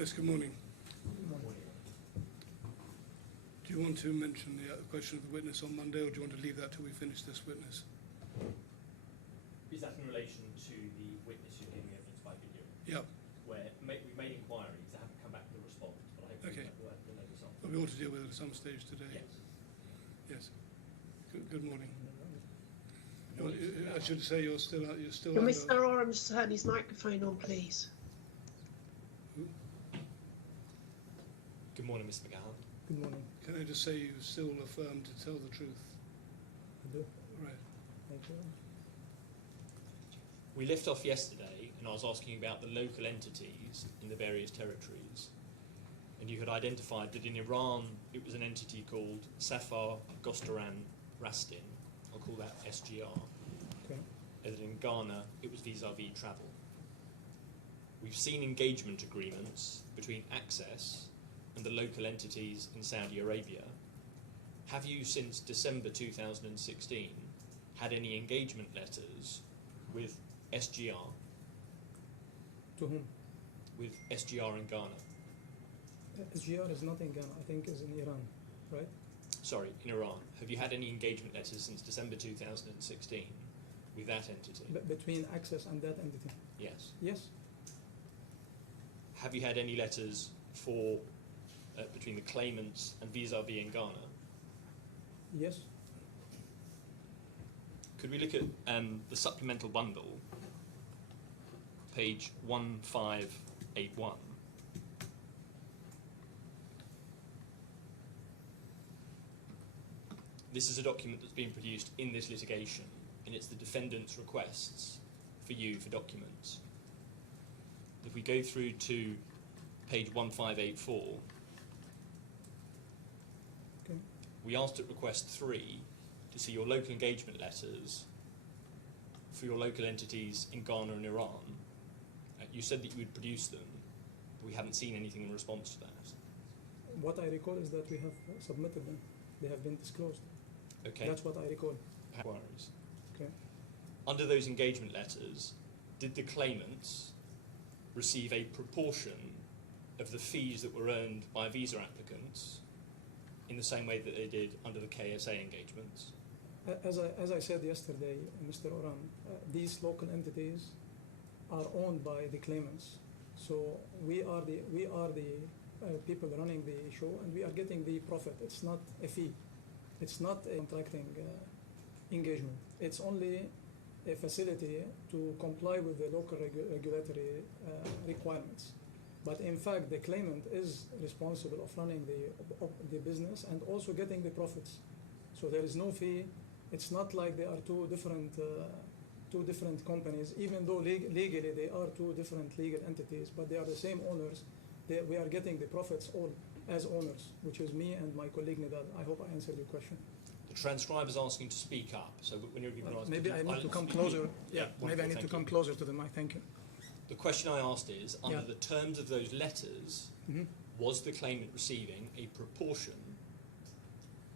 Yes, good morning. Do you want to mention the question of the witness on Monday, or do you want to leave that till we finish this witness? Is that in relation to the witness you're giving evidence by video? Yeah. Where we've made inquiries, they haven't come back with a response, but I hope Okay. we'll know this after. But we ought to deal with it at some stage today. Yes. Yes. Good morning. I should say you're still Can Mr. Oram turn his microphone on, please? Good morning, Mr. McGowan. Good morning. Can I just say you still affirm to tell the truth? I do. Right. Thank you. We left off yesterday, and I was asking about the local entities in the various territories, and you had identified that in Iran it was an entity called Safar Gostaran Rastin. I'll call that SGR. Okay. And in Ghana it was vis-a-vis travel. We've seen engagement agreements between Access and the local entities in Saudi Arabia. Have you, since December 2016, had any engagement letters with SGR? To whom? With SGR in Ghana? SGR is not in Ghana. I think is in Iran, right? Sorry, in Iran. Have you had any engagement letters since December 2016 with that entity? Between Access and that entity? Yes. Yes. Have you had any letters for between the claimants and vis-a-vis in Ghana? Yes. Could we look at the supplemental bundle, page 1581? This is a document that's been produced in this litigation, and it's the defendant's requests for you for documents. If we go through to page 1584, Okay. we asked at request 3 to see your local engagement letters for your local entities in Ghana and Iran. You said that you would produce them, but we haven't seen anything in response to that. What I recall is that we have submitted them. They have been disclosed. Okay. That's what I recall. Inquiries. Okay. Under those engagement letters, did the claimants receive a proportion of the fees that were earned by visa applicants in the same way that they did under the KSA engagements? As I said yesterday, Mr. Oram, these local entities are owned by the claimants. So we are the people running the show, and we are getting the profit. It's not a fee. It's not a contracting engagement. It's only a facility to comply with the local regulatory requirements. But in fact, the claimant is responsible of running the business and also getting the profits. So there is no fee. It's not like they are two different companies, even though legally they are two different legal entities, but they are the same owners. We are getting the profits all as owners, which is me and my colleague Nidal. I hope I answered your question. The transcriber's asking to speak up, so when you're given Maybe I need to come closer. Yeah, maybe I need to come closer to the mic. Thank you. The question I asked is, under Yeah. the terms of those letters, was the claimant receiving a proportion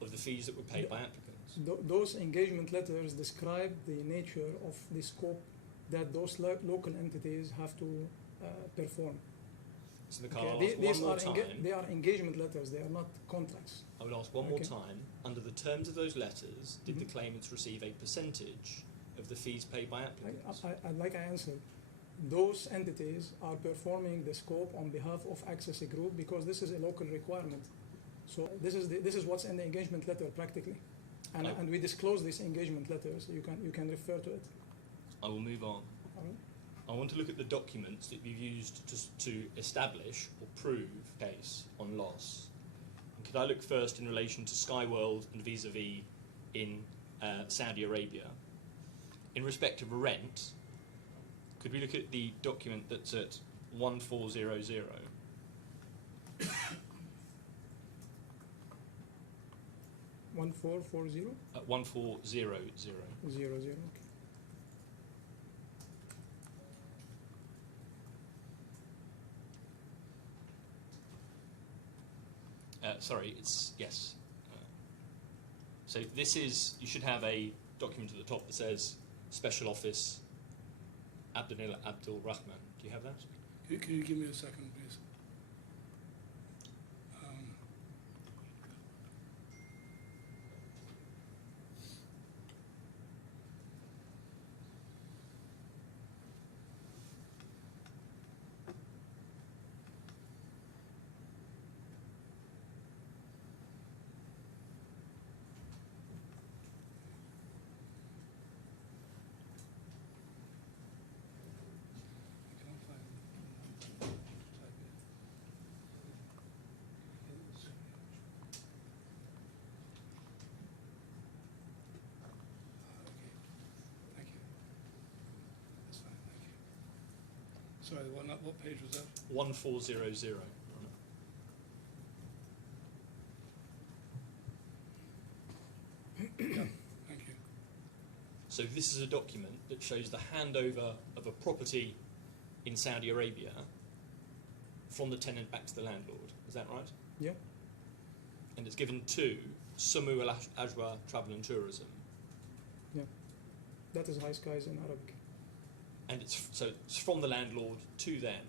of the fees that were paid by applicants? Those engagement letters describe the nature of the scope that those local entities have to perform. So the Okay. I'll ask one more time. They are engagement letters. They are not contracts. I would ask one more Okay. time. Under the terms of those letters, did the claimants receive a percentage of the fees paid by applicants? Like I answered, those entities are performing the scope on behalf of Access Group because this is a local requirement. So this is what's in the engagement letter practically, and we disclose these engagement letters. You can refer to it. I will move on. All right. I want to look at the documents that you've used to establish or prove case on loss. And could I look first in relation to Skyworld and vis-a-vis in Saudi Arabia? In respect of rent, could we look at the document that's at 1400? 1440 1400. 00. Okay. Sorry, it's yes. So this is, you should have a document at the top that says Special Office Abdul Rahman. Do you have that? Can you give me a second, please? Sorry, what page was that? 1400. Thank you. So this is a document that shows the handover of a property in Saudi Arabia from the tenant back to the landlord. Is that right? Yeah. And it's given to Sumu Al Ajwa Travel and Tourism. Yeah. That is high skies in Arabic. And it's from the landlord to them,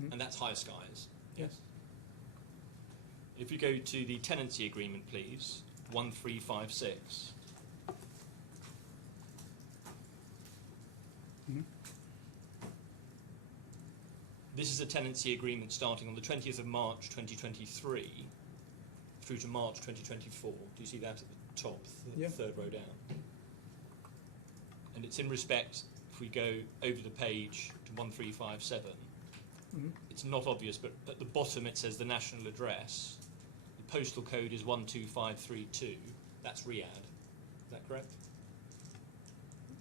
Mhm. and that's High Skies. Yes. If you go to the tenancy agreement, please, 1356. Mhm. This is a tenancy agreement starting on the 20th of March 2023 through to March 2024. Do you see that at the top, the Yeah. third row down? And it's in respect, if we go over the page to 1357, Mhm. it's not obvious, but at the bottom it says the national address. The postal code is 12532. That's Riyadh. Is that correct?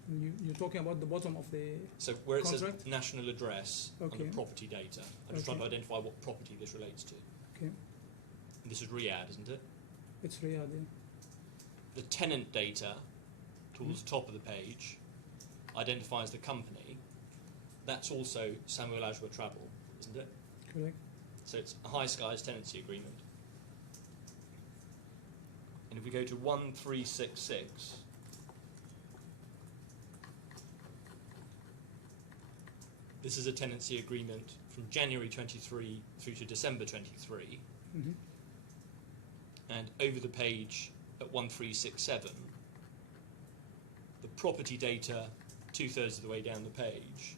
You're talking about the bottom of the So where it contract? says national address Okay. under property data, I'm just trying to Okay. identify what property this relates to. Okay. And this is Riyadh, isn't it? It's Riyadh, yeah. The tenant data towards the top of the page identifies the company. That's also Samuel Ajwa Travel, isn't it? Correct. So it's a High Skies tenancy agreement. And if we go to 1366, this is a tenancy agreement from January 23 through to December 23. Mhm. And over the page at 1367, the property data 2/3 of the way down the page,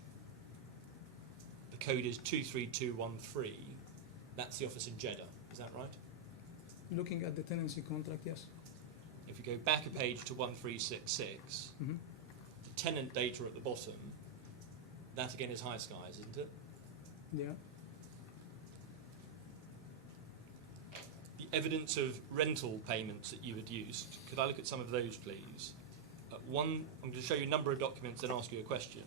the code is 23213. That's the office in Jeddah. Is that right? Looking at the tenancy contract, yes. If you go back a page to 1366, Mhm. the tenant data at the bottom, that again is High Skies, isn't it? Yeah. The evidence of rental payments that you had used, could I look at some of those, please? I'm going to show you a number of documents and ask you a question.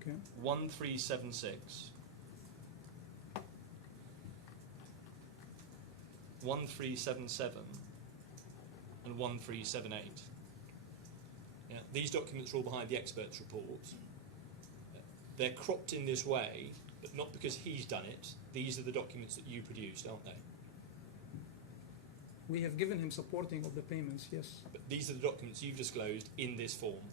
Okay. 1376, 1377, and 1378. Yeah, these documents are all behind the expert's report. They're cropped in this way, but not because he's done it. These are the documents that you produced, aren't they? We have given him supporting of the payments, yes. But these are the documents you've disclosed in this form.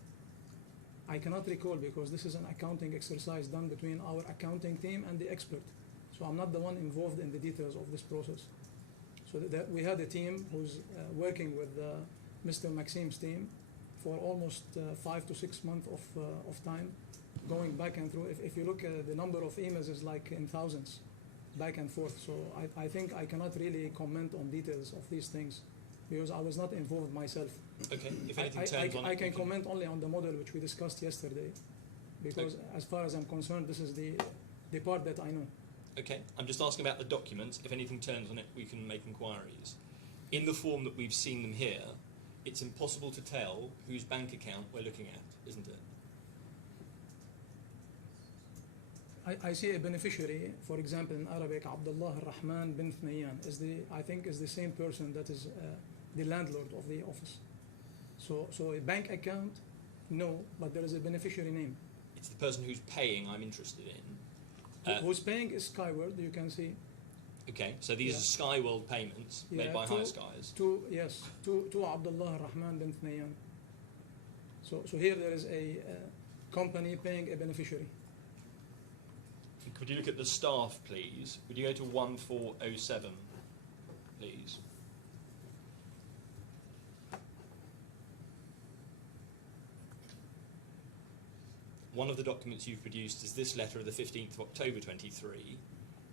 I cannot recall because this is an accounting exercise done between our accounting team and the expert. So I'm not the one involved in the details of this process. So we had a team who's working with Mr. Maxim's team for almost 5 to 6 months of time, going back and through. If you look at the number of emails, is like in thousands, back and forth. So I think I cannot really comment on details of these things because I was not involved myself. Okay, if anything turns on it, I can we comment only on the model which we discussed yesterday, because as far as I'm concerned, this is the part that I know. Okay, I'm just asking about the documents. If anything turns on it, we can make inquiries. In the form that we've seen them here, it's impossible to tell whose bank account we're looking at, isn't it? I see a beneficiary, for example, in Arabic, Abdullah al-Rahman bin Thnayan I think is the same person that is the landlord of the office. So a bank account, no, but there is a beneficiary name. It's the person who's paying I'm interested in. Who's paying is Skyward, you can see. Okay, so these are Skyworld payments made by High Skies. To Abdullah al-Rahman bin Thnayan. So here there is a company paying a beneficiary. Could you look at the staff, please? Would you go to 1407, please? One of the documents you've produced is this letter of the 15th of October 23,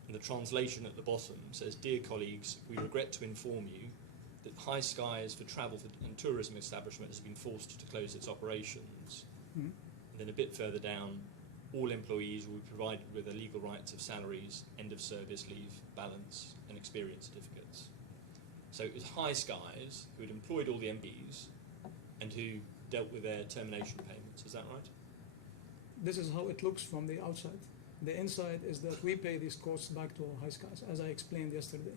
and the translation at the bottom says, "Dear colleagues, we regret to inform you that High Skies for travel and tourism establishment has been forced to close its operations." Mhm. And then a bit further down, all employees will be provided with the legal rights of salaries, end of service leave, balance, and experience certificates. So it was High Skies who had employed all the MPs and who dealt with their termination payments. Is that right? This is how it looks from the outside. The inside is that we pay these costs back to High Skies, as I explained yesterday.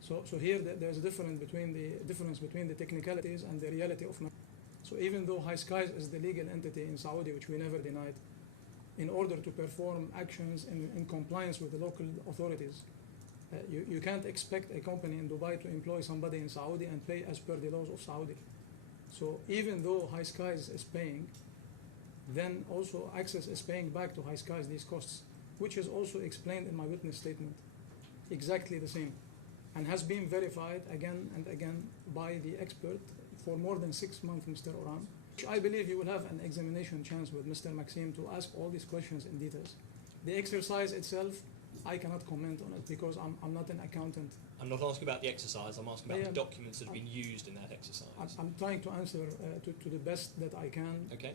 So here there's a difference between the technicalities and the reality of matter. So even though High Skies is the legal entity in Saudi, which we never denied, in order to perform actions in compliance with the local authorities, you can't expect a company in Dubai to employ somebody in Saudi and pay as per the laws of Saudi. So even though High Skies is paying, then also Access is paying back to High Skies these costs, which is also explained in my witness statement. Exactly the same, and has been verified again and again by the expert for more than 6 months, Mr. Oran. I believe you will have an examination chance with Mr. Maxim to ask all these questions in details. The exercise itself, I cannot comment on it because I'm not an accountant. I'm not asking about the exercise, I'm asking about Yeah, the documents that have been used in that exercise. I'm trying to answer to the best that I can Okay.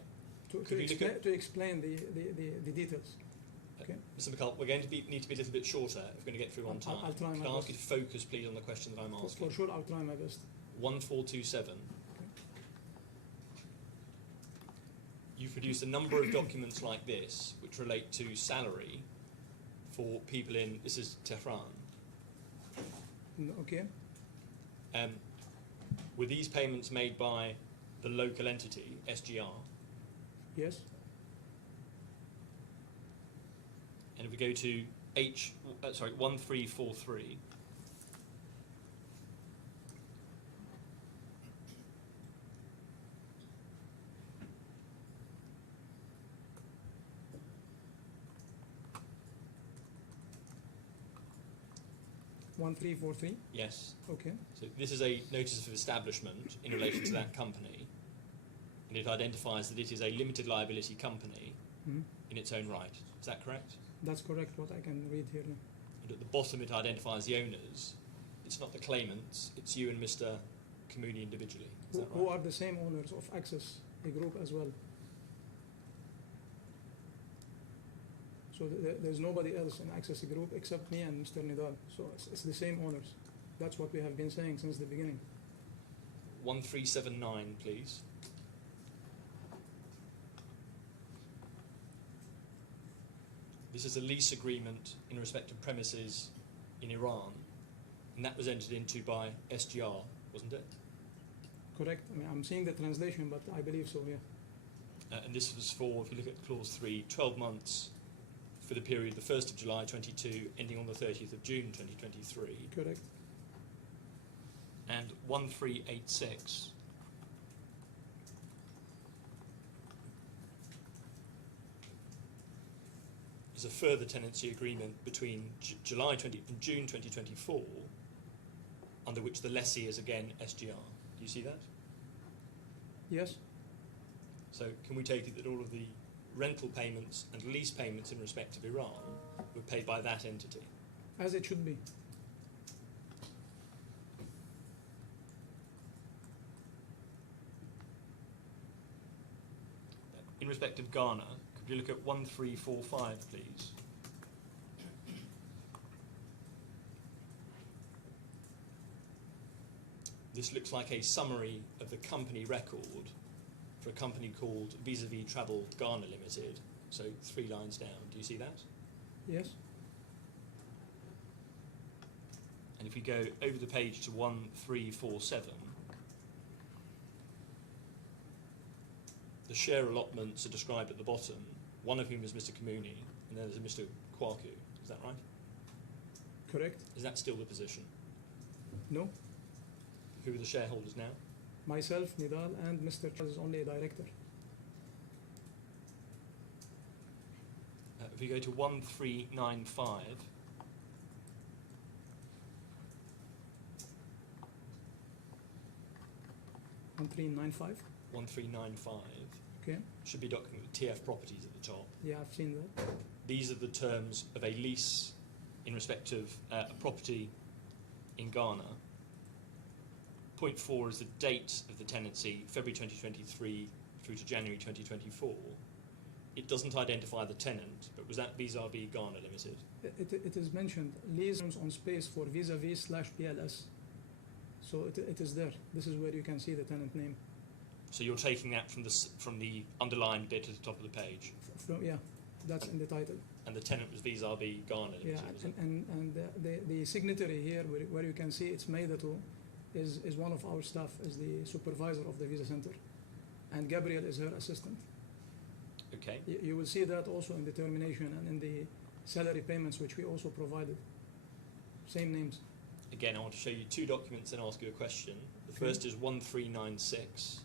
to explain the details. Okay. Mr. McCullough, we're going to need to be a little bit shorter if we're going to get through on time. I'll try my Can I ask best. you to focus, please, on the question that I'm asking? For sure, I'll try my best. 1427. You've produced a number of documents like this which relate to salary for people in, this is Tehran. Okay. Were these payments made by the local entity, SGR? Yes. And if we go to 1343, (1343). yes. Okay. So this is a notice of establishment in relation to that company, and it identifies that it is a limited liability company Mhm. in its own right. Is that correct? That's correct. What I can read here. And at the bottom it identifies the owners. It's not the claimants, it's you and Mr. Kamuni individually. Is that Who right? are the same owners of Access Group as well. So there's nobody else in Access Group except me and Mr. Nidal. So it's the same owners. That's what we have been saying since the beginning. 1379, please. This is a lease agreement in respect of premises in Iran, and that was entered into by SGR, wasn't it? Correct. I mean, I'm seeing the translation, but I believe so. Yeah. And this was for, if you look at clause 3, 12 months for the period the 1st of July 22 ending on the 30th of June 2023. Correct. And 1386. Is a further tenancy agreement between June 2024, under which the lessee is again SGR. Do you see that? Yes. So can we take it that all of the rental payments and lease payments in respect of Iran were paid by that entity? As it should be. In respect of Ghana, could you look at 1345, please? This looks like a summary of the company record for a company called Vis-a-Vis Travel Ghana Limited. So 3 lines down. Do you see that? Yes. And if we go over the page to 1347, the share allotments are described at the bottom, one of whom is Mr. Kamuni, and then there's a Mr. Kwaku. Is that right? Correct. Is that still the position? No. Who are the shareholders now? Myself, Nidal, and Mr. Charles is only a director. If we go to 1395, (1395). 1395 Okay. should be documented with TF Properties at the top. Yeah, I've seen that. These are the terms of a lease in respect of a property in Ghana. Point 4 is the date of the tenancy, February 2023 through to January 2024. It doesn't identify the tenant, but was that Vis-a-Vis Ghana Limited? It is mentioned lease on space for vis-a-vis / BLS. So it is there. This is where you can see the tenant name. So you're taking that from the underlined bit at the top of the page. Yeah. That's in the title. And the tenant was vis-a-vis Ghana. Yeah, Limited, was it? and the signatory here, where you can see it's Maidatu, is one of our staff, is the supervisor of the visa center, and Gabriel is her assistant. Okay. You will see that also in the termination and in the salary payments, which we also provided. Same names. Again, I want to show you two documents and ask you a question. The Okay. first is 1396.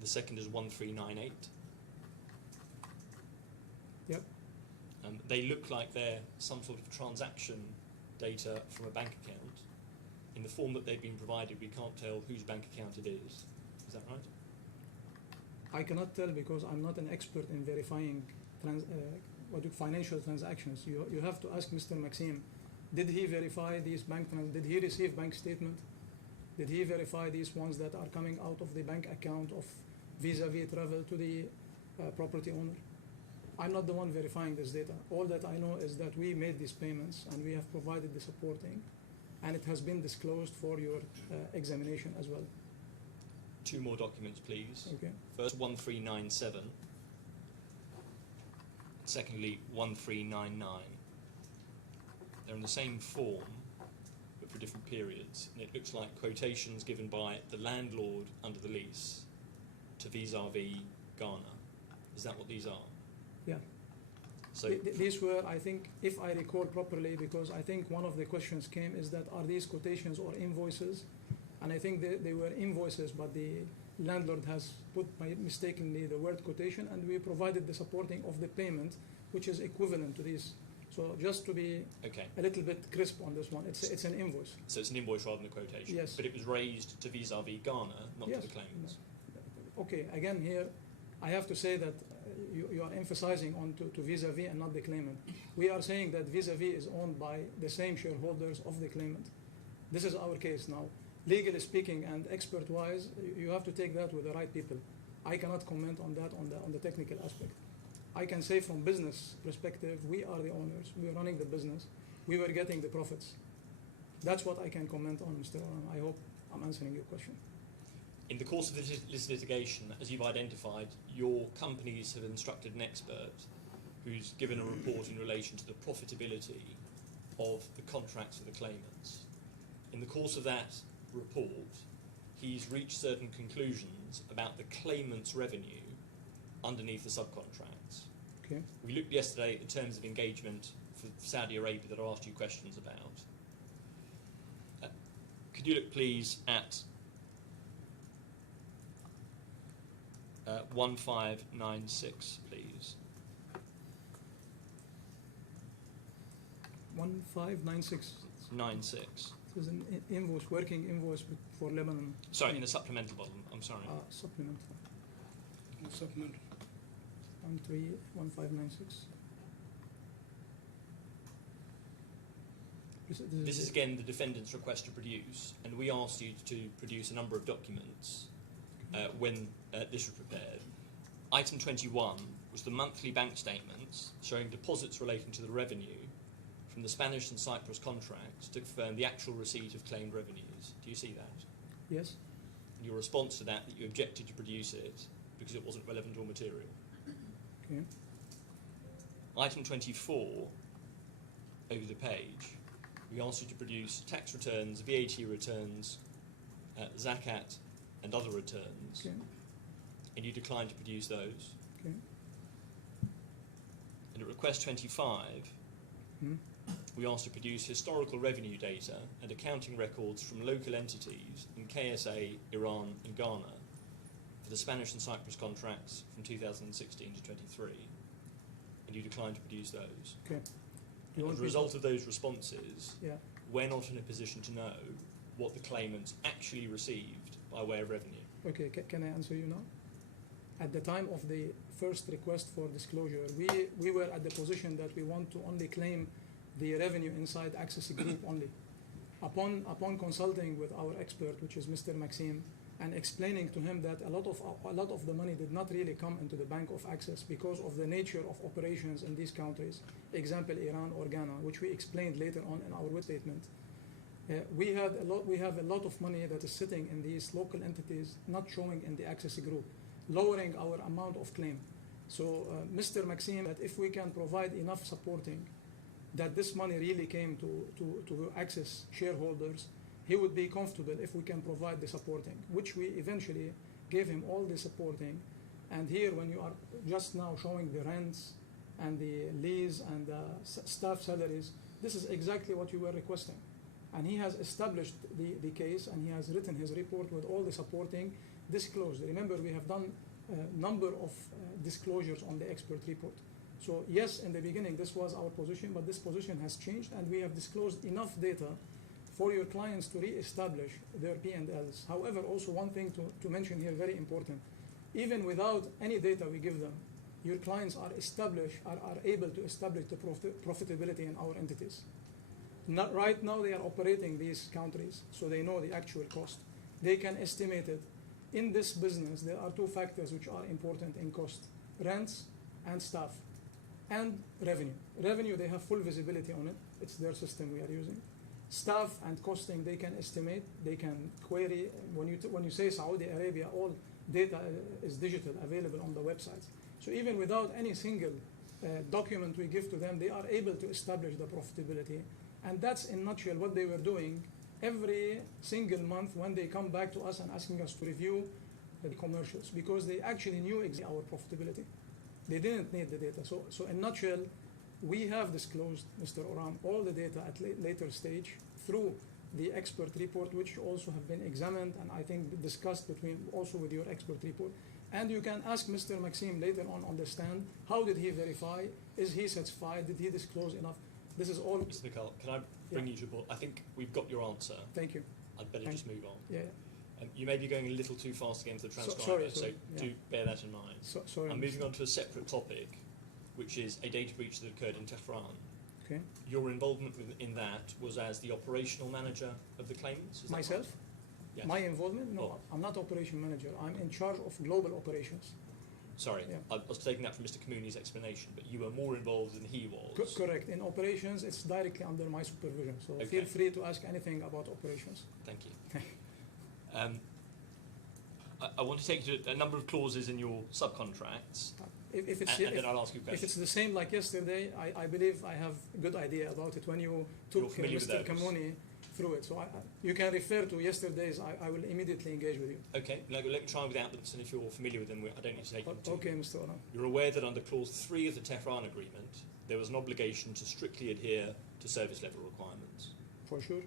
The second is 1398. Yep. They look like they're some sort of transaction data from a bank account. In the form that they've been provided, we can't tell whose bank account it is. Is that right? I cannot tell because I'm not an expert in verifying financial transactions. You have to ask Mr. Maxime, did he verify these did he receive bank statement? Did he verify these ones that are coming out of the bank account of vis-a-vis travel to the property owner? I'm not the one verifying this data. All that I know is that we made these payments and we have provided the supporting, and it has been disclosed for your examination as well. Two more documents, please. Okay. First, 1397. Secondly, 1399. They're in the same form, but for different periods. And it looks like quotations given by the landlord under the lease to vis-a-vis Ghana. Is that what these are? Yeah. So These were, I think, if I recall properly, because I think one of the questions came is that are these quotations or invoices? And I think they were invoices, but the landlord has put mistakenly the word quotation, and we provided the supporting of the payment, which is equivalent to these. So just to be okay. a little bit crisp on this one, it's an invoice. So it's an invoice rather than a quotation. Yes. But it was raised to vis-a-vis Ghana, not Yes. to the claimants. Okay, again here, I have to say that you are emphasizing on to vis-a-vis and not the claimant. We are saying that vis-a-vis is owned by the same shareholders of the claimant. This is our case now. Legally speaking and expert-wise, you have to take that with the right people. I cannot comment on that on the technical aspect. I can say from business perspective, we are the owners. We are running the business. We were getting the profits. That's what I can comment on, Mr. Oran. I hope I'm answering your question. In the course of this litigation, as you've identified, your companies have instructed an expert who's given a report in relation to the profitability of the contracts for the claimants. In the course of that report, he's reached certain conclusions about the claimant's revenue underneath the subcontracts. Okay. We looked yesterday at the terms of engagement for Saudi Arabia that I asked you questions about. Could you look please at 1596, please? 1596. 96. This is an invoice, working invoice for Lebanon. Sorry, in the supplemental bottom. I'm sorry. Supplement. Supplement. 1596. This is again the defendant's request to produce, and we asked you to produce a number of documents when this was prepared. Item 21 was the monthly bank statements showing deposits relating to the revenue from the Spanish and Cyprus contracts to confirm the actual receipt of claimed revenues. Do you see that? Yes. And your response to that you objected to produce it because it wasn't relevant or material. Okay. Item 24, over the page, we asked you to produce tax returns, VAT returns, zakat, and other returns, Okay. and you declined to produce those. Okay. And at request 25, we asked to produce historical revenue data and accounting records from local entities in KSA, Iran, and Ghana for the Spanish and Cyprus contracts from 2016 to 23, and you declined to produce those. Okay. And as a result of those responses, Yeah. we're not in a position to know what the claimants actually received by way of revenue. Okay. Can I answer you now? At the time of the first request for disclosure, we were at the position that we want to only claim the revenue inside Access Group only. Upon consulting with our expert, which is Mr. Maxime, and explaining to him that a lot of the money did not really come into the Bank of Access because of the nature of operations in these countries, example Iran or Ghana, which we explained later on in our witness statement. We have a lot of money that is sitting in these local entities, not showing in the Access Group. lowering our amount of claim. So Mr. Maxime, that if we can provide enough supporting, that this money really came to Access shareholders, he would be comfortable if we can provide the supporting, which we eventually gave him all the supporting. And here, when you are just now showing the rents and the lease and the staff salaries, this is exactly what you were requesting. And he has established the case, and he has written his report with all the supporting disclosed. Remember, we have done a number of disclosures on the expert report. So yes, in the beginning, this was our position, but this position has changed, and we have disclosed enough data for your clients to re-establish their P&Ls. However, also one thing to mention here, very important, even without any data we give them, your clients are able to establish the profitability in our entities. Right now, they are operating these countries, so they know the actual cost. They can estimate it. In this business, there are two factors which are important in cost: rents and staff, and revenue. Revenue, they have full visibility on it. It's their system we are using. Staff and costing, they can estimate, they can query. When you say Saudi Arabia, all data is digital, available on the websites. So even without any single document we give to them, they are able to establish the profitability. And that's in a nutshell what they were doing every single month when they come back to us and asking us to review the commercials, because they actually knew exactly our profitability. They didn't need the data. So in a nutshell, we have disclosed, Mr. Oran, all the data at later stage through the expert report, which also have been examined and I think discussed also with your expert report. And you can ask Mr. Maxime later on the stand, how did he verify? Is he satisfied? Did he disclose enough? This is all. Mr. Nicole, can I bring you to a board? I think we've got your answer. Thank you. I'd better just move on. Yeah. You may be going a little too fast again for the transcriber, so do bear that in mind. Sorry. I'm moving on to a separate topic, which is a data breach that occurred in Tehran. Okay. Your involvement in that was as the operational manager of the claimants? Is that Myself? right? Yes. My involvement? No, Oh. I'm not operation manager. I'm in charge of global operations. Sorry, Yeah. I was taking that from Mr. Kamouni's explanation, but you were more involved than he was. Correct. In operations, it's directly under my supervision. So Okay. feel free to ask anything about operations. Thank you. I want to take you to a number of clauses in your subcontracts, If it's and then I'll ask you if questions. it's the same like yesterday, I believe I have a good idea about it when you You're took familiar with Mr. those. Kamouni through it. So you can refer to yesterday's. I will immediately engage with you. Okay, let me try without them, and if you're familiar with them, I don't need to take them to Okay, you. Mr. Oran. You're aware that under Clause 3 of the Tehran Agreement, there was an obligation to strictly adhere to service level requirements. For sure.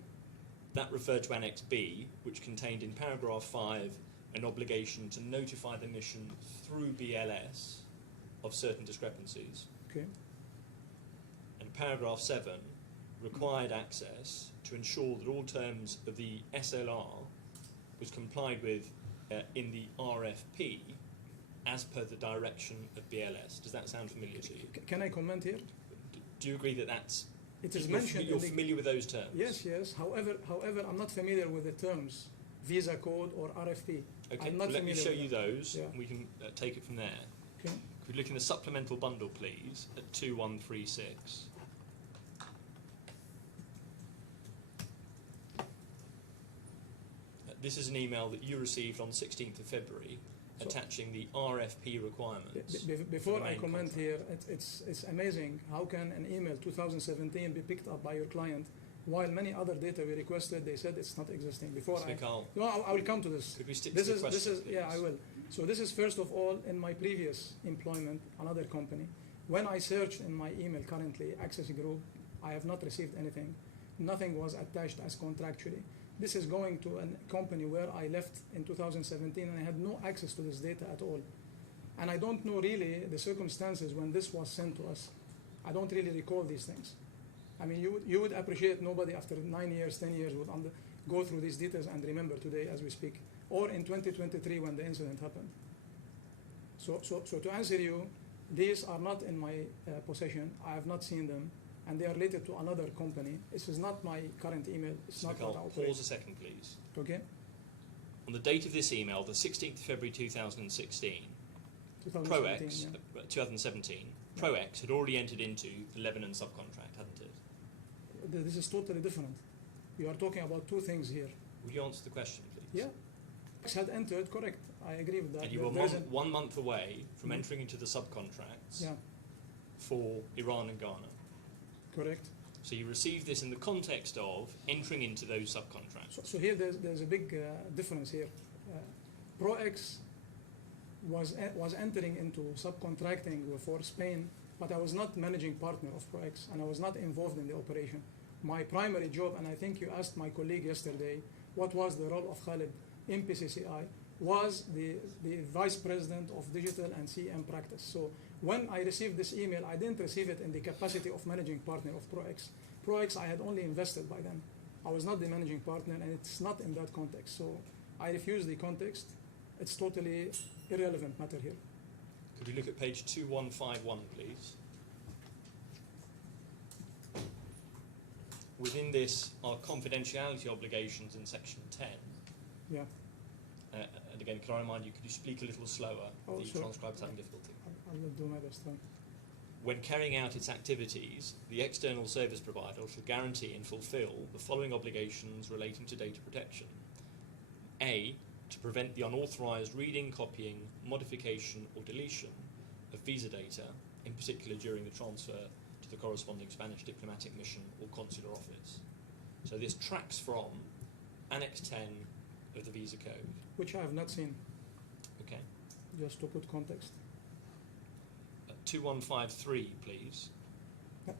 That referred to Annex B, which contained in paragraph 5 an obligation to notify the mission through BLS of certain discrepancies. Okay. And paragraph 7 required Access to ensure that all terms of the SLR was complied with in the RFP as per the direction of BLS. Does that sound familiar to you? Can I comment here? Do you agree that that's... It is you're mentioned. You're familiar with those terms? Yes. However, I'm not familiar with the terms visa code or RFP. Okay, I'm not let me familiar show with you that. those. Yeah. And we can take it from there. Okay. Could we look in the supplemental bundle, please, at 2136? This is an email that you received on 16th of February So- attaching the RFP requirements. Before for the I main comment contract. here, it's amazing how can an email 2017 be picked up by your client while many other data we requested, they said it's not existing. Before Mr. Mikhail, No, I will come to this. could we stick This to the is question, yeah, please? I will. So this is first of all in my previous employment, another company. When I searched in my email currently, Access Group, I have not received anything. Nothing was attached as contractually. This is going to a company where I left in 2017 and I had no access to this data at all. And I don't know really the circumstances when this was sent to us. I don't really recall these things. I mean, you would appreciate nobody after 9 years, 10 years would go through these details and remember today as we speak, or in 2023 when the incident happened. So to answer you, these are not in my possession. I have not seen them, and they are related to another company. This is not my current email. It's Mr. not what I Mikhail, operate. pause a second, please. Okay? On the date of this email, the 16th of February 2016, 2017, ProX, yeah. 2017, ProX had already entered into the Lebanon subcontract, hadn't it? This is totally different. You are talking about two things here. Will you answer the question, please? Yeah. had entered, correct. I agree with that. And you were There isn't- 1 month away from Mhm. entering into the subcontracts Yeah, for Iran and Ghana. correct. So you received this in the context of entering into those subcontracts. So here there's a big difference here. ProX was entering into subcontracting for Spain, but I was not managing partner of ProX, and I was not involved in the operation. My primary job, and I think you asked my colleague yesterday, what was the role of Khalid in PCCI, was the vice president of digital and CM practice. So when I received this email, I didn't receive it in the capacity of managing partner of ProX. ProX I had only invested by then. I was not the managing partner, and it's not in that context. So I refuse the context. It's totally irrelevant matter here. Could we look at page 2151, please? Within this are confidentiality obligations in section 10. Yeah, And again, can I remind you, could you speak a little slower? Oh, The sure. transcriber's having difficulty. I will do my best. When carrying out its activities, the external service provider shall guarantee and fulfill the following obligations relating to data protection. A, to prevent the unauthorized reading, copying, modification or deletion of visa data, in particular during the transfer to the corresponding Spanish diplomatic mission or consular office. So this tracks from Annex 10 of the Visa Code. Which I have not seen, Okay. just to put context. 2153, please.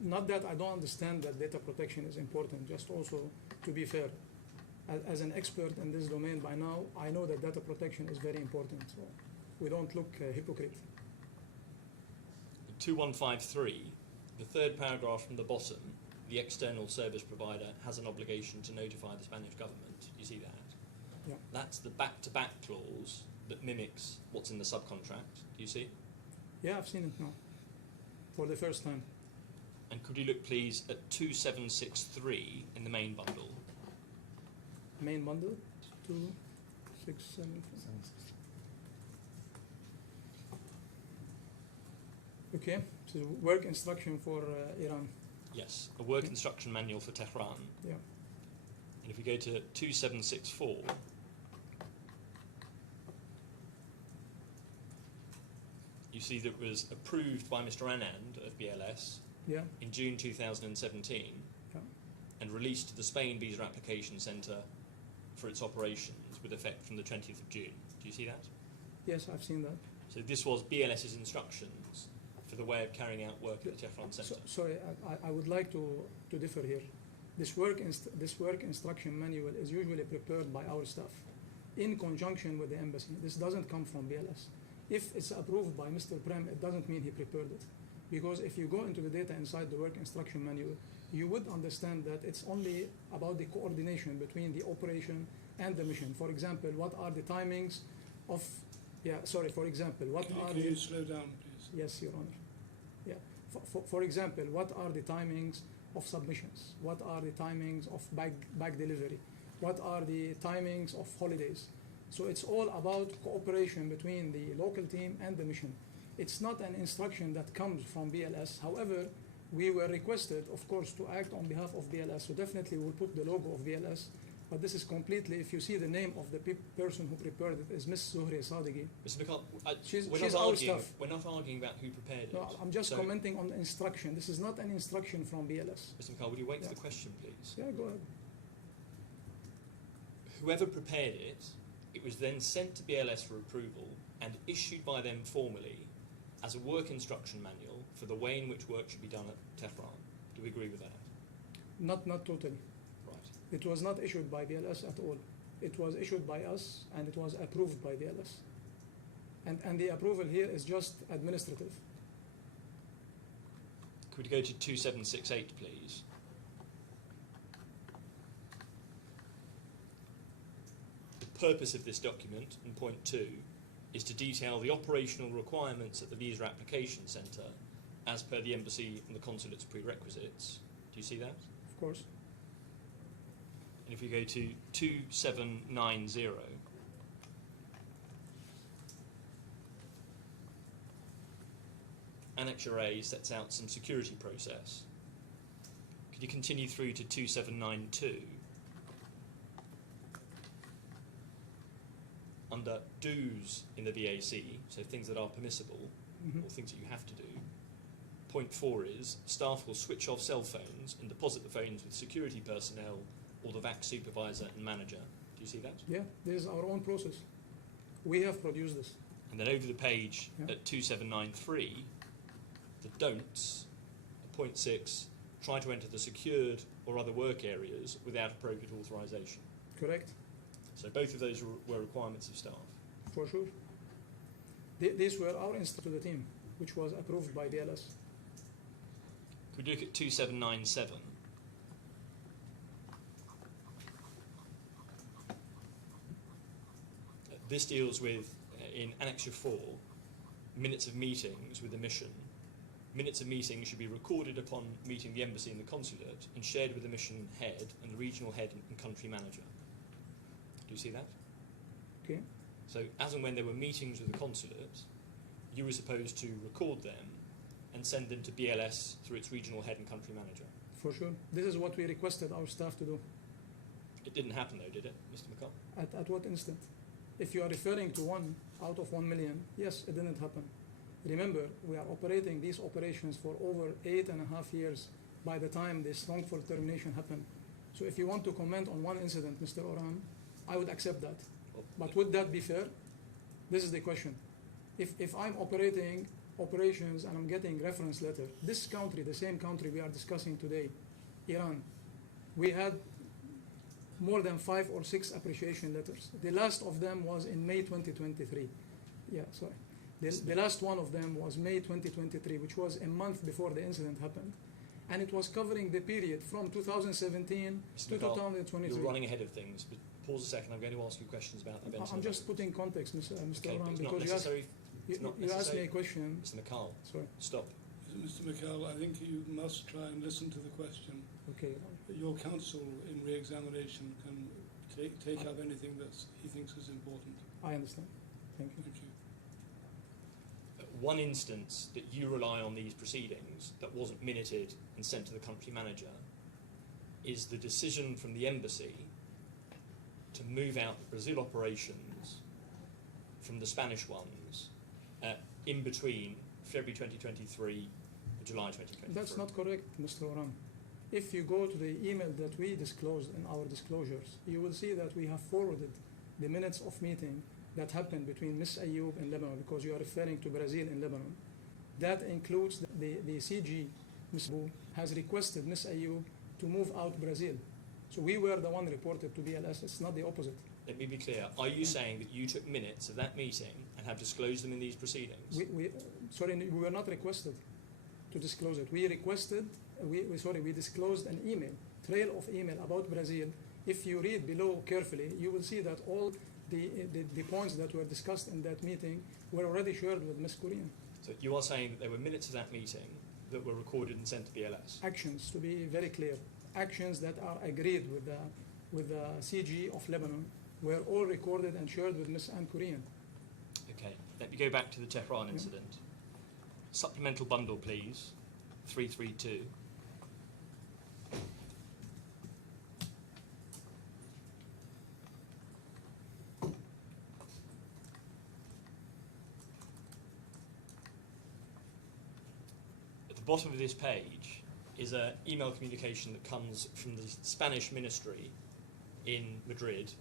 Not that I don't understand that data protection is important, just also to be fair. As an expert in this domain by now, I know that data protection is very important, so we don't look hypocrite. 2153, the third paragraph from the bottom, the external service provider has an obligation to notify the Spanish government. You see that? Yeah. That's the back-to-back clause that mimics what's in the subcontract. Do you see? Yeah, I've seen it now, for the first time. And could you look, please, at 2763 in the main bundle? Main bundle, 2, 6, 7. Okay, so work instruction for Iran. Yes, a work instruction manual for Tehran. Yeah. And if we go to 2764, you see that it was approved by Mr. Anand of BLS Yeah, in June 2017 yeah. and released to the Spain Visa Application Centre for its operations with effect from the 20th of June. Do you see that? Yes, I've seen that. So this was BLS's instructions for the way of carrying out work at the Tehran Centre. Sorry, I would like to differ here. This work instruction manual is usually prepared by our staff in conjunction with the embassy. This doesn't come from BLS. If it's approved by Mr. Prem, it doesn't mean he prepared it. Because if you go into the data inside the work instruction manual, you would understand that it's only about the coordination between the operation and the mission. For example, what are the timings of, for example, what are Can you the, slow down, please? yes, Your Honor. Yeah. For example, what are the timings of submissions? What are the timings of bag delivery? What are the timings of holidays? So it's all about cooperation between the local team and the mission. It's not an instruction that comes from BLS. However, we were requested, of course, to act on behalf of BLS. So definitely we'll put the logo of BLS. But this is completely, if you see the name of the person who prepared it is Ms. Zuhri Sadeghi. Mr. McCall, She's we're our not staff. we're not arguing about who prepared it. No, I'm just So, commenting on the instruction. This is not an instruction from BLS. Mr. McCall, would you wait for Yeah. the question, please? Yeah, go ahead. Whoever prepared it, it was then sent to BLS for approval and issued by them formally as a work instruction manual for the way in which work should be done at Tehran. Do we agree with that? Not totally. Right. It was not issued by BLS at all. It was issued by us and it was approved by BLS. And the approval here is just administrative. Could we go to 2768, please? The purpose of this document, in point 2, is to detail the operational requirements at the Visa Application Centre as per the embassy and the consulate's prerequisites. Do you see that? Of course. And if we go to 2790, Annexure A sets out some security process. Could you continue through to 2792? do's in the BAC, so things that are permissible or things that you have to do. Point 4 is staff will switch off cell phones and deposit the phones with security personnel or the VAC supervisor and manager. Do you see that? Yeah, this is our own process. We have produced this. And then over the page Yeah. at 2793, the don'ts, at point 6, try to enter the secured or other work areas without appropriate authorization. Correct? So both of those were requirements of staff. For sure. These were our instructions to the team, which was approved by BLS. Could we look at 2797? This deals with, in Annexure 4, minutes of meetings with the mission. Minutes of meetings should be recorded upon meeting the embassy and the consulate and shared with the mission head and the regional head and country manager. Do you see that? Okay? So as and when there were meetings with the consulate, you were supposed to record them and send them to BLS through its regional head and country manager. For sure. This is what we requested our staff to do. It didn't happen though, did it, Mr. McCall? At what instant? If you are referring to 1 out of 1 million, yes, it didn't happen. Remember, we are operating these operations for over 8.5 years by the time this wrongful termination happened. So if you want to comment on one incident, Mr. Oran, I would accept that. But would that be fair? This is the question. If I'm operating operations and I'm getting reference letter, this country, the same country we are discussing today, Iran, we had more than 5 or 6 appreciation letters. The last of them was in May 2023. Yeah, sorry. The last one of them was May 2023, which was a month before the incident happened. And it was covering the period from 2017 Mr. to McCall, 2023. you're running ahead of things, but pause a second, I'm going to ask you questions about that. I'm just putting context, Mr. Okay, Oran, it's not because necessary. It's not you asked necessary. me a question. Mr. McCall, Sorry. stop. Mr. McCall, I think you must try and listen to the question. Okay. Your counsel in re-examination can take up anything that he thinks is important. I understand. Thank you. Thank you. One instance that you rely on these proceedings that wasn't minuted and sent to the country manager is the decision from the embassy to move out the Brazil operations from the Spanish ones in between February 2023 and July 2023. That's not correct, Mr. Oran. If you go to the email that we disclosed in our disclosures, you will see that we have forwarded the minutes of meeting that happened between Ms. Ayoub in Lebanon, because you are referring to Brazil in Lebanon. That includes the CG, Ms. Abu, has requested Ms. Ayoub to move out Brazil. So we were the one reported to BLS, it's not the opposite. Let me be clear. Are you saying that you took minutes of that meeting and have disclosed them in these proceedings? We were not requested to disclose it. We disclosed an email, trail of email about Brazil. If you read below carefully, you will see that all the points that were discussed in that meeting were already shared with Ms. Korean. So you are saying that there were minutes of that meeting that were recorded and sent to BLS? Actions, to be very clear, actions that are agreed with the CG of Lebanon were all recorded and shared with Ms. Ann Korean. Okay, let me go back to the Tehran incident. Supplemental bundle, please, 332. At the bottom of this page is an email communication that comes from the Spanish ministry in Madrid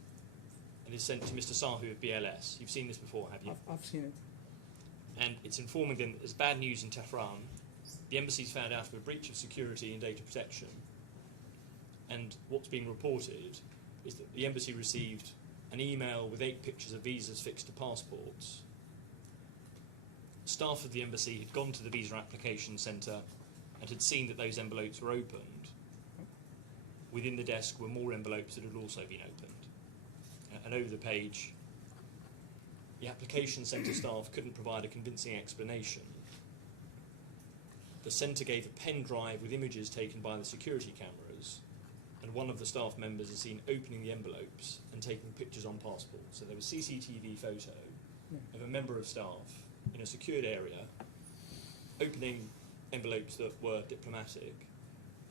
and is sent to Mr. Sahu of BLS. You've seen this before, have you? I've seen it. And it's informing them that there's bad news in Tehran. The embassy's found out of a breach of security and data protection. And what's being reported is that the embassy received an email with 8 pictures of visas fixed to passports. Staff of the embassy had gone to the visa application centre and had seen that those envelopes were opened. Within the desk were more envelopes that had also been opened. And over the page, the application centre staff couldn't provide a convincing explanation. The centre gave a pen drive with images taken by the security cameras, and one of the staff members is seen opening the envelopes and taking pictures on passports. So there was CCTV photo of a member of staff in a secured area opening envelopes that were diplomatic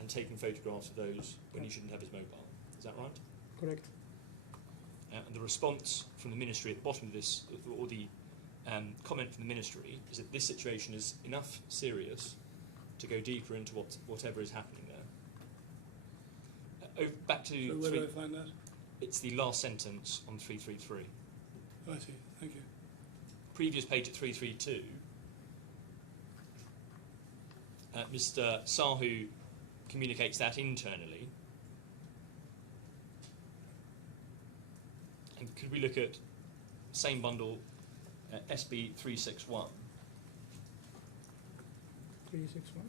and taking photographs of those when he shouldn't have his mobile. Is that right? Correct. And the response from the Ministry at the bottom of this, or the comment from the Ministry, is that this situation is enough serious to go deeper into whatever is happening there. Back to So where do I find that? it's the last sentence on 333. Oh, I see, thank you. Previous page at 332, Mr. Sahu communicates that internally. And could we look at same bundle, SB 361? 361.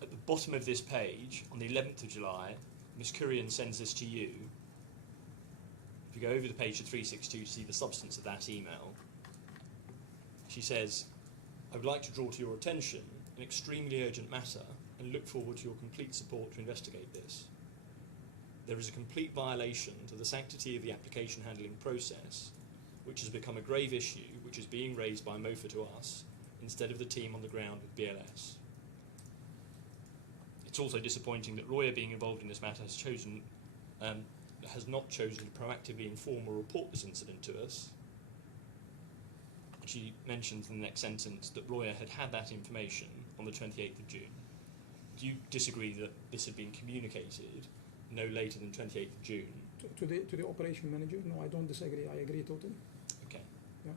At the bottom of this page, on the 11th of July, Ms. Kurian sends this to you. If you go over the page to 362 to see the substance of that email, she says, I would like to draw to your attention an extremely urgent matter and look forward to your complete support to investigate this. There is a complete violation to the sanctity of the application handling process, which has become a grave issue which is being raised by MOFA to us instead of the team on the ground with BLS. It's also disappointing that Roya, being involved in this matter, has not chosen to proactively inform or report this incident to us. She mentions in the next sentence that Roya had that information on the 28th of June. Do you disagree that this had been communicated no later than 28th of June? To the operation manager? No, I don't disagree. I agree totally. Okay. Yeah.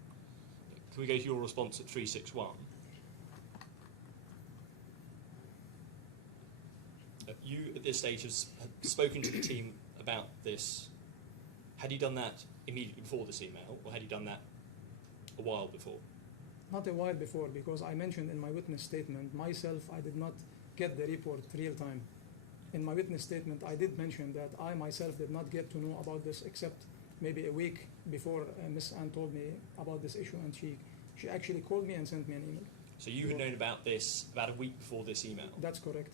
Can we go to your response at 361? You, at this stage, have spoken to the team about this. Had you done that immediately before this email, or had you done that a while before? Not a while before, because I mentioned in my witness statement, myself, I did not get the report real time. In my witness statement, I did mention that I myself did not get to know about this except maybe a week before Ms. Ann told me about this issue, and she actually called me and sent me an email. So you had known about this about a week before this email? That's correct.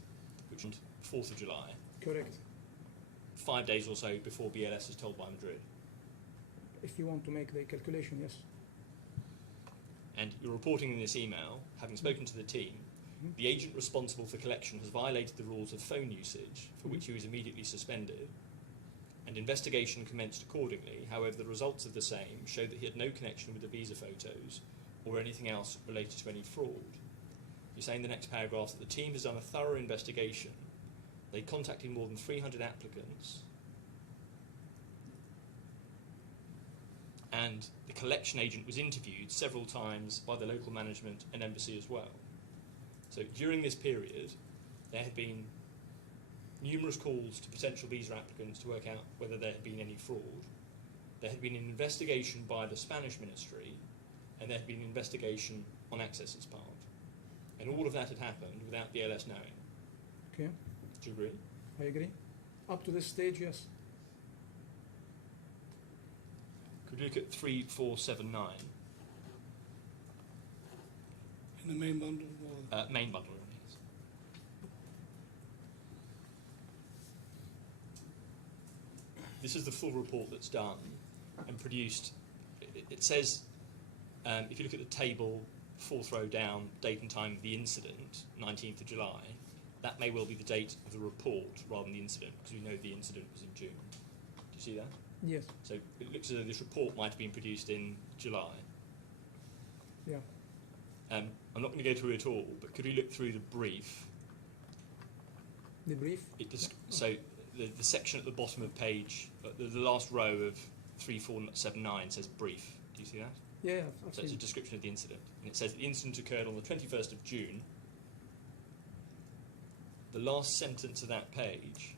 Which was 4th of July? Correct. 5 days or so before BLS is told by Madrid? If you want to make the calculation, yes. And you're reporting in this email, having spoken to the team, the agent responsible for collection has violated the rules of phone usage, for which he was immediately suspended, and investigation commenced accordingly. However, the results of the same showed that he had no connection with the visa photos or anything else related to any fraud. You say in the next paragraph that the team has done a thorough investigation. They contacted more than 300 applicants, and the collection agent was interviewed several times by the local management and embassy as well. So during this period, there had been numerous calls to potential visa applicants to work out whether there had been any fraud. There had been an investigation by the Spanish ministry, and there had been an investigation on Access's part. And all of that had happened without BLS knowing. Okay, Do you agree? I agree. Up to this stage, yes. Could we look at 3479, In the main bundle, or main bundle? Yes. This is the full report that's done and produced. It says, if you look at the table, 4th row down, date and time of the incident, 19th of July, that may well be the date of the report rather than the incident, because we know the incident was in June. Do you see that? Yes. So it looks as though this report might have been produced in July. Yeah. I'm not going to go through it all, but could we look through the brief? The brief? So the section at the bottom of page, the last row of 3479 says brief. Do you see that? Yeah, I've So it's a seen. description of the incident. And it says the incident occurred on the 21st of June. The last sentence of that page,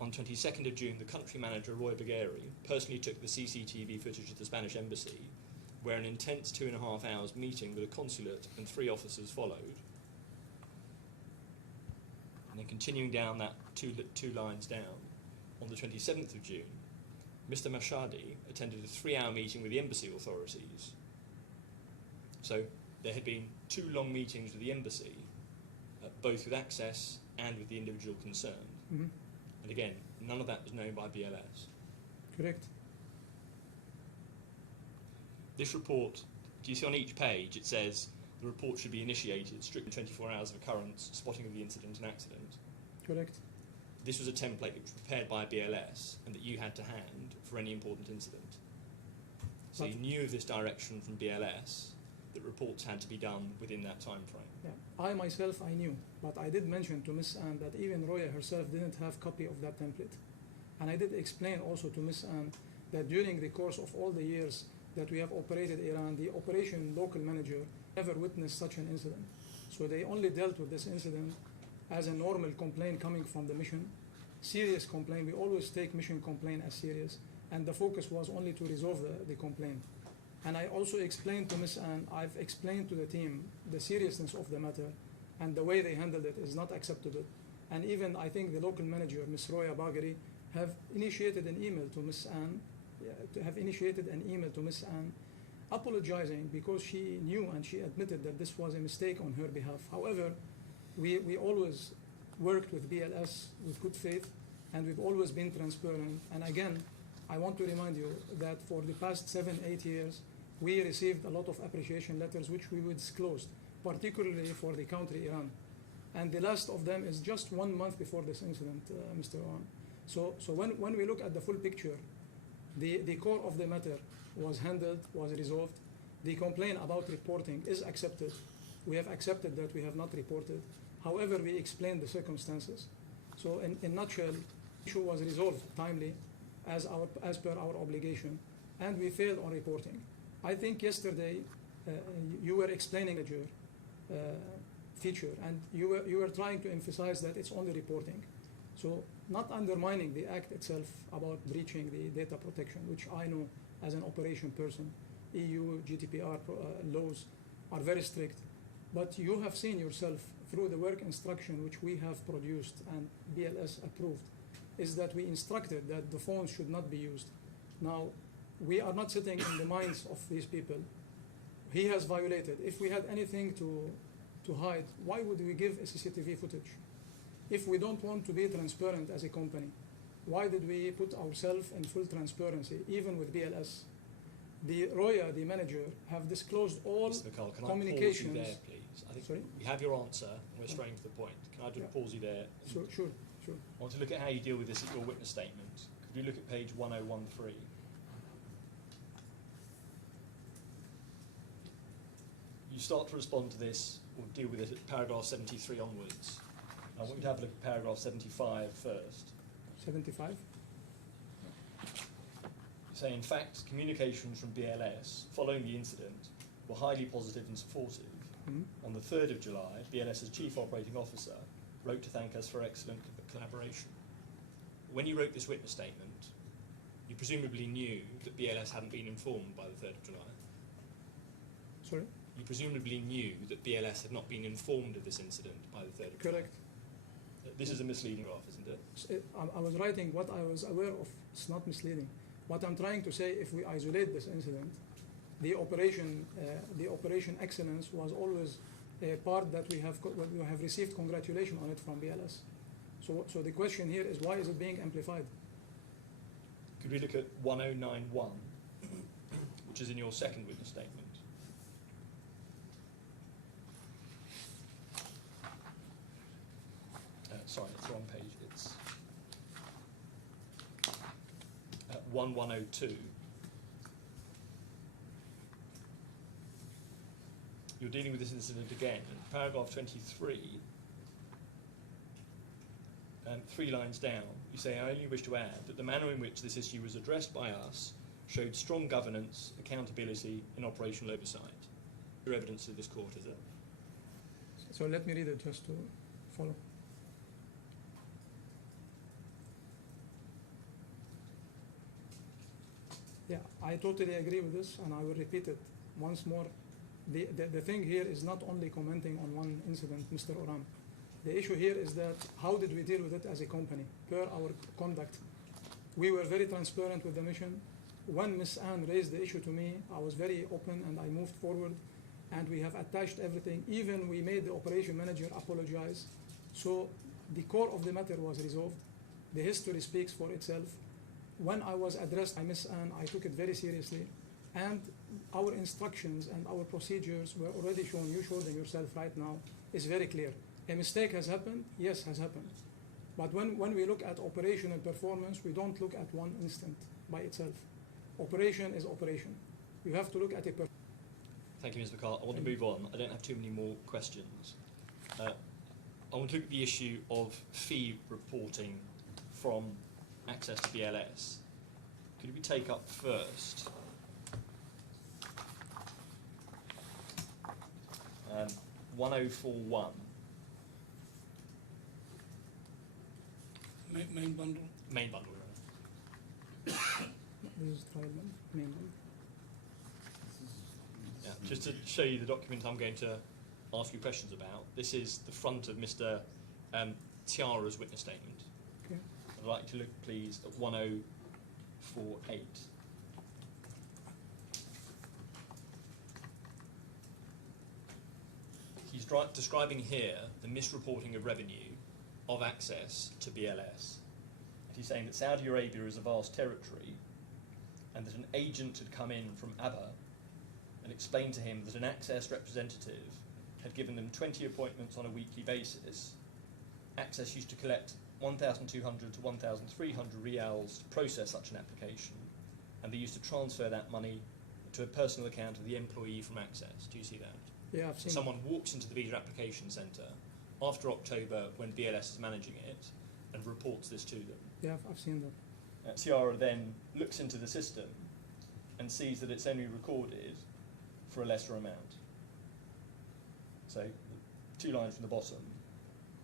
on 22nd of June, the country manager, Roy Bagheri, personally took the CCTV footage of the Spanish embassy, where an intense 2.5 hours meeting with a consulate and 3 officers followed. And then continuing down that two lines down, on the 27th of June, Mr. Mashadi attended a 3-hour meeting with the embassy authorities. So there had been 2 long meetings with the embassy, both with Access and with the individual concerned. Mm-hmm. And again, none of that was known by BLS. Correct. This report, do you see on each page, it says the report should be initiated strictly 24 hours of occurrence, spotting of the incident and accident. Correct. this was a template that was prepared by BLS and that you had to hand for any important incident. So you knew of this direction from BLS that reports had to be done within that time frame. Yeah. I myself, I knew, but I did mention to Miss Anne that even Roya herself didn't have copy of that template. And I did explain also to Miss Anne that during the course of all the years that we have operated Iran, the operation local manager never witnessed such an incident. So they only dealt with this incident as a normal complaint coming from the mission. Serious complaint, we always take mission complaint as serious, and the focus was only to resolve the complaint. And I also explained to Ms. Anne, I've explained to the team the seriousness of the matter, and the way they handled it is not acceptable. And even I think the local manager, Ms. Roya Bagheri, have initiated an email to Ms. Anne, apologizing because she knew and she admitted that this was a mistake on her behalf. However, we always worked with BLS with good faith, and we've always been transparent. And again, I want to remind you that for the past 7-8 years, we received a lot of appreciation letters which we disclosed, particularly for the country Iran. And the last of them is just 1 month before this incident, Mr. Owen. So when we look at the full picture, the core of the matter was handled, was resolved. The complaint about reporting is accepted. We have accepted that we have not reported. However, we explained the circumstances. So in a nutshell, the issue was resolved timely as per our obligation, and we failed on reporting. I think yesterday you were explaining the feature, and you were trying to emphasize that it's only reporting. So not undermining the act itself about breaching the data protection, which I know as an operation person, EU GDPR laws are very strict, but you have seen yourself through the work instruction which we have produced and BLS approved, is that we instructed that the phones should not be used. Now, we are not sitting in the minds of these people. He has violated. If we had anything to hide, why would we give a CCTV footage? If we don't want to be transparent as a company, why did we put ourselves in full transparency, even with BLS? The Roya, the manager, have disclosed all Mr. McCall, can communications. I pause you there, please? I think Sorry? we have your answer, and we're straying to the point. Can I just pause you there? Sure. I want to look at how you deal with this at your witness statement. Could you look at page 1013? You start to respond to this, or deal with it at paragraph 73 onwards. I want you to have a look at paragraph 75 first. 75? You say, in fact, communications from BLS following the incident were highly positive and supportive. Mm-hmm. On the 3rd of July, BLS's Chief Operating Officer wrote to thank us for excellent collaboration. When you wrote this witness statement, you presumably knew that BLS hadn't been informed by the 3rd of July. Sorry? You presumably knew that BLS had not been informed of this incident by the 3rd of July. Correct. This is a misleading graph, isn't it? I was writing what I was aware of. It's not misleading. What I'm trying to say, if we isolate this incident, the operation excellence was always a part that we have received congratulation on it from BLS. So the question here is, why is it being amplified? Could we look at 1091, which is in your second witness statement? Sorry, it's the wrong page. It's 1102. You're dealing with this incident again. In paragraph 23, 3 lines down, you say, I only wish to add that the manner in which this issue was addressed by us showed strong governance, accountability, and operational oversight. Your evidence to this court, is it? So let me read it just to follow. Yeah, I totally agree with this, and I will repeat it once more. The thing here is not only commenting on one incident, Mr. Oram. The issue here is that how did we deal with it as a company? Per our conduct, we were very transparent with the mission. When Ms. Anne raised the issue to me, I was very open and I moved forward, and we have attached everything. Even we made the operation manager apologize. So the core of the matter was resolved. The history speaks for itself. When I was addressed by Ms. Anne, I took it very seriously, and our instructions and our procedures were already shown. You showed them yourself right now. It's very clear. A mistake has happened. Yes, has happened. But when we look at operational performance, we don't look at one instant by itself. Operation is operation. You have to look at it. Thank you, Ms. McCart. I want to move on. I don't have too many more questions. I want to look at the issue of fee reporting from Access to BLS. Could we take up first 1041? Main bundle. Main bundle. This is trial main bundle. Yeah, just to show you the document I'm going to ask you questions about. This is the front of Mr. Tiara's witness statement. Okay. I'd like to look, please, at 1048. He's describing here the misreporting of revenue of Access to BLS. And he's saying that Saudi Arabia is a vast territory and that an agent had come in from ABBA and explained to him that an Access representative had given them 20 appointments on a weekly basis. Access used to collect 1,200 to 1,300 rials to process such an application, and they used to transfer that money to a personal account of the employee from Access. Do you see that? Yeah, I've seen. Someone walks into the visa application centre after October when BLS is managing it and reports this to them. Yeah, I've seen that. Tiara then looks into the system and sees that it's only recorded for a lesser amount. So, 2 lines from the bottom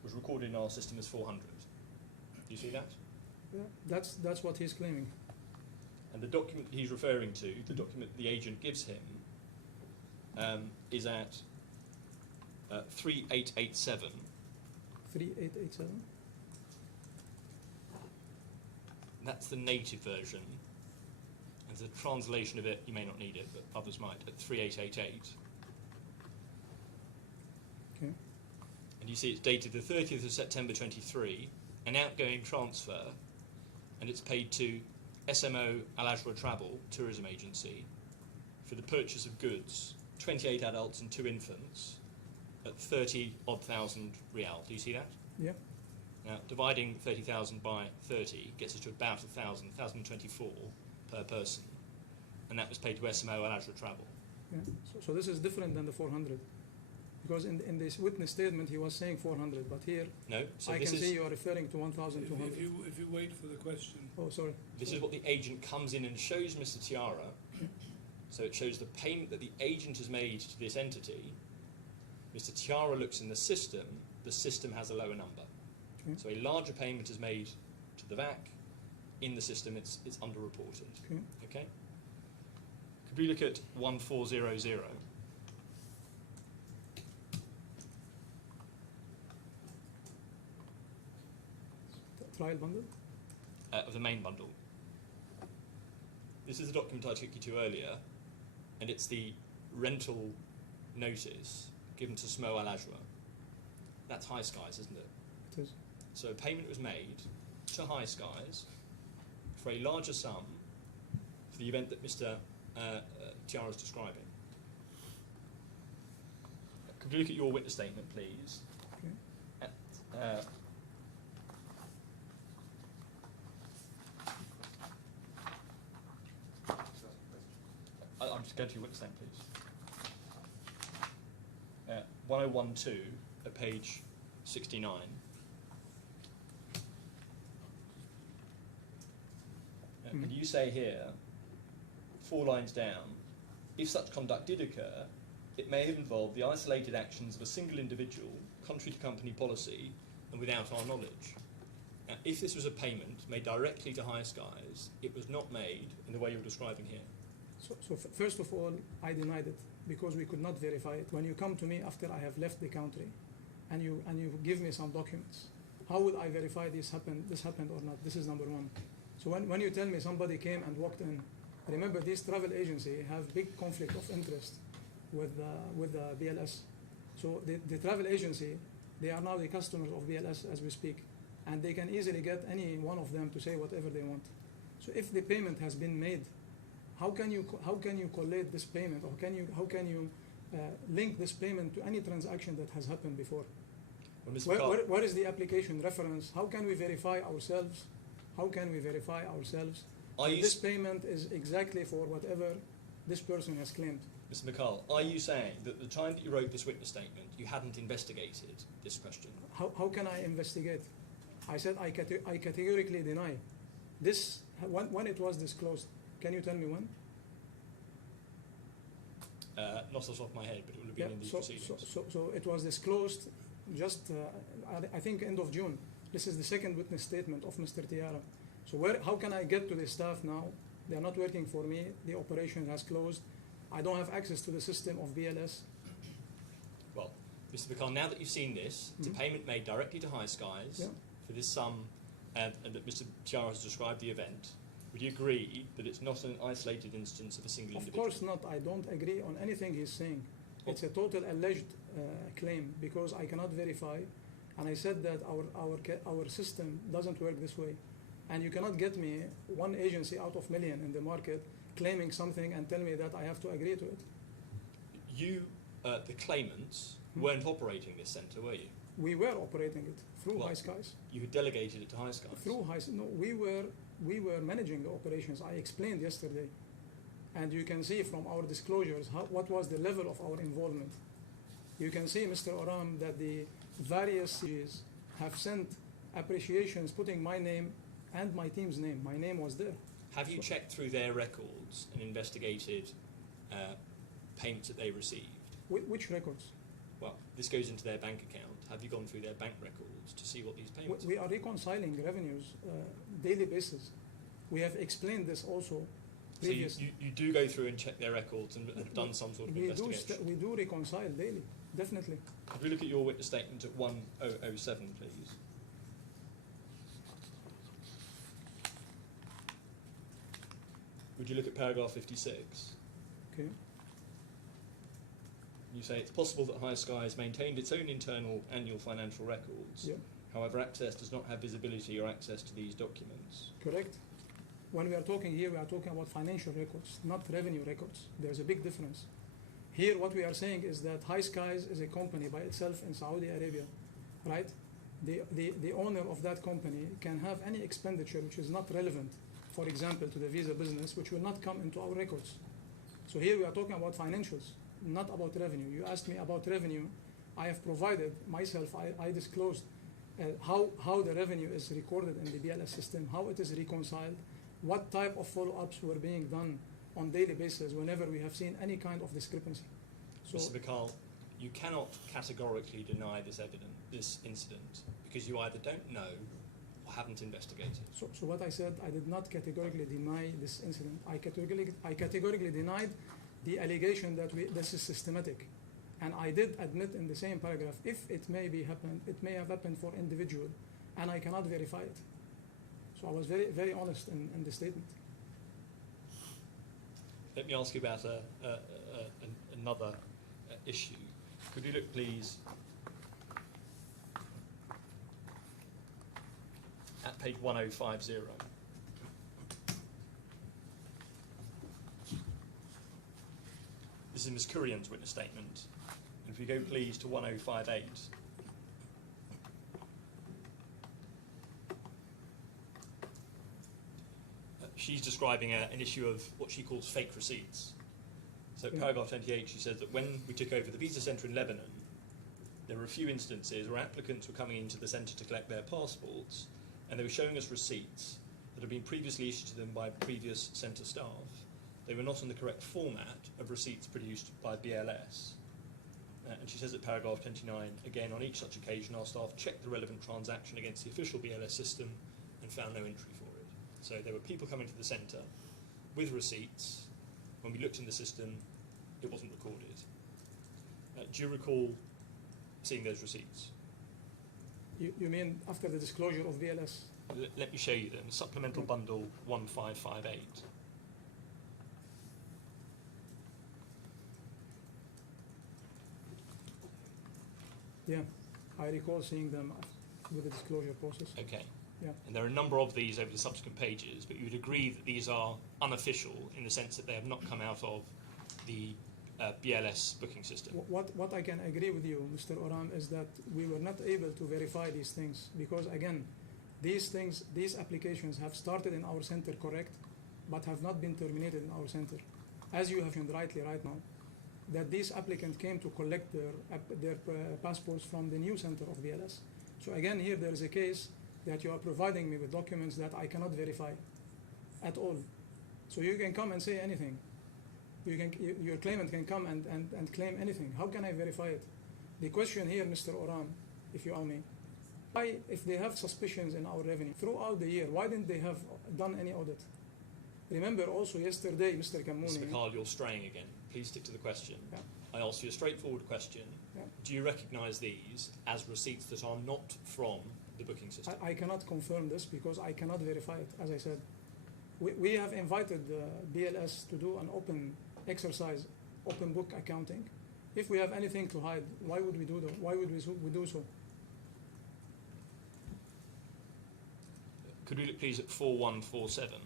was recorded in our system as 400. Do you see that? Yeah, that's what he's claiming. And the document he's referring to, the document the agent gives him, is at 3887. 3887. That's the native version. And the translation of it, you may not need it, but others might, at 3888. Okay. And you see it's dated the 30th of September 23, an outgoing transfer, and it's paid to SMO Al Ajra Travel, tourism agency, for the purchase of goods, 28 adults and 2 infants, at 30-odd thousand rial. Do you see that? Yeah. Now, dividing 30,000 by 30 gets us to about 1,000, 1,024 per person, and that was paid to SMO Al Ajra Travel. Yeah. So this is different than the 400, because in this witness statement he was saying 400, but here No, so I this can is see you are referring to 1,200. If you wait for the question. Oh, sorry. this is what the agent comes in and shows Mr. Tiara. So it shows the payment that the agent has made to this entity. Mr. Tiara looks in the system has a lower number. Okay. So a larger payment is made to the VAC. In the system, it's underreported. Okay. Okay? Could we look at 1400? Trial bundle. Of the main bundle. This is the document I took you to earlier, and it's the rental notice given to SMO Al Ajra. That's High Skies, isn't it? It is. So a payment was made to High Skies for a larger sum for the event that Mr. Tiara is describing. Could we look at your witness statement, please? Okay. I'm just going to your witness statement, please. 1012 at page 69. And you say here, 4 lines down, if such conduct did occur, it may have involved the isolated actions of a single individual, contrary to company policy, and without our knowledge. Now, if this was a payment made directly to High Skies, it was not made in the way you're describing here. So first of all, I denied it because we could not verify it. When you come to me after I have left the country, and you give me some documents, how would I verify this happened or not? This is number one. So when you tell me somebody came and walked in, remember these travel agencies have big conflict of interest with the BLS. So the travel agency, they are now the customers of BLS as we speak, and they can easily get any one of them to say whatever they want. So if the payment has been made, how can you collate this payment, or how can you link this payment to any transaction that has happened before? Well, Mr. McCall, Where is the application reference? How can we verify ourselves? How can we verify ourselves Are that you this s- payment is exactly for whatever this person has claimed? Mr. McCall, are you saying that at the time that you wrote this witness statement, you hadn't investigated this question? How can I investigate? I said I categorically deny. This, when it was disclosed, can you tell me when? Not off the top of my head, but it would have been in these proceedings. So it was disclosed just, I think, end of June. This is the second witness statement of Mr. Tiara. So how can I get to the staff now? They are not working for me. The operation has closed. I don't have access to the system of BLS. Well, Mr. McCall, now that you've seen this, it's a payment made directly to High Skies Yeah. for this sum, and that Mr. Tiara has described the event. Would you agree that it's not an isolated instance of a single Of individual? course not. I don't agree on anything he's saying. It's a total alleged claim because I cannot verify. And I said that our system doesn't work this way. And you cannot get me one agency out of million in the market claiming something and tell me that I have to agree to it. You, the claimants, weren't operating this centre, were you? We were operating it through Well, High Skies. You had delegated it to High Skies. No, we were managing the operations. I explained yesterday. And you can see from our disclosures what was the level of our involvement. You can see, Mr. Oram, that the various CGs have sent appreciations putting my name and my team's name. My name was there. Have you checked through their records and investigated payments that they received? Which records? Well, this goes into their bank account. Have you gone through their bank records to see what these payments We are reconciling revenues daily basis. We have explained this also So previously. you do go through and check their records and have done some sort of investigation? We do reconcile daily, definitely. Could we look at your witness statement at 1007, please? Would you look at paragraph 56? Okay. You say it's possible that High Skies maintained its own internal annual financial records. Yeah. However, Access does not have visibility or access to these documents. Correct. When we are talking here, we are talking about financial records, not revenue records. There's a big difference. Here, what we are saying is that High Skies is a company by itself in Saudi Arabia, right? The owner of that company can have any expenditure which is not relevant, for example, to the visa business, which will not come into our records. So here we are talking about financials, not about revenue. You asked me about revenue. I have provided myself, I disclosed how the revenue is recorded in the BLS system, how it is reconciled, what type of follow-ups were being done on daily basis whenever we have seen any kind of discrepancy. So, Mr. McCall, you cannot categorically deny this incident, because you either don't know or haven't investigated. so what I said, I did not categorically deny this incident. I categorically denied the allegation that this is systematic. And I did admit in the same paragraph, if it may have happened for individual, and I cannot verify it. So I was very, very honest in the statement. Let me ask you about another issue. Could you look, please, at page 1050? This is Ms. Kurian's witness statement. And if we go, please, to 1058. She's describing an issue of what she calls fake receipts. So Yeah. paragraph 28, she says that when we took over the visa centre in Lebanon, there were a few instances where applicants were coming into the centre to collect their passports, and they were showing us receipts that had been previously issued to them by previous centre staff. They were not in the correct format of receipts produced by BLS. And she says at paragraph 29, again, on each such occasion, our staff checked the relevant transaction against the official BLS system and found no entry for it. So there were people coming to the centre with receipts. When we looked in the system, it wasn't recorded. Do you recall seeing those receipts? You mean after the disclosure of BLS? Let me show you them. Supplemental bundle 1558. Yeah, I recall seeing them with the disclosure process. Okay. Yeah. And there are a number of these over the subsequent pages, but you would agree that these are unofficial in the sense that they have not come out of the BLS booking system. What I can agree with you, Mr. Oram, is that we were not able to verify these things because, again, these applications have started in our center, correct, but have not been terminated in our center. As you have mentioned rightly right now, that these applicants came to collect their passports from the new center of BLS. So again, here there is a case that you are providing me with documents that I cannot verify at all. So you can come and say anything. Your claimant can come and claim anything. How can I verify it? The question here, Mr. Oram, if you allow me, why, if they have suspicions in our revenue throughout the year, why didn't they have done any audit? Remember also yesterday, Mr. Kammouni. Mr. McCall, you're straying again. Please stick to the question. Yeah. I asked you a straightforward question. Yeah. Do you recognise these as receipts that are not from the booking system? I cannot confirm this because I cannot verify it, as I said. We have invited BLS to do an open exercise, open book accounting. If we have anything to hide, why would we do that? Why would we do so? Could we look please at 4147?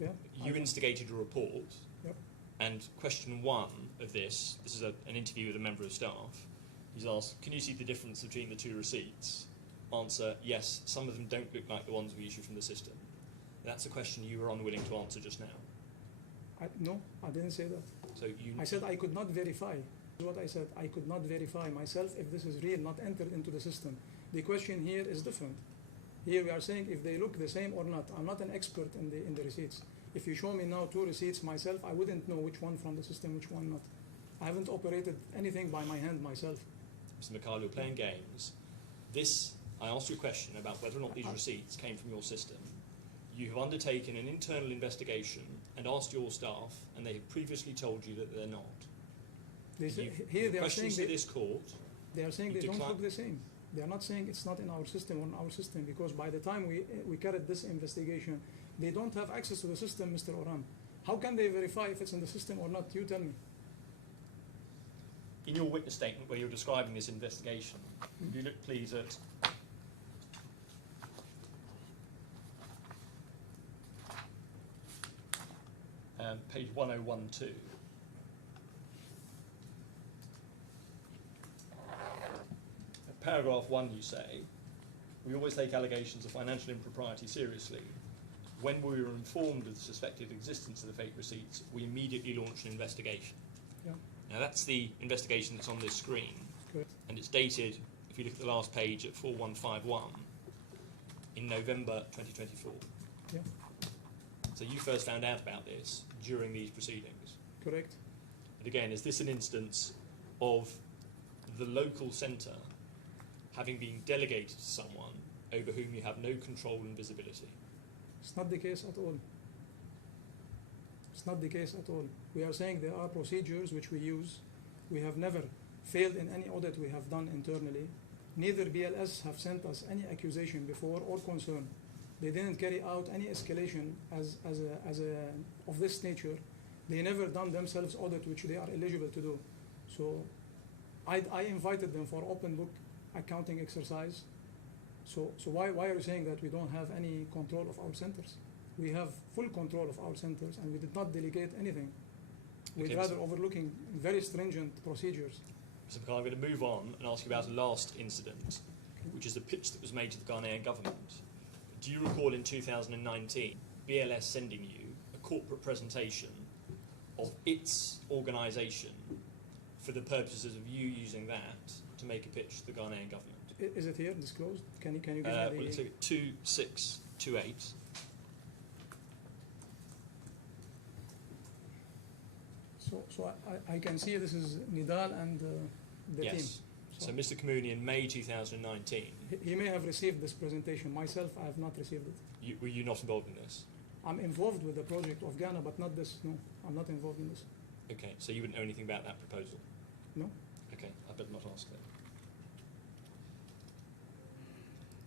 Yeah. You instigated a report. Yep. And question 1 of this is an interview with a member of staff. He's asked, can you see the difference between the two receipts? Answer, yes, some of them don't look like the ones we issue from the system. That's a question you were unwilling to answer just now. No, I didn't say that. So you. I said I could not verify. This is what I said. I could not verify myself if this is real, not entered into the system. The question here is different. Here we are saying if they look the same or not. I'm not an expert in the receipts. If you show me now 2 receipts myself, I wouldn't know which one from the system, which one not. I haven't operated anything by my hand myself. Mr. McCall, you're playing games. I asked you a question about whether or not these receipts came from your system. You have undertaken an internal investigation and asked your staff, and they have previously told you that they're not. Here they are saying questions to this court. they are saying they don't look the same. They are not saying it's not in our system or in our system because by the time we carried this investigation, they don't have access to the system, Mr. Oram. How can they verify if it's in the system or not? You tell me. In your witness statement where you're describing this investigation, could you look please at page 1012. At paragraph 1 you say, we always take allegations of financial impropriety seriously. When we were informed of the suspected existence of the fake receipts, we immediately launched an investigation. Yeah. Now that's the investigation that's on this screen, Correct. and it's dated, if you look at the last page, at 4151 in November 2024. Yeah. So you first found out about this during these proceedings. Correct. And again, is this an instance of the local centre having been delegated to someone over whom you have no control and visibility? It's not the case at all. It's not the case at all. We are saying there are procedures which we use. We have never failed in any audit we have done internally. Neither BLS have sent us any accusation before or concern. They didn't carry out any escalation of this nature. They never done themselves audit which they are eligible to do. So I invited them for open book accounting exercise. So why are you saying that we don't have any control of our centers? We have full control of our centers and we did not delegate anything. We'd rather overlooking very stringent procedures. Mr. McCall, I'm going to move on and ask you about a last incident, which is the pitch that was made to the Ghanaian government. Do you recall in 2019 BLS sending you a corporate presentation of its organisation for the purposes of you using that to make a pitch to the Ghanaian government? Is it here disclosed? Can you give me Well, the... let's look at 2628. So I can see this is Nidal and the team. Yes. So Mr. Kammouni, in May 2019, He may have received this presentation. Myself, I have not received it. were you not involved in this? I'm involved with the project of Ghana, but not this. No, I'm not involved in this. Okay, so you wouldn't know anything about that proposal? No. Okay, I better not ask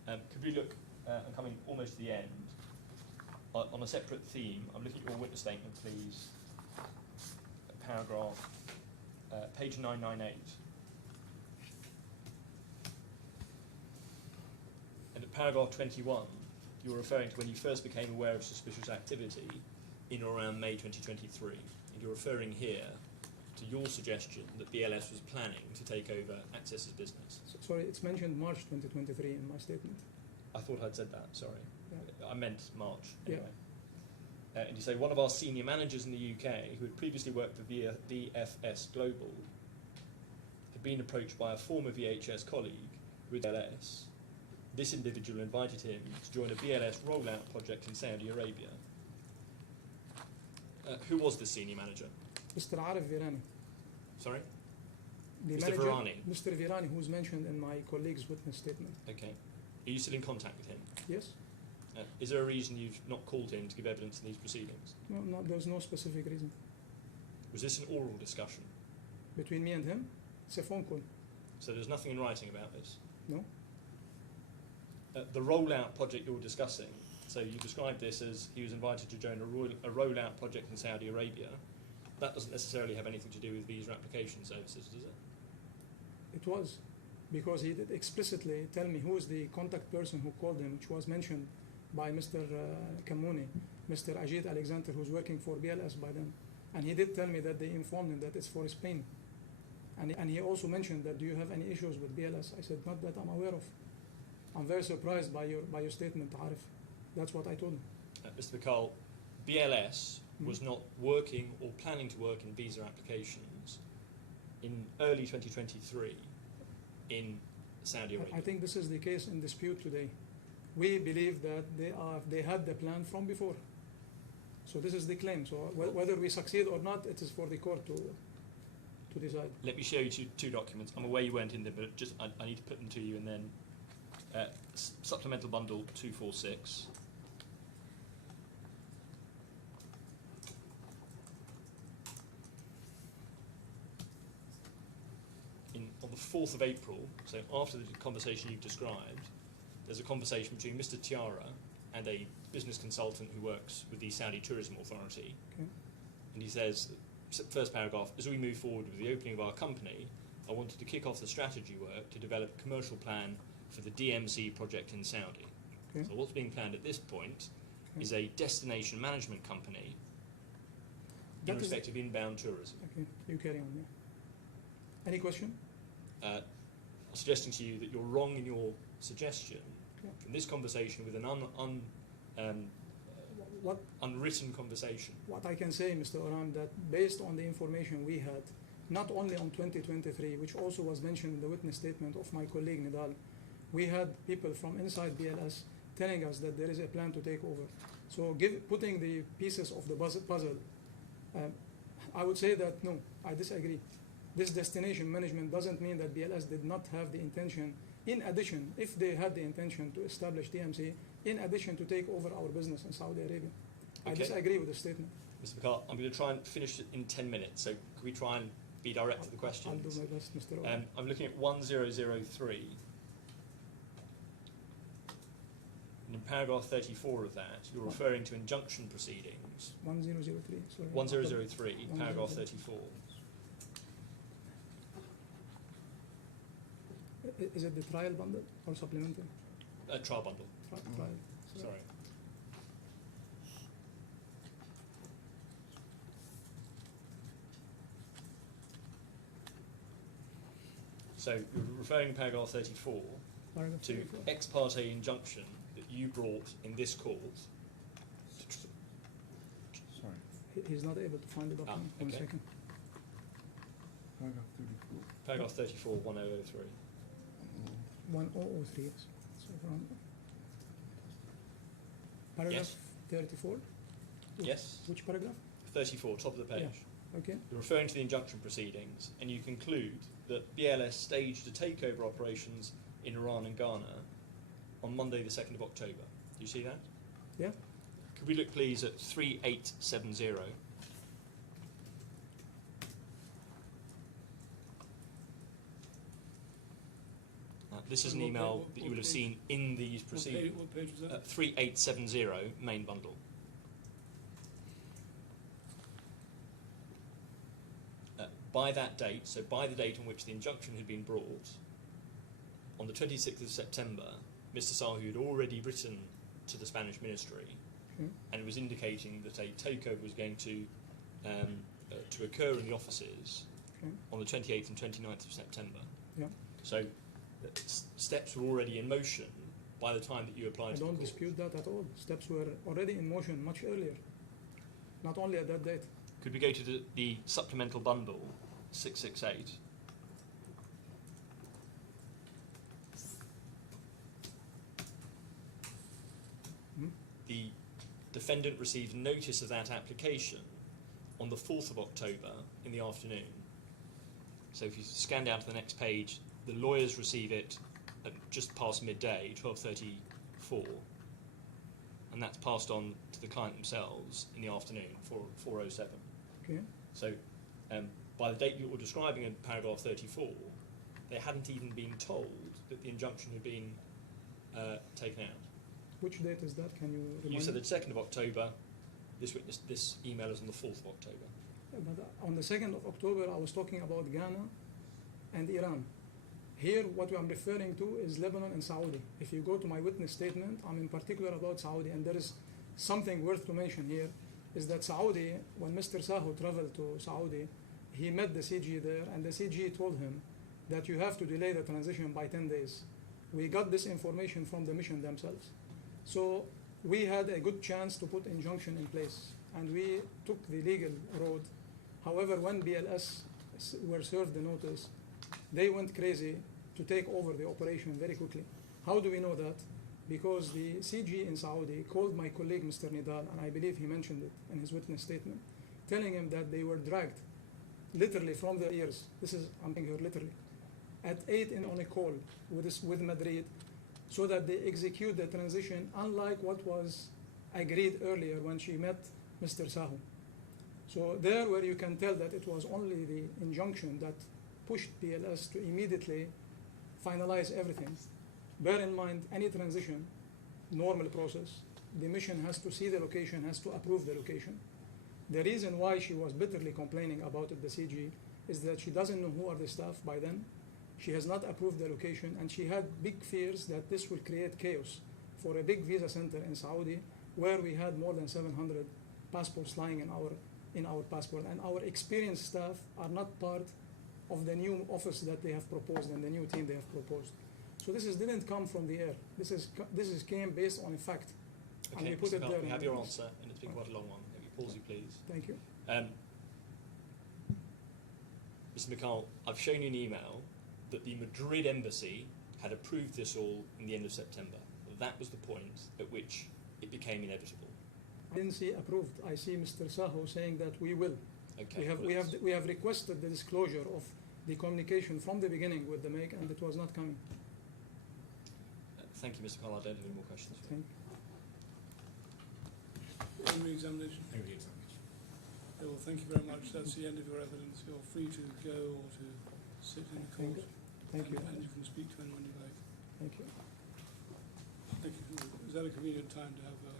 then. Could we look, I'm coming almost to the end, on a separate theme. I'm looking at your witness statement, please. Paragraph, page 998. And at paragraph 21, you're referring to when you first became aware of suspicious activity in or around May 2023. And you're referring here to your suggestion that BLS was planning to take over Access's business. Sorry, it's mentioned March 2023 in my statement. I thought I'd said that, sorry. Yeah. I meant March, Yeah. anyway. And you say one of our senior managers in the UK, who had previously worked for VFS Global, had been approached by a former VHS colleague with BLS. This individual invited him to join a BLS rollout project in Saudi Arabia. Who was the senior manager? Mr. Arif Virani. Sorry? The Mr. manager, Virani. Mr. Virani, who is mentioned in my colleague's witness statement. Okay. Are you still in contact with him? Yes? Is there a reason you've not called him to give evidence in these proceedings? No, there's no specific reason. Was this an oral discussion? Between me and him, it's a phone call. So there's nothing in writing about this? No? The rollout project you're discussing, so you described this as he was invited to join a rollout project in Saudi Arabia. That doesn't necessarily have anything to do with visa application services, does it? It was, because he did explicitly tell me who is the contact person who called him, which was mentioned by Mr. Kamuni, Mr. Ajit Alexander, who's working for BLS by then. And he did tell me that they informed him that it's for Spain. And he also mentioned that, do you have any issues with BLS? I said, not that I'm aware of. I'm very surprised by your statement, Arif. That's what I told him. Mr. Bakal, BLS was not working or planning to work in visa applications in early 2023 in Saudi Arabia. I think this is the case in dispute today. We believe that they had the plan from before. So this is the claim. So whether we succeed or not, it is for the court to decide. Let me show you two documents. I'm aware you weren't in there, but just I need to put them to you, and then supplemental bundle 246. On the 4th of April, so after the conversation you've described, there's a conversation between Mr. Tiara and a business consultant who works with the Saudi Tourism Authority. Okay. And he says, first paragraph, as we move forward with the opening of our company, I wanted to kick off the strategy work to develop a commercial plan for the DMC project in Saudi. Okay. So what's being planned at this point is a destination management company in respect of inbound tourism. Okay, you carry on, yeah. Any question? I'm suggesting to you that you're wrong in your suggestion from this conversation with an unwritten conversation. What I can say, Mr. Oram, that based on the information we had, not only on 2023, which also was mentioned in the witness statement of my colleague Nidal, we had people from inside BLS telling us that there is a plan to take over. So putting the pieces of the puzzle, I would say that no, I disagree. This destination management doesn't mean that BLS did not have the intention, in addition, if they had the intention to establish DMC, in addition to take over our business in Saudi Arabia. Okay. I disagree with the statement. Mr. McCart, I'm going to try and finish it in 10 minutes, so can we try and be direct to the questions? I'll do my best, Mr. Oram. I'm looking at 1003. And in paragraph 34 of that, you're referring to injunction proceedings. 1003, sorry. 1003, paragraph 34. Is it the trial bundle or supplemental? Trial bundle. Trial. Sorry. So you're referring in paragraph 34 to ex parte injunction that you brought in this court. Sorry. He's not able to find the document. Okay. 1 second. Paragraph 34. Paragraph 34, 1003. 1003. So from paragraph Yes. 34? Yes. Which paragraph? 34, top of the page. Yeah. Okay. You're referring to the injunction proceedings, and you conclude that BLS staged a takeover operations in Iran and Ghana on Monday the 2nd of October. Do you see that? Yeah. Could we look please at 3870? This is an email that you will have seen in these proceedings. What page was that? 3870, main bundle. By that date, so by the date on which the injunction had been brought, on the 26th of September, Mr. Sahu had already written to the Spanish ministry and was indicating that a takeover was going to occur in the offices on the 28th and 29th of September. Yeah. So steps were already in motion by the time that you applied I to the don't court. dispute that at all. Steps were already in motion much earlier, not only at that date. Could we go to the supplemental bundle 668? The defendant received notice of that application on the 4th of October in the afternoon. So if you scan down to the next page, the lawyers receive it at just past midday, 12:34, and that's passed on to the client themselves in the afternoon, 4:07. Okay. So by the date you were describing in paragraph 34, they hadn't even been told that the injunction had been taken out. Which date is that? Can you remind You said me? the 2nd of October. This email is on the 4th of October. But on the 2nd of October, I was talking about Ghana and Iran. Here, what I'm referring to is Lebanon and Saudi. If you go to my witness statement, I'm in particular about Saudi, and there is something worth to mention here, is that Saudi, when Mr. Sahu traveled to Saudi, he met the CG there, and the CG told him that you have to delay the transition by 10 days. We got this information from the mission themselves. So we had a good chance to put injunction in place, and we took the legal road. However, when BLS were served the notice, they went crazy to take over the operation very quickly. How do we know that? Because the CG in Saudi called my colleague Mr. Nidal, and I believe he mentioned it in his witness statement, telling him that they were dragged literally from their ears. I'm saying here literally, at 8 on a call with Madrid, so that they execute the transition, unlike what was agreed earlier when she met Mr. Sahu. So there where you can tell that it was only the injunction that pushed BLS to immediately finalize everything. Bear in mind, any transition, normal process, the mission has to see the location, has to approve the location. The reason why she was bitterly complaining about it, the CG, is that she doesn't know who are the staff by then. She has not approved the location, and she had big fears that this will create chaos for a big visa center in Saudi, where we had more than 700 passports lying in our passport, and our experienced staff are not part of the new office that they have proposed and the new team they have proposed. So this didn't come from the air. This came based on a fact, and Okay, we put Mr. it Carl, there. we in have the your notes. answer, and it's been quite a long one. Let me pause you, please. Thank you. Mr. McCall, I've shown you an email that the Madrid embassy had approved this all in the end of September. That was the point at which it became inevitable. I didn't see approved. I see Mr. Saho saying that we will. Okay. We have requested the disclosure of the communication from the beginning with the MAG, and it was not coming. Thank you, Mr. McCall. I don't have any more questions. Thank Any examination? Okay, well, thank you very much. That's the end of your evidence. You're free to go or to sit in the court. Thank you. And you can speak to anyone you like. Thank you. Thank you. Is that a convenient time to have a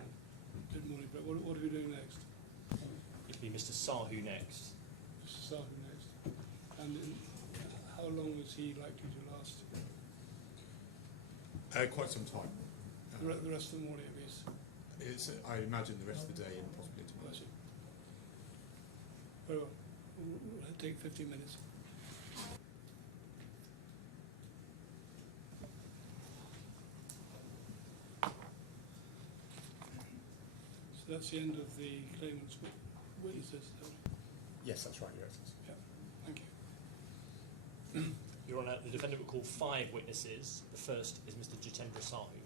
good morning break? What are we doing next? It'll be Mr. Sahu next. Mr. Sahu next. And how long is he likely to last? Quite some time. The rest of the morning, at least. I imagine the rest of the day and possibly tomorrow. Bless you. Very well. We'll take 15 minutes. So that's the end of the claimant's witnesses. Yes, that's right, Your Excellency. Yeah, thank you. Your Honour, the defendant will call 5 witnesses. The first is Mr. Jitendra Sahu.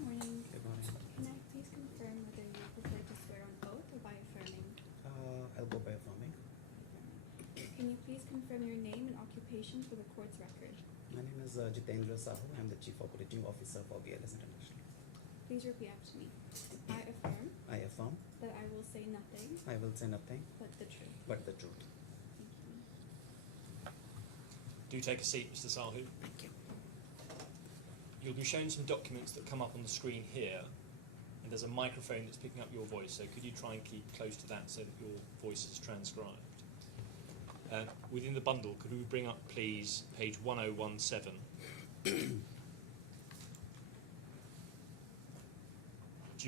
Morning. Good morning. Can I please confirm whether you prefer to swear on oath or by affirming? I'll go by affirming. Can you please confirm your name and occupation for the court's record? My name is Jitendra Sahu. I'm the Chief Operating Officer for BLS International. Please repeat after me. I affirm I affirm that I will say nothing I will say nothing but the truth. but the truth. Thank you. Do take a seat, Mr. Sahu. Thank you. You'll be shown some documents that come up on the screen here. and there's a microphone that's picking up your voice, so could you try and keep close to that so that your voice is transcribed? Within the bundle, could we bring up, please, page 1017? Do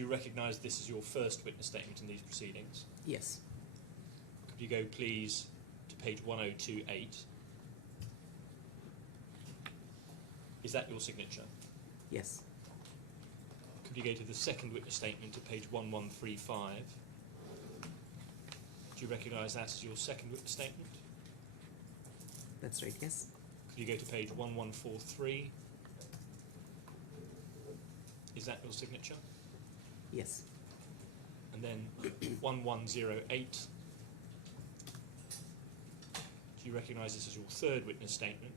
you recognise this as your first witness statement in these proceedings? Yes. Could you go, please, to page 1028? Is that your signature? Yes. Could you go to the second witness statement to page 1135? Do you recognise that as your second witness statement? That's right. Yes. Could you go to page 1143? Is that your signature? Yes. And then 1108. Do you recognise this as your third witness statement?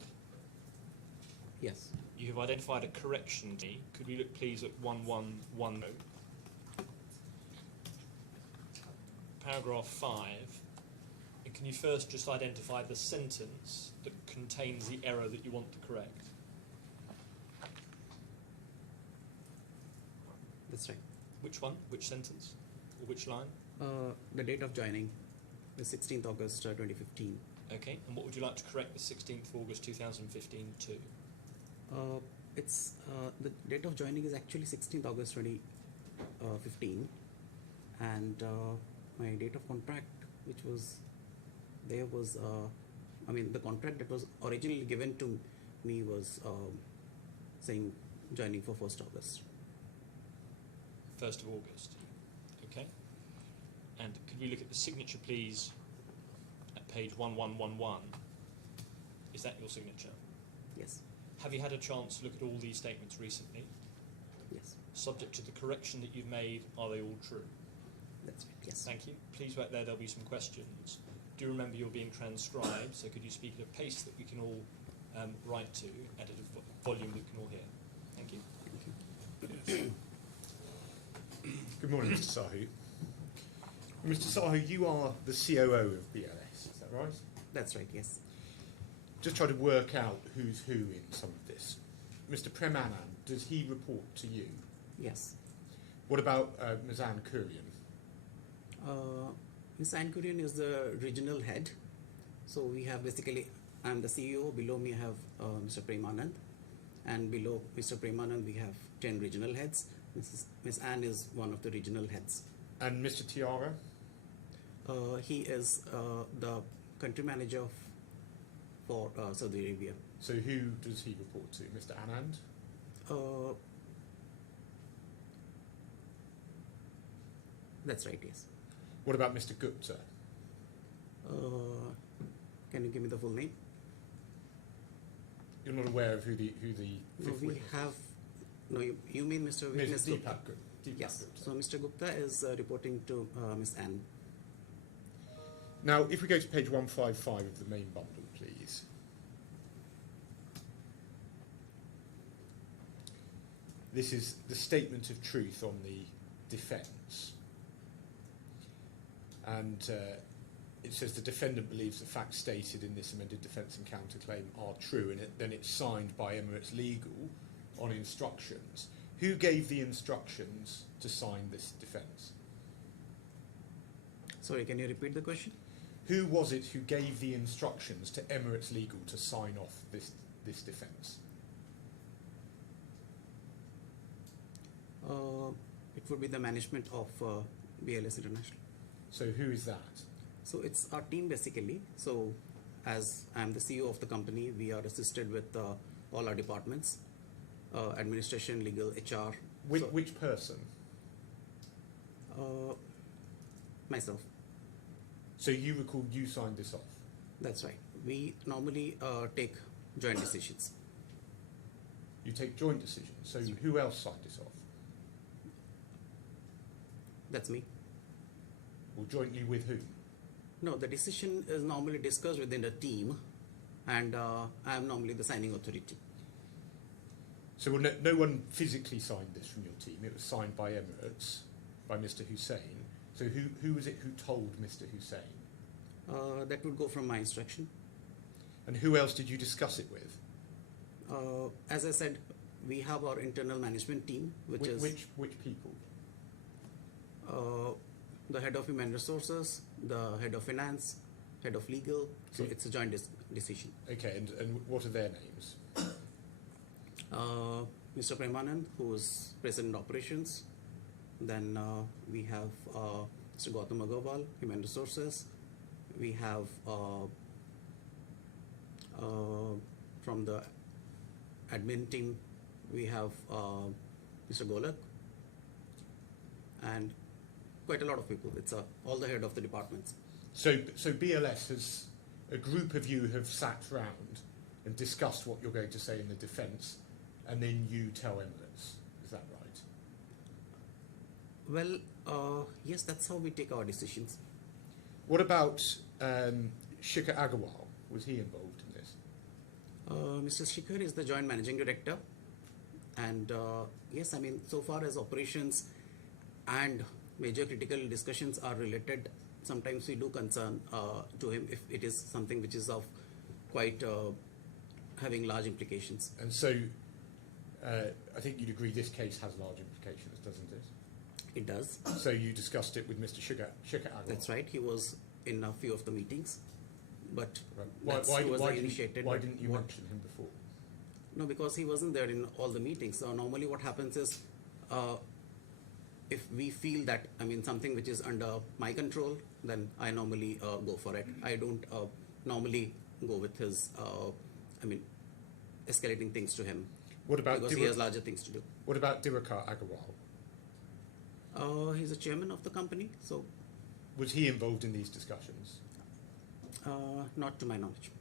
Yes. You have identified a correction to me. Could we look please at 1110? Paragraph 5. And can you first just identify the sentence that contains the error that you want to correct? That's right. Which one? Which sentence? Or which line? The date of joining is 16th August 2015. Okay, and what would you like to correct the 16th of August 2015 to? It's the date of joining is actually 16th August 2015, and my date of contract, which was there was I mean the contract that was originally given to me was saying joining for 1st August. 1st of August. Okay. And could we look at the signature, please, at page 1111? Is that your signature? Yes. Have you had a chance to look at all these statements recently? Yes. Subject to the correction that you've made, are they all true? That's right. Yes. Thank you. Please wait there, there'll be some questions. Do remember you're being transcribed, so could you speak at a pace that we can all write to, at a volume that we can all hear? Thank you. Thank you. Yes. Good morning, Mr. Sahu. Mr. Sahu, you are the COO of BLS, is that right? That's right. Yes. Just try to work out who's who in some of this. Mr. Prem Anand, does he report to you? Yes. What about Ms. Anne Kurian? Ms. Ankurian is the regional head. So we have basically, I'm the CEO. Below me I have Mr. Premanand, and below Mr. Premanand we have 10 regional heads. Ms. Anne is one of the regional heads. And Mr. Tiara? He is the country manager for Saudi Arabia. So who does he report to? Mr. Anand? That's right, yes. What about Mr. Gupta? Can you give me the full name? You're not aware of who the No, fifth we witness have. No, you mean Mr. Ms. Ms. Deepak Gupta? Gupta. Deepak Yes. Gupta. So Mr. Gupta is reporting to Ms. Anne. Now, if we go to page 155 of the main bundle, please. This is the statement of truth on the defence. And it says the defendant believes the facts stated in this amended defence and counterclaim are true, and then it's signed by Emirates Legal on instructions. Who gave the instructions to sign this defence? Sorry, can you repeat the question? Who was it who gave the instructions to Emirates Legal to sign off this defence? It would be the management of BLS International. So who is that? So it's our team basically. So as I'm the CEO of the company, we are assisted with all our departments, administration, legal, HR. Which person? Myself. So you recall you signed this off? That's right. We normally take joint decisions. You take joint decisions. So who else signed this off? That's me. Well, jointly with whom? No, the decision is normally discussed within the team, and I am normally the signing authority. So no one physically signed this from your team. It was signed by Emirates, by Mr. Hussein. So who was it who told Mr. Hussein? That would go from my instruction. And who else did you discuss it with? As I said, we have our internal management team, which Which people? The head of human resources, the head of finance, head of legal. So Okay. it's a joint decision. Okay, and what are their names? Mr. Premanand, who is president operations. Then we have Mr. Gautam Agarwal, human resources. We have from the admin team, we have Mr. Golak, and quite a lot of people. It's all the head of the departments. So BLS has, a group of you have sat round and discussed what you're going to say in the defence, and then you tell Emirates. Is that right? Well, yes, that's how we take our decisions. What about Shikhar Agarwal? Was he involved in this? Mr. Shikhar is the joint managing director, and yes, I mean, so far as operations and major critical discussions are related, sometimes we do concern to him if it is something which is of quite having large implications. And so I think you'd agree this case has large implications, doesn't it? It does. So you discussed it with Mr. Shikhar Agarwal. That's right. He was in a few of the meetings, but Right. why Didn't you mention him before? No, because he wasn't there in all the meetings. So normally what happens is, if we feel that, I mean, something which is under my control, then I normally go for it. I don't normally go with his, escalating things to him. What about because he has larger things to do. What about Diwakar Agarwal? He's a chairman of the company, so Was he involved in these discussions? not to my knowledge.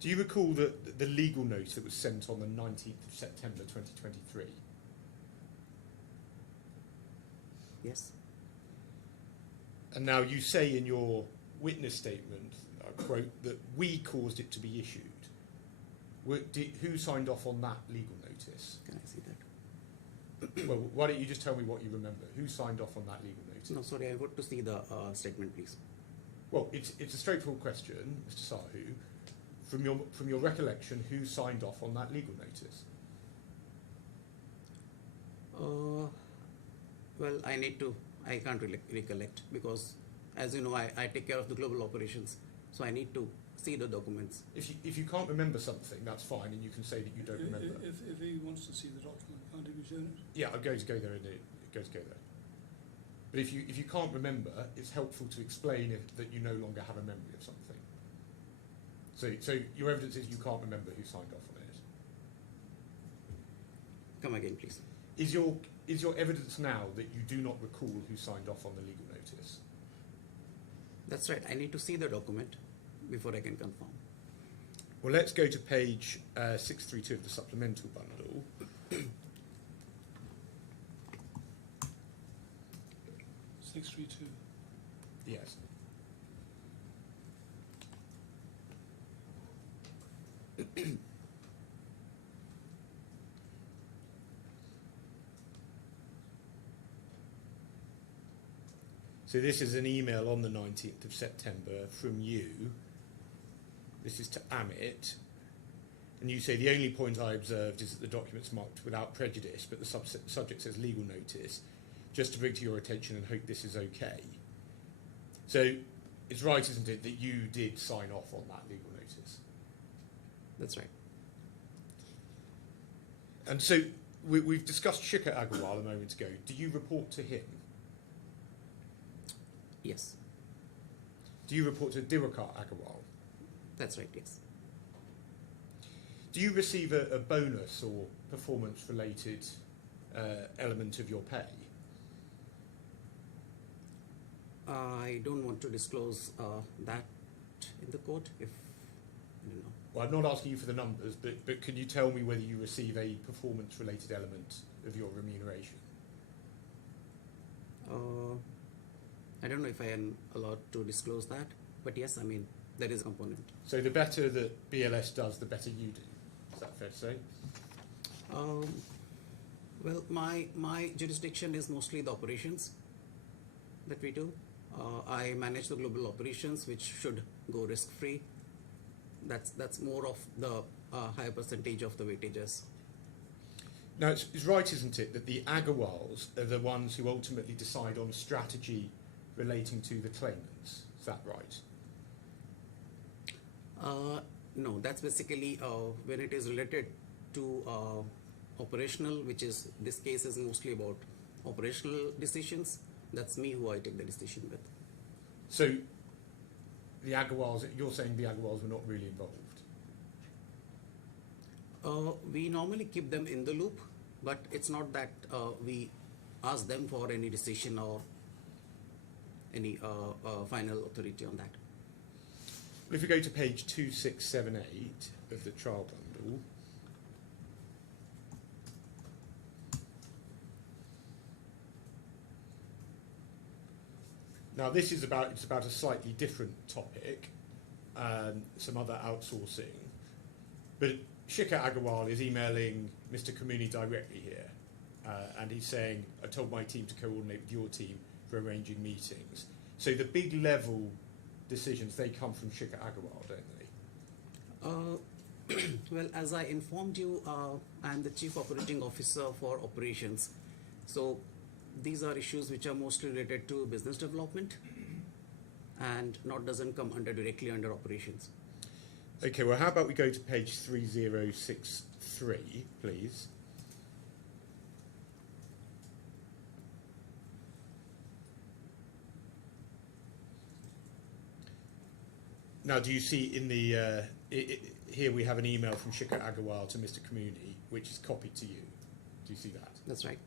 Do you recall the legal note that was sent on the 19th of September 2023? Yes. And now you say in your witness statement, I quote, that we caused it to be issued. Who signed off on that legal notice? Can I see that? Well, why don't you just tell me what you remember? Who signed off on that legal notice? No, sorry, I want to see the statement, please. Well, it's a straightforward question, Mr. Sahu. From your recollection, who signed off on that legal notice? Well, I can't really recollect because, as you know, I take care of the global operations, so I need to see the documents. If you can't remember something, that's fine, and you can say that you don't remember. If he wants to see the document, can't he be shown it? Yeah, I'm going to go there indeed. Going to go there. But if you can't remember, it's helpful to explain that you no longer have a memory of something. So your evidence is you can't remember who signed off on it. Come again, please. Is your evidence now that you do not recall who signed off on the legal notice? That's right. I need to see the document before I can confirm. Well, let's go to page 632 of the supplemental bundle. 632. Yes. So this is an email on the 19th of September from you. This is to Amit. And you say, the only point I observed is that the document's marked without prejudice, but the subject says legal notice, just to bring to your attention and hope this is okay. So it's right, isn't it, that you did sign off on that legal notice? That's right. And so we've discussed Shikhar Agarwal a moment ago. Do you report to him? Yes. Do you report to Diwakar Agarwal? That's right, yes. Do you receive a bonus or performance-related element of your pay? I don't want to disclose that in the court if, I don't know. Well, I'm not asking you for the numbers, but can you tell me whether you receive a performance-related element of your remuneration? I don't know if I am allowed to disclose that, but yes, I mean, there is a component. So the better that BLS does, the better you do. Is that fair to say? Well, my jurisdiction is mostly the operations that we do. I manage the global operations, which should go risk-free. That's more of the higher percentage of the weightages. Now, it's right, isn't it, that the Agarwals are the ones who ultimately decide on strategy relating to the claimants? Is that right? No, that's basically when it is related to operational, which is, this case is mostly about operational decisions. That's me who I take the decision with. So the Agarwals, you're saying the Agarwals were not really involved? We normally keep them in the loop, but it's not that we ask them for any decision or any final authority on that. Well, if we go to page 2678 of the trial bundle, now this is about, it's about a slightly different topic, some other outsourcing, but Shikhar Agarwal is emailing Mr. Kamuni directly here, and he's saying, I told my team to coordinate with your team for arranging meetings. So the big level decisions, they come from Shikhar Agarwal, don't they? Well, as I informed you, I'm the Chief Operating Officer for Operations. So these are issues which are mostly related to business development and doesn't come directly under operations. Okay, well, how about we go to page 3063, please? Now, do you see in the here we have an email from Shikhar Agarwal to Mr. Kamuni, which is copied to you. Do you see that? That's right.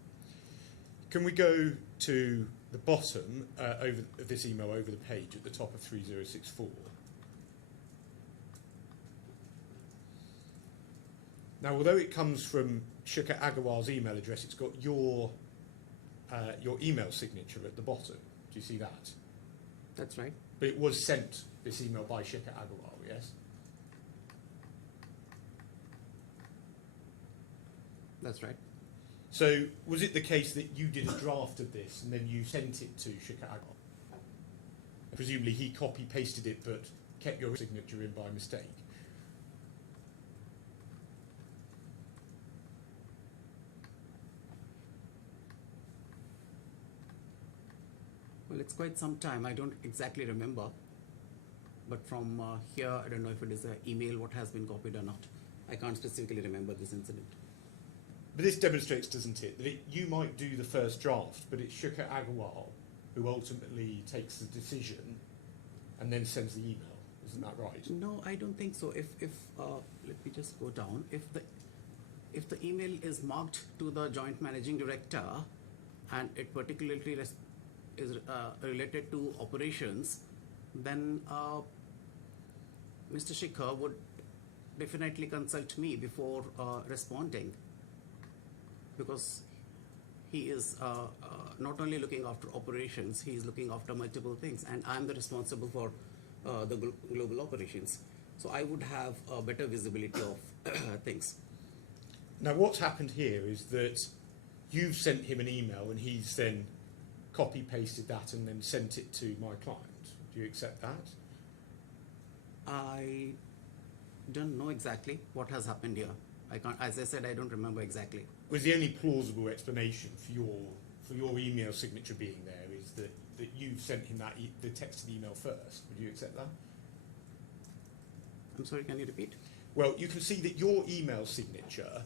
Can we go to the bottom of this email over the page at the top of 3064? Now, although it comes from Shikhar Agarwal's email address, it's got your email signature at the bottom. Do you see that? That's right. But it was sent, this email, by Shikhar Agarwal, yes? That's right. So, was it the case that you did a draft of this and then you sent it to Shikhar Agarwal? Presumably he copy-pasted it but kept your signature in by mistake. Well, it's quite some time. I don't exactly remember. But from here, I don't know if it is an email, what has been copied or not. I can't specifically remember this incident. But this demonstrates, doesn't it, that you might do the first draft, but it's Shikhar Agarwal who ultimately takes the decision and then sends the email. Isn't that right? No, I don't think so. If let me just go down. If the email is marked to the Joint Managing Director and it particularly is related to operations, then Mr. Shikhar would definitely consult me before responding, because he is not only looking after operations, he is looking after multiple things, and I'm the responsible for the global operations. So I would have a better visibility of things. Now, what's happened here is that you've sent him an email and he's then copy-pasted that and then sent it to my client. Do you accept that? I don't know exactly what has happened here. I can't, as I said, I don't remember exactly. Was the only plausible explanation for your email signature being there is that you've sent him the texted email first? Would you accept that? I'm sorry, can you repeat? Well, you can see that your email signature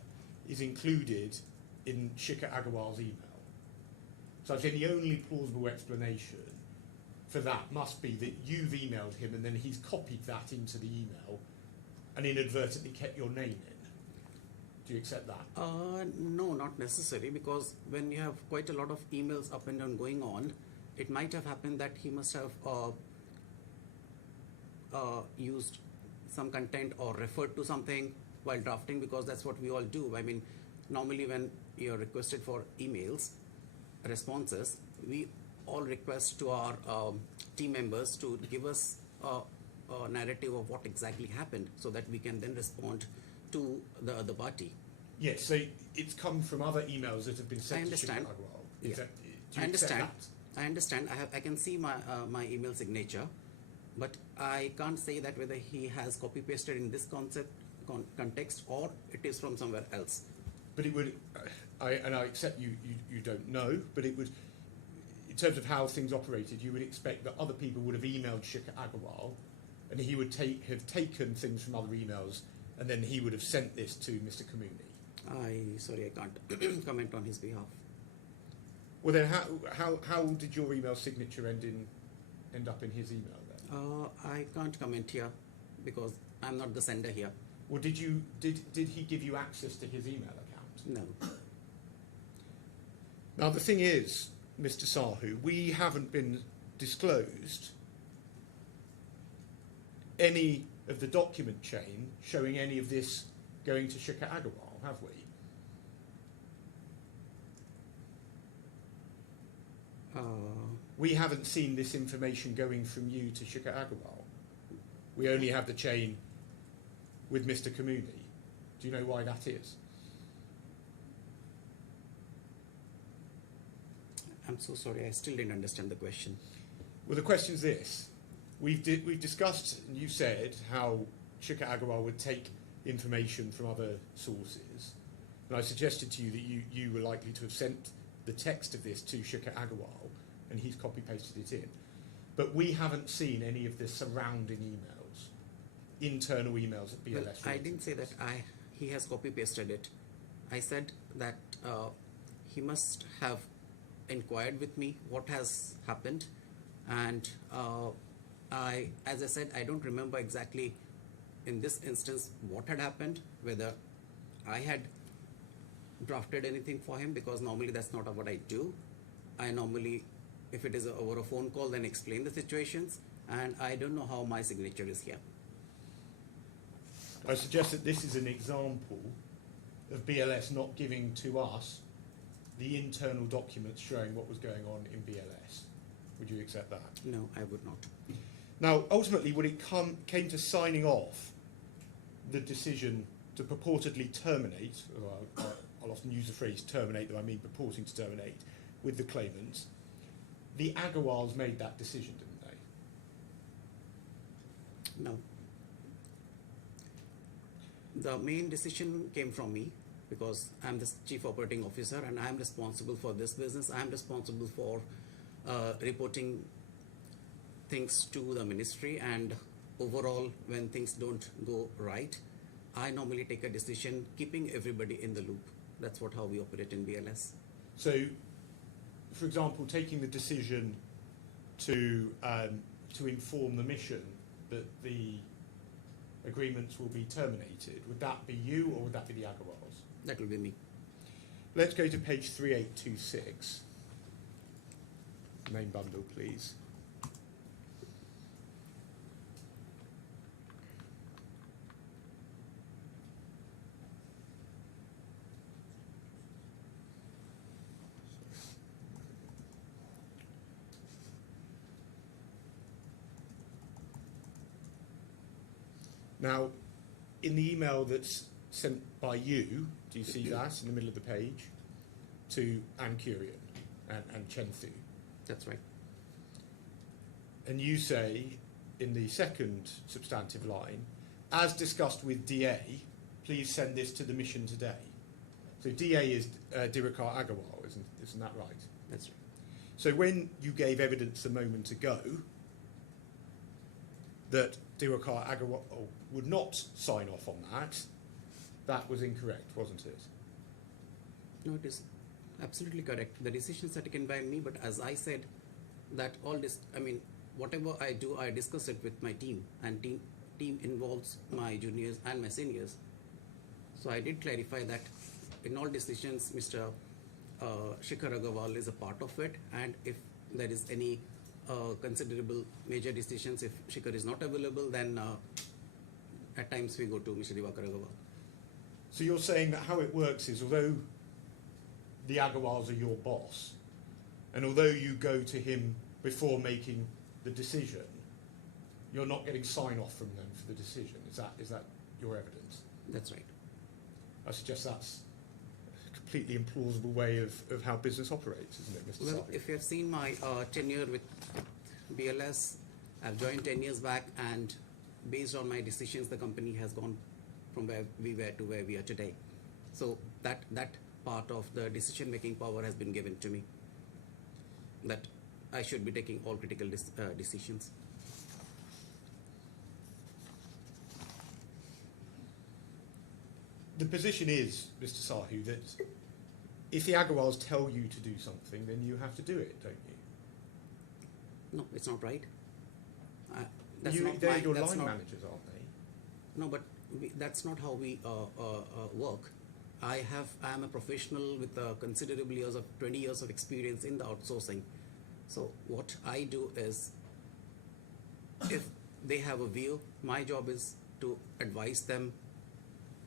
is included in Shikhar Agarwal's email. So I'd say the only plausible explanation for that must be that you've emailed him and then he's copied that into the email and inadvertently kept your name in. Do you accept that? No, not necessarily, because when you have quite a lot of emails up and down going on, it might have happened that he must have used some content or referred to something while drafting, because that's what we all do. I mean, normally when you're requested for emails, responses, we all request to our team members to give us a narrative of what exactly happened so that we can then respond to the other party. Yes, so it's come from other emails that have been sent I understand. to Shikhar Agarwal. Yeah. Do you I understand. accept that? I understand. I can see my email signature, but I can't say that whether he has copy pasted in this context or it is from somewhere else. but it would, I accept you don't know, but it would, in terms of how things operated, you would expect that other people would have emailed Shikhar Agarwal, and he would have taken things from other emails, and then he would have sent this to Mr. Kamuni. Sorry, I can't comment on his behalf. Well, then how did your email signature end up in his email then? I can't comment here because I'm not the sender here. Or did he give you access to his email account? No. Now the thing is, Mr. Sahu, we haven't been disclosed any of the document chain showing any of this going to Shikhar Agarwal, have we? We haven't seen this information going from you to Shikhar Agarwal. We only have the chain with Mr. Kamuni. Do you know why that is? I'm so sorry, I still didn't understand the question. Well, the question is this. We've discussed, and you said, how Shikhar Agarwal would take information from other sources. And I suggested to you that you were likely to have sent the text of this to Shikhar Agarwal, and he's copy-pasted it in. But we haven't seen any of the surrounding emails, internal emails at BLS. Well, I didn't say that he has copy-pasted it. I said that he must have inquired with me what has happened, and as I said, I don't remember exactly in this instance what had happened, whether I had drafted anything for him, because normally that's not what I do. I normally, if it is over a phone call, then explain the situations, and I don't know how my signature is here. I suggest that this is an example of BLS not giving to us the internal documents showing what was going on in BLS. Would you accept that? No, I would not. Now, ultimately, when it came to signing off the decision to purportedly terminate, or I'll often use the phrase terminate, though I mean purporting to terminate, with the claimants, the Agarwals made that decision, didn't they? No. The main decision came from me, because I'm the chief operating officer and I'm responsible for this business. I'm responsible for reporting things to the ministry, and overall, when things don't go right, I normally take a decision keeping everybody in the loop. That's how we operate in BLS. So, for example, taking the decision to inform the mission that the agreements will be terminated, would that be you or would that be the Agarwals? That will be me. Let's go to page 3826. Main bundle, please. Now, in the email that's sent by you, do you see that in the middle of the page, to Ann Kurian and Chenthu? That's right. And you say, in the second substantive line, as discussed with DA, please send this to the mission today. So DA is Diwakar Agarwal, isn't that right? That's right. So when you gave evidence a moment ago that Diwakar Agarwal would not sign off on that was incorrect, wasn't it? No, it is absolutely correct. The decisions are taken by me, but as I said, that all this, whatever I do, I discuss it with my team, and team involves my juniors and my seniors. So I did clarify that in all decisions, Mr. Shikhar Agarwal is a part of it, and if there is any considerable major decisions, if Shikhar is not available, then at times we go to Mr. Diwakar Agarwal. So you're saying that how it works is, although the Agarwals are your boss, and although you go to him before making the decision, you're not getting sign-off from them for the decision. Is that your evidence? That's right. I suggest that's a completely implausible way of how business operates, isn't it, Mr. Well, Sahi? if you have seen my tenure with BLS, I've joined 10 years back, and based on my decisions, the company has gone from where we were to where we are today. So that part of the decision making power has been given to me. That I should be taking all critical decisions. The position is, Mr. Sahu, that if the Agarwals tell you to do something, then you have to do it, don't you? No, it's not right. They're your line managers, aren't they? No, but that's not how we work. I am a professional with considerable years of 20 years of experience in the outsourcing. So what I do is, if they have a view, my job is to advise them,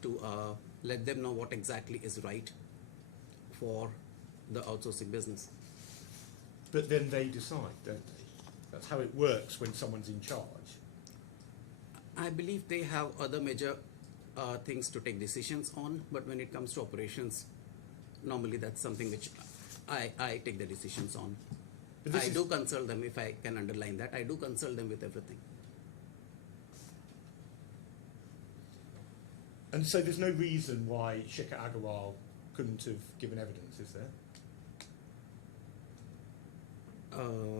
to let them know what exactly is right for the outsourcing business. But then they decide, don't they? That's how it works when someone's in charge. I believe they have other major things to take decisions on, but when it comes to operations, normally that's something which I take the decisions on. I do consult them, if I can underline that. I do consult them with everything. And so there's no reason why Shikhar Agarwal couldn't have given evidence, is there?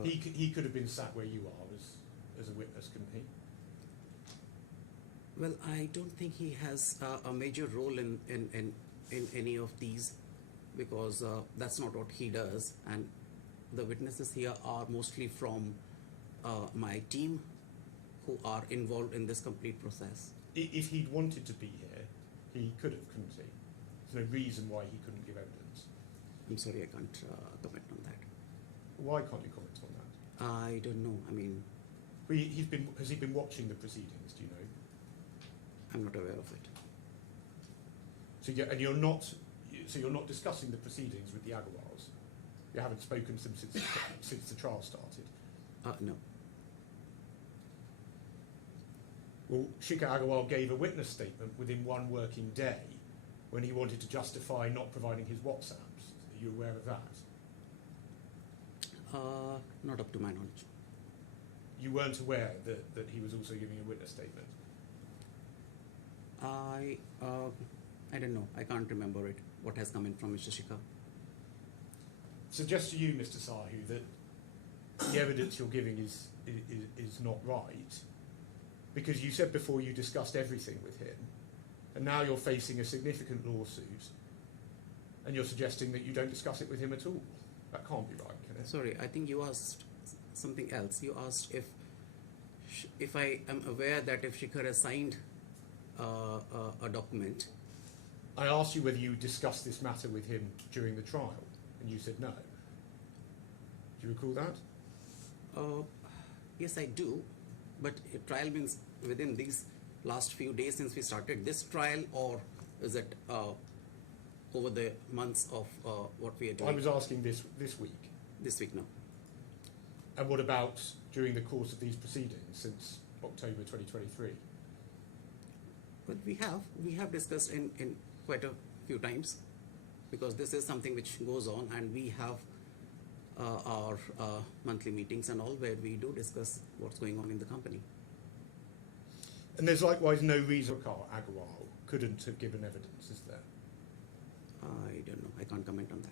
He could have been sat where you are as a witness, couldn't he? Well, I don't think he has a major role in any of these, because that's not what he does. And the witnesses here are mostly from my team, who are involved in this complete process. If he'd wanted to be here, he could have, couldn't he? There's no reason why he couldn't give evidence. I'm sorry, I can't comment on that. Why can't you comment on that? I don't know. I mean, Well, has he been watching the proceedings, do you know? I'm not aware of it. So you're not discussing the proceedings with the Agarwals? You haven't spoken to them since the trial started? No. Well, Shikhar Agarwal gave a witness statement within one working day when he wanted to justify not providing his WhatsApps. Are you aware of that? Not up to my knowledge. You weren't aware that he was also giving a witness statement? I don't know. I can't remember it. What has come in from Mr. Shikhar? Suggest to you, Mr. Sahu, that the evidence you're giving is not right, because you said before you discussed everything with him, and now you're facing a significant lawsuit, and you're suggesting that you don't discuss it with him at all. That can't be right, can it? Sorry, I think you asked something else. You asked if I am aware that if Shikhar has signed a document. I asked you whether you discussed this matter with him during the trial, and you said no. Do you recall that? Yes, I do. But a trial means within these last few days since we started this trial, or is it over the months of what we are doing? I was asking this week. This week, no. And what about during the course of these proceedings since October 2023? But we have discussed in quite a few times, because this is something which goes on, and we have our monthly meetings and all, where we do discuss what's going on in the company. And there's likewise no reason Agarwal couldn't have given evidence, is there? I don't know. I can't comment on that.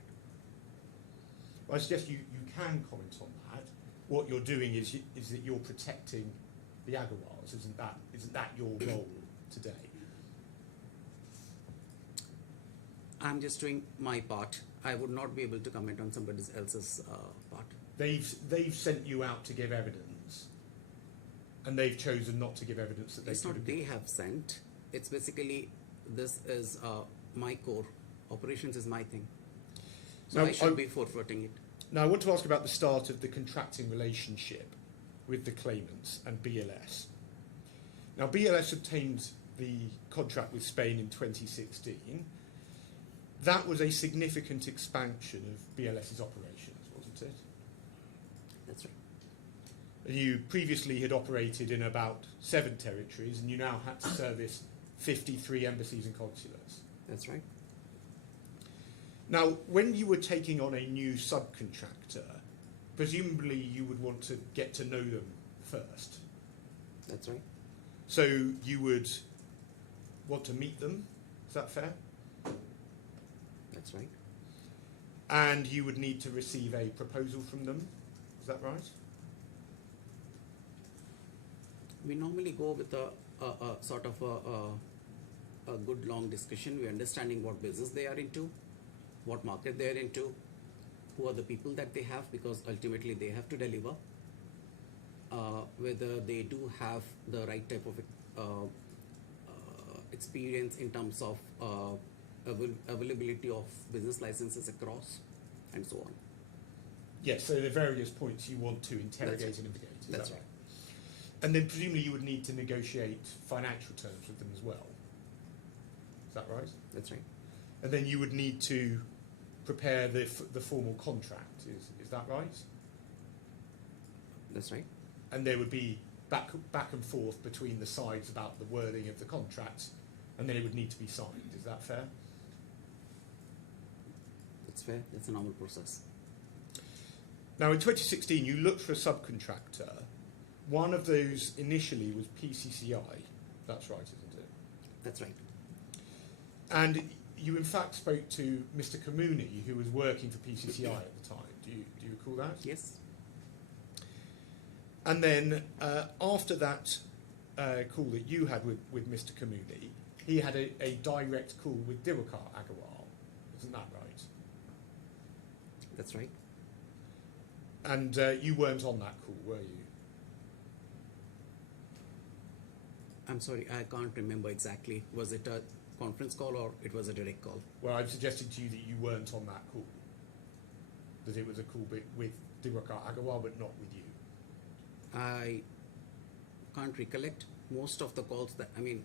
Well, I suggest you can comment on that. What you're doing is that you're protecting the Agarwals. Isn't that your role today? I'm just doing my part. I would not be able to comment on somebody else's part. They've sent you out to give evidence, and they've chosen not to give evidence that they It's could not have they given. have sent. It's basically, this is my core. Operations is my thing. So Now, I should be forfeiting it. Now, I want to ask about the start of the contracting relationship with the claimants and BLS. Now, BLS obtained the contract with Spain in 2016. That was a significant expansion of BLS's operations, wasn't it? That's right. You previously had operated in about 7 territories, and you now had to service 53 embassies and consulates. That's right. Now, when you were taking on a new subcontractor, presumably you would want to get to know them first. That's right. So you would want to meet them. Is that fair? That's right. And you would need to receive a proposal from them. Is that right? We normally go with a sort of a good long discussion. We're understanding what business they are into, what market they are into, who are the people that they have, because ultimately they have to deliver, whether they do have the right type of experience in terms of availability of business licenses across, and so on. Yes, so the various points you want to interrogate That's and investigate. Is That's that right. And then presumably you would need to negotiate financial terms with them as well. Is that right? That's right. And then you would need to prepare the formal contract. Is that right? That's right. And there would be back and forth between the sides about the wording of the contract, and then it would need to be signed. Is that fair? That's fair. That's a normal process. Now, in 2016, you looked for a subcontractor. One of those initially was PCCI. That's right, isn't it? That's right. And you, in fact, spoke to Mr. Kamuni, who was working for PCCI at the time. Do you recall that? Yes. And then after that call that you had with Mr. Kamuni, he had a direct call with Diwakar Agarwal. Isn't that right? That's right. And you weren't on that call, were you? I'm sorry, I can't remember exactly. Was it a conference call or it was a direct call? Well, I've suggested to you that you weren't on that call. That it was a call with Diwakar Agarwal, but not with you. I can't recollect most of the calls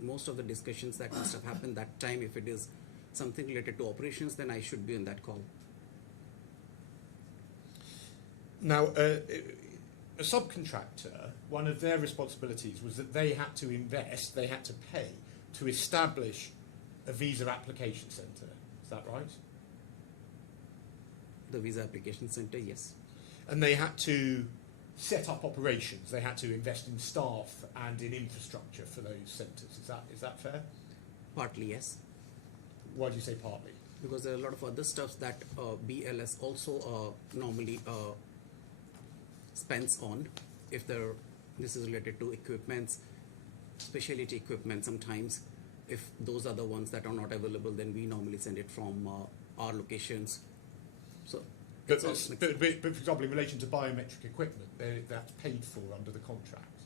most of the discussions that must have happened that time. If it is something related to operations, then I should be in that call. Now, a subcontractor, one of their responsibilities was that they had to invest, they had to pay to establish a visa application centre. Is that right? The visa application center, yes. And they had to set up operations. They had to invest in staff and in infrastructure for those centres. Is that fair? Partly, yes. Why do you say partly? Because there are a lot of other stuff that BLS also normally spends on. If this is related to equipments, specialty equipment, sometimes if those are the ones that are not available, then we normally send it from our locations. So, But for example, in relation to biometric equipment, that's paid for under the contract.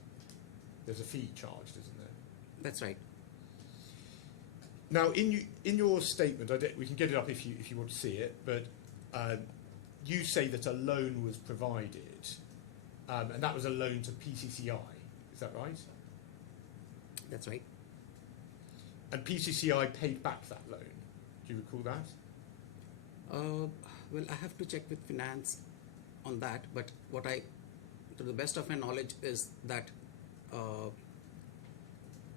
There's a fee charged, isn't there? that's right. Now, in your statement, we can get it up if you want to see it, but you say that a loan was provided, and that was a loan to PCCI. Is that right? That's right. And PCCI paid back that loan. Do you recall that? Well, I have to check with finance on that, but to the best of my knowledge, is that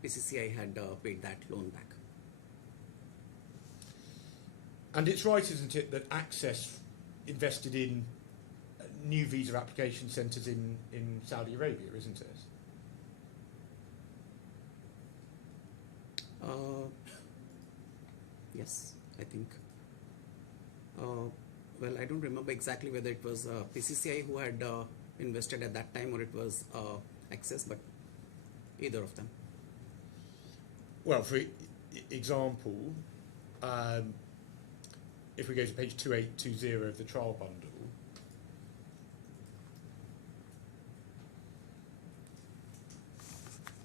PCCI had paid that loan back. And it's right, isn't it, that Access invested in new visa application centres in Saudi Arabia, isn't it? Yes, I think. Well, I don't remember exactly whether it was PCCI who had invested at that time or it was Access, but either of them. Well, for example, if we go to page 2820 of the trial bundle,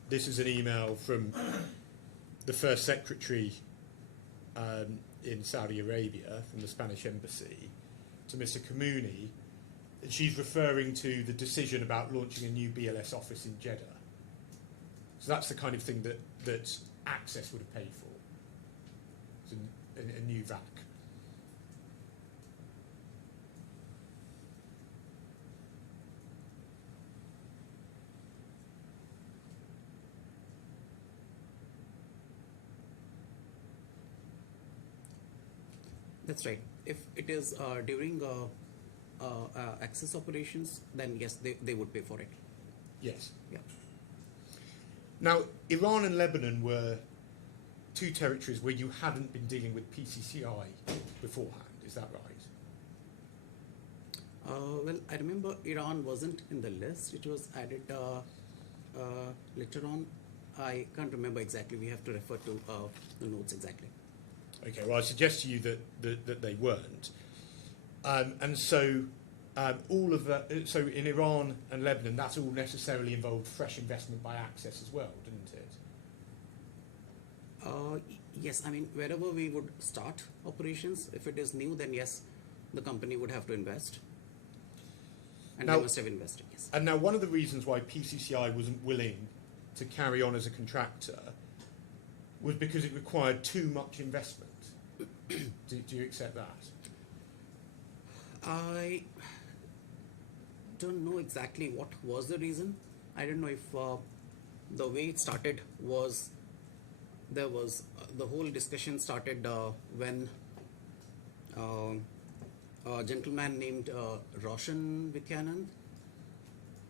this is an email from the first secretary in Saudi Arabia from the Spanish embassy to Mr. Kamuni, and she's referring to the decision about launching a new BLS office in Jeddah. So that's the kind of thing that Access would have paid for. It's a new VAC. That's right. If it is during Access operations, then yes, they would pay for it. Yes. Yeah. Now, Iran and Lebanon were two territories where you hadn't been dealing with PCCI beforehand. Is that right? Well, I remember Iran wasn't in the list. It was added later on. I can't remember exactly. We have to refer to the notes exactly. Okay, well, I suggest to you that they weren't. And so all of that, so in Iran and Lebanon, that's all necessarily involved fresh investment by Access as well, didn't it? Yes, I mean, wherever we would start operations, if it is new, then yes, the company would have to invest. And Now- they must have invested, yes. And now one of the reasons why PCCI wasn't willing to carry on as a contractor was because it required too much investment. Do you accept that? I don't know exactly what was the reason. I don't know if the way it started was there was the whole discussion started when a gentleman named Roshan Vidyanand,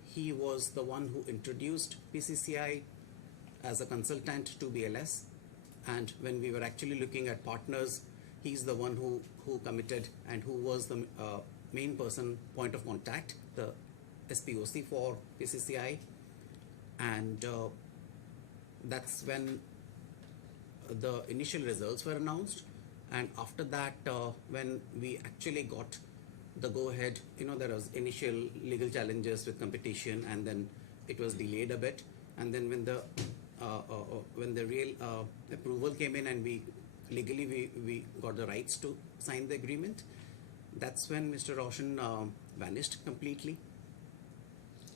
he was the one who introduced PCCI as a consultant to BLS, and when we were actually looking at partners, he's the one who committed and who was the main person, point of contact, the SPOC for PCCI, and that's when the initial results were announced. And after that, when we actually got the go-ahead, there was initial legal challenges with competition, and then it was delayed a bit. And then when the real approval came in, and we got the rights to sign the agreement, that's when Mr. Roshan vanished completely.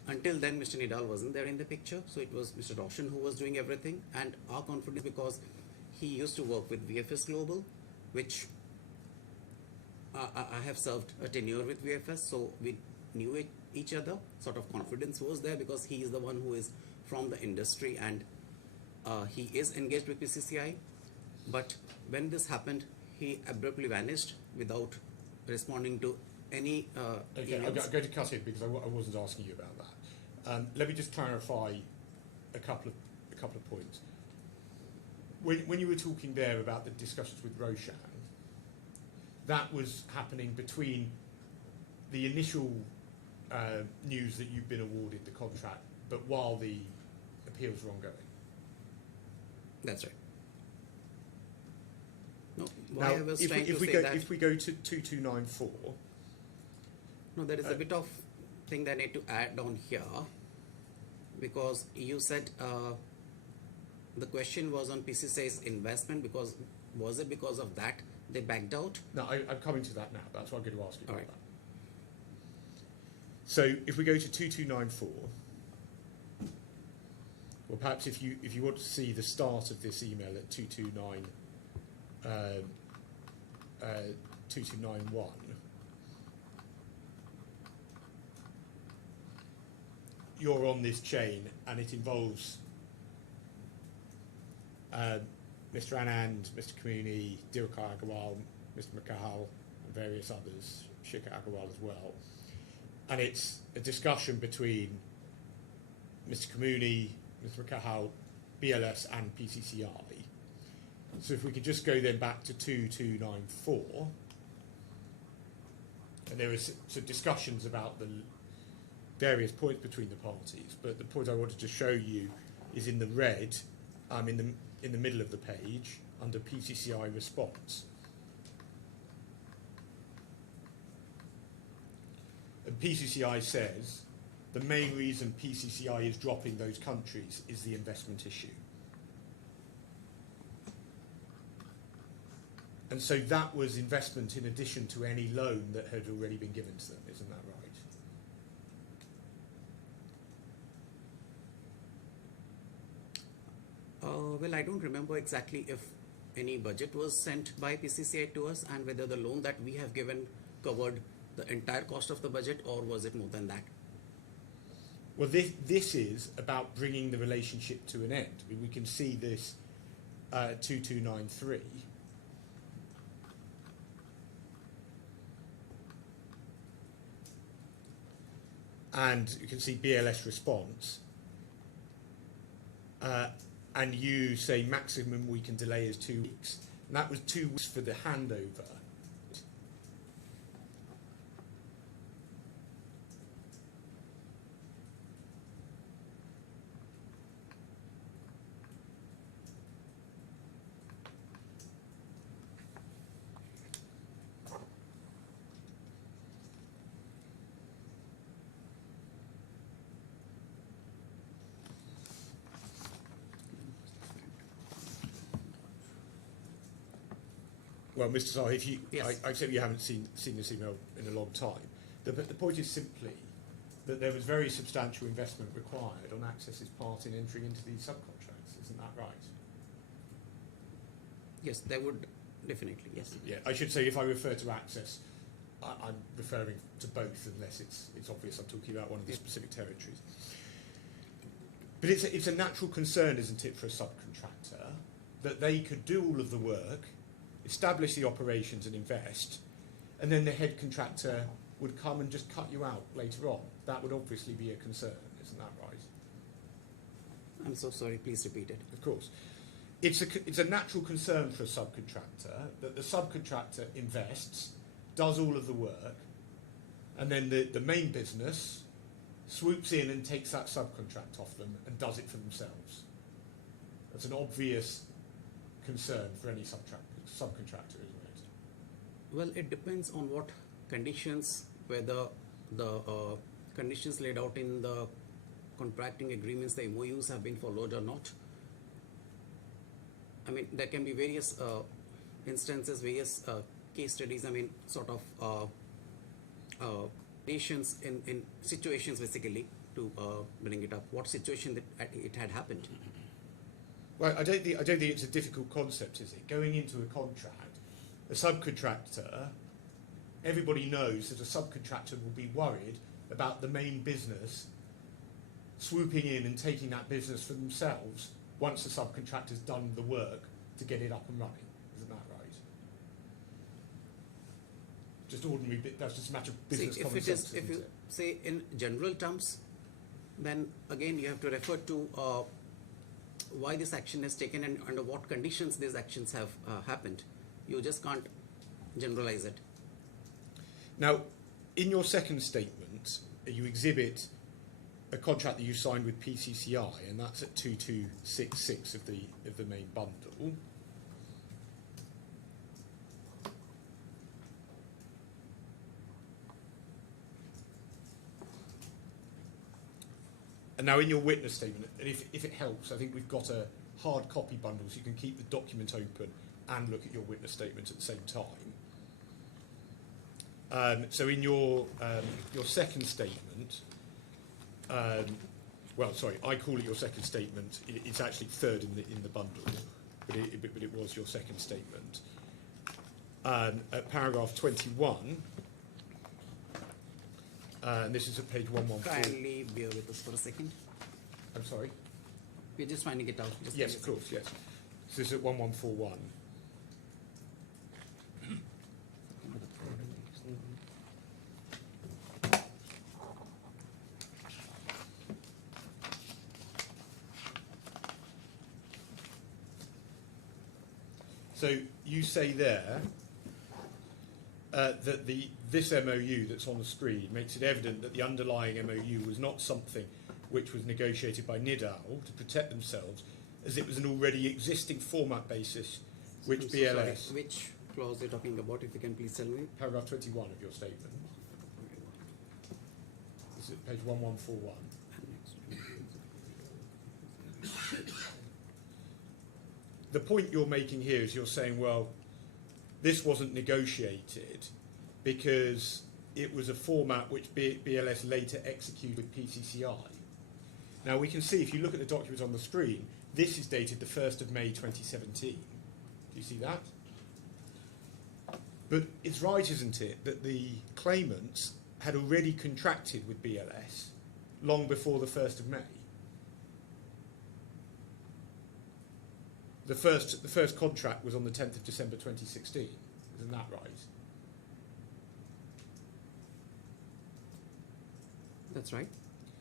Until then, Mr. Nidal wasn't there in the picture, so it was Mr. Roshan who was doing everything. And our confidence, because he used to work with VFS Global, which I have served a tenure with VFS, so we knew each other. Sort of confidence was there because he is the one who is from the industry, and he is engaged with PCCI. But when this happened, he abruptly vanished without responding to any Okay, I'm emails. going to cut in because I wasn't asking you about that. Let me just clarify a couple of points. When you were talking there about the discussions with Roshan, that was happening between the initial news that you've been awarded the contract, but while the appeals were ongoing. That's right. No, why Now, I was if trying to we say go that. if we go to 2294, No, there is a bit of thing that I need to add on here, because you said the question was on PCCI's investment, because was it because of that they backed out? no, I'm coming to that now. That's what I'm going to ask you about. Alright. That. So if we go to 2294, well, perhaps if you want to see the start of this email at 2291, you're on this chain, and it involves Mr. Anand, Mr. Kamuni, Dilkar Agarwal, Mr. Makahal, and various others, Shikhar Agarwal as well. And it's a discussion between Mr. Kamuni, Mr. Makahal, BLS and PCCI. So if we could just go then back to 2294, and there were some discussions about the various points between the parties, but the point I wanted to show you is in the red, in the middle of the page, under PCCI response. And PCCI says the main reason PCCI is dropping those countries is the investment issue. And so that was investment in addition to any loan that had already been given to them, isn't that right? Well, I don't remember exactly if any budget was sent by PCCI to us, and whether the loan that we have given covered the entire cost of the budget, or was it more than that? Well, this is about bringing the relationship to an end. I mean, we can see this 2293. And you can see BLS response. and you say maximum we can delay is 2 weeks, and that was 2 weeks for the handover. Well, Mr. Sahi, if you, Yes. I accept you haven't seen this email in a long time. The point is simply that there was very substantial investment required on Access's part in entering into these subcontracts. Isn't that right? Yes, they would definitely, yes. Yeah, I should say if I refer to Access, I'm referring to both, unless it's obvious I'm talking about one of the specific territories. But it's a natural concern, isn't it, for a subcontractor, that they could do all of the work, establish the operations and invest, and then the head contractor would come and just cut you out later on. That would obviously be a concern, isn't that right? I'm so sorry, please repeat it. Of course. It's a natural concern for a subcontractor that the subcontractor invests, does all of the work, and then the main business swoops in and takes that subcontract off them and does it for themselves. That's an obvious concern for any subcontractor, isn't it? Well, it depends on what conditions, whether the conditions laid out in the contracting agreements, the MOUs have been followed or not. I mean, there can be various instances, various case studies, I mean, sort of conditions in situations basically to bring it up. What situation that it had happened? Well, I don't think it's a difficult concept, is it? Going into a contract, a subcontractor, everybody knows that a subcontractor will be worried about the main business swooping in and taking that business for themselves once the subcontractor's done the work to get it up and running. Isn't that right? Just ordinary, that's just a matter of business See, common sense, if isn't you it? say in general terms, then again you have to refer to why this action is taken and under what conditions these actions have happened. You just can't generalize it. Now, in your second statement, you exhibit a contract that you signed with PCCI, and that's at 2266 of the main bundle. And now in your witness statement, and if it helps, I think we've got a hard copy bundle so you can keep the document open and look at your witness statement at the same time. So in your second statement, well, sorry, I call it your second statement. It's actually third in the bundle, but it was your second statement. At paragraph 21, and this is at page 114. Kindly bear with us for a second. I'm sorry. We're just finding it out. Just Yes, give of us course, yes. So this is at 1141. So you say there that this MOU that's on the screen makes it evident that the underlying MOU was not something which was negotiated by NIDAL to protect themselves, as it was an already existing format basis which I'm so BLS... sorry. Which clause you're talking about, if you can please tell me? Paragraph 21 of your statement. This is page 1141. The point you're making here is you're saying, well, this wasn't negotiated because it was a format which BLS later executed with PCCI. Now we can see, if you look at the document on the screen, this is dated the 1st of May 2017. Do you see that? But it's right, isn't it, that the claimants had already contracted with BLS long before the 1st of May? The first contract was on the 10th of December 2016. Isn't that right? That's right.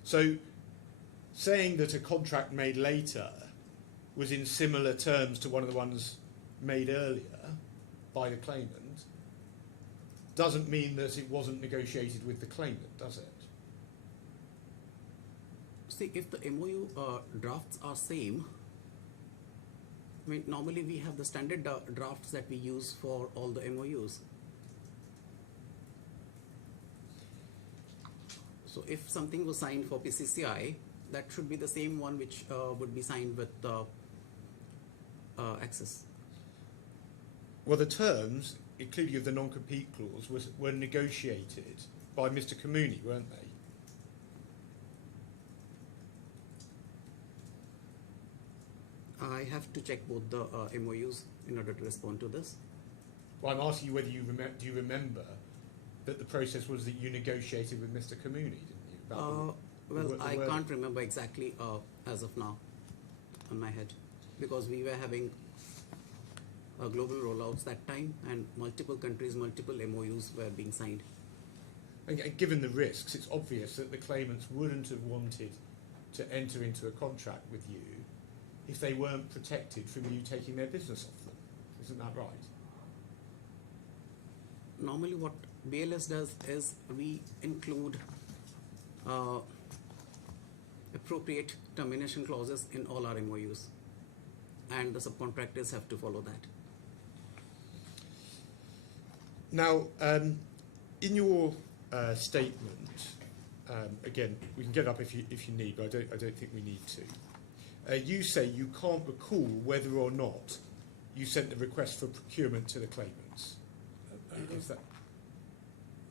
So saying that a contract made later was in similar terms to one of the ones made earlier by the claimant, doesn't mean that it wasn't negotiated with the claimant, does it? See, if the MOU drafts are same, I mean, normally we have the standard drafts that we use for all the MOUs. So if something was signed for PCCI, that should be the same one which would be signed with Access. Well, the terms, including of the non-compete clause, were negotiated by Mr. Kamuni, weren't they? I have to check both the MOUs in order to respond to this. Well, I'm asking you whether you do you remember that the process was that you negotiated with Mr. Kamuni, didn't you? About Well, I wording? can't remember exactly as of now on my head, because we were having global rollouts that time, and multiple countries, multiple MOUs were being signed. And given the risks, it's obvious that the claimants wouldn't have wanted to enter into a contract with you if they weren't protected from you taking their business off them. Isn't that right? Normally what BLS does is we include appropriate termination clauses in all our MOUs, and the subcontractors have to follow that. Now, in your statement, again, we can get it up if you need, but I don't think we need to. You say you can't recall whether or not you sent the request for procurement to the claimants. Is that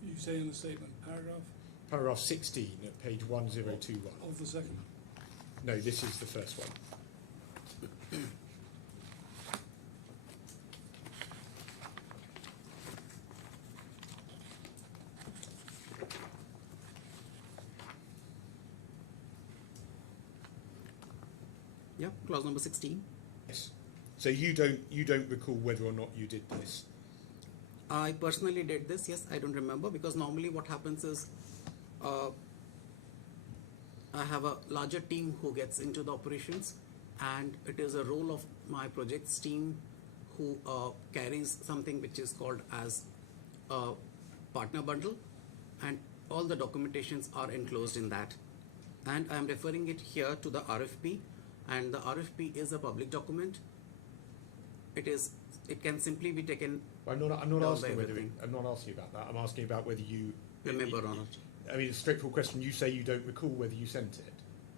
You say in the statement, paragraph paragraph 16 at page 1021? of the second. No, this is the first one. Yeah, clause number 16. Yes. So you don't recall whether or not you did this. I personally did this, yes, I don't remember, because normally what happens is I have a larger team who gets into the operations, and it is a role of my projects team who carries something which is called as a partner bundle, and all the documentations are enclosed in that. And I am referring it here to the RFP, and the RFP is a public document. It can simply be taken. I'm not down asking by whether everything. I'm not asking about that. I'm asking about whether you Remember or not. I mean, it's a straightforward question. You say you don't recall whether you sent it.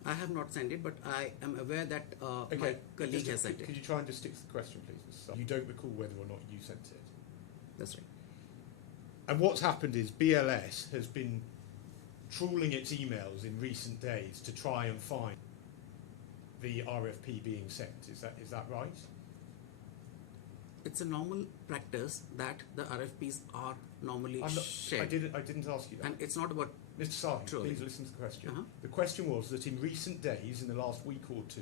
I have not sent it, but I am aware that Okay. my colleague has sent Could it. you try and just stick to the question, please, Mr. Sutton? You don't recall whether or not you sent it. That's right. And what's happened is BLS has been trawling its emails in recent days to try and find the RFP being sent. Is that right? It's a normal practice that the RFPs are normally shared. I didn't ask you that. And it's not about, Mr. Sargent, Truly. please listen to the question. Uh-huh. The question was that in recent days, in the last week or two,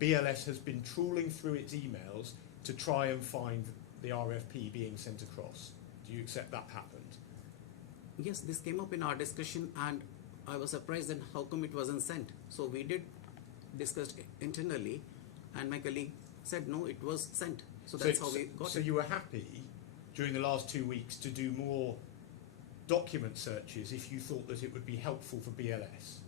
BLS has been trawling through its emails to try and find the RFP being sent across. Do you accept that happened? yes, this came up in our discussion, and I was surprised at how come it wasn't sent. So we did discuss internally, and my colleague said no, it was sent. So that's how we got So it. you were happy during the last 2 weeks to do more document searches if you thought that it would be helpful for BLS?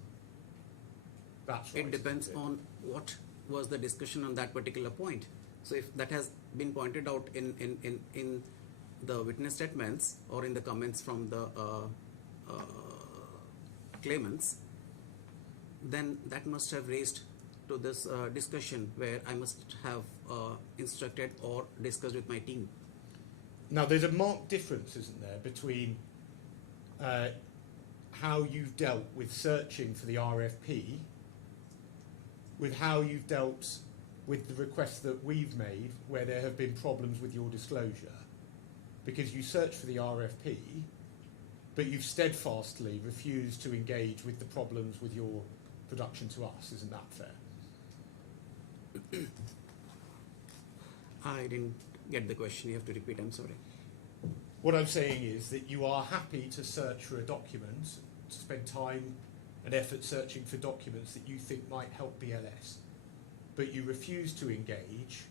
That's right. It depends isn't it? on what was the discussion on that particular point. So if that has been pointed out in the witness statements or in the comments from the claimants, then that must have raised to this discussion where I must have instructed or discussed with my team. Now, there's a marked difference, isn't there, between how you've dealt with searching for the RFP with how you've dealt with the requests that we've made where there have been problems with your disclosure. Because you searched for the RFP, but you've steadfastly refused to engage with the problems with your production to us. Isn't that fair? I didn't get the question. You have to repeat. I'm sorry. What I'm saying is that you are happy to search for a document, to spend time and effort searching for documents that you think might help BLS. but you refuse to engage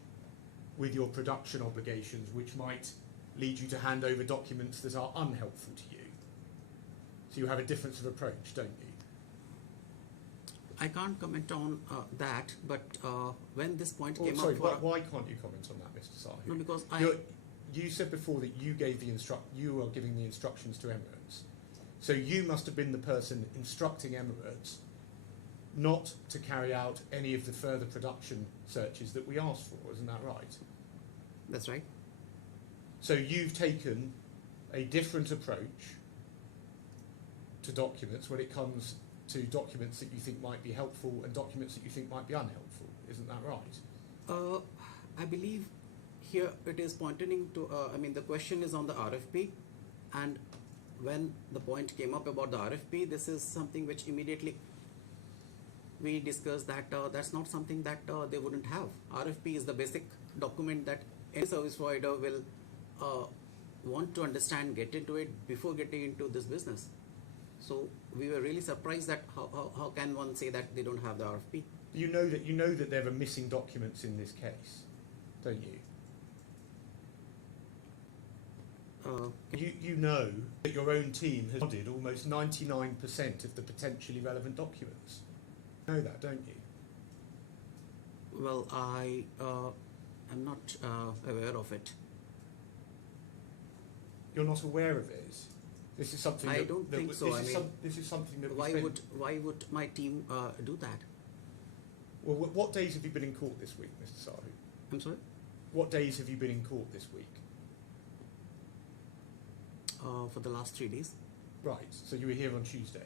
with your production obligations, which might lead you to hand over documents that are unhelpful to you. So you have a difference of approach, don't you? I can't comment on that, but when this point Oh, came sorry, up, why can't you comment on that, Mr. Sahu? no, because You said before that you gave you are giving the instructions to Emirates. So you must have been the person instructing Emirates not to carry out any of the further production searches that we asked for, isn't that right? that's right. So you've taken a different approach to documents when it comes to documents that you think might be helpful and documents that you think might be unhelpful, isn't that right? I believe here it is pointing to, the question is on the RFP, and when the point came up about the RFP, this is something which immediately we discussed that that's not something that they wouldn't have. RFP is the basic document that any service provider will want to understand, get into it before getting into this business. So we were really surprised that how can one say that they don't have the RFP? You know that there are missing documents in this case, don't you? You know that your own team has audited almost 99% of the potentially relevant documents. You know that, don't you? Well, I am not aware of it. You're not aware of it. This is something. I don't think so. This is something that. Why would my team do that? Well, what days have you been in court this week, Mr. Sahu? I'm sorry? What days have you been in court this week? For the last 3 days. Right, so you were here on Tuesday.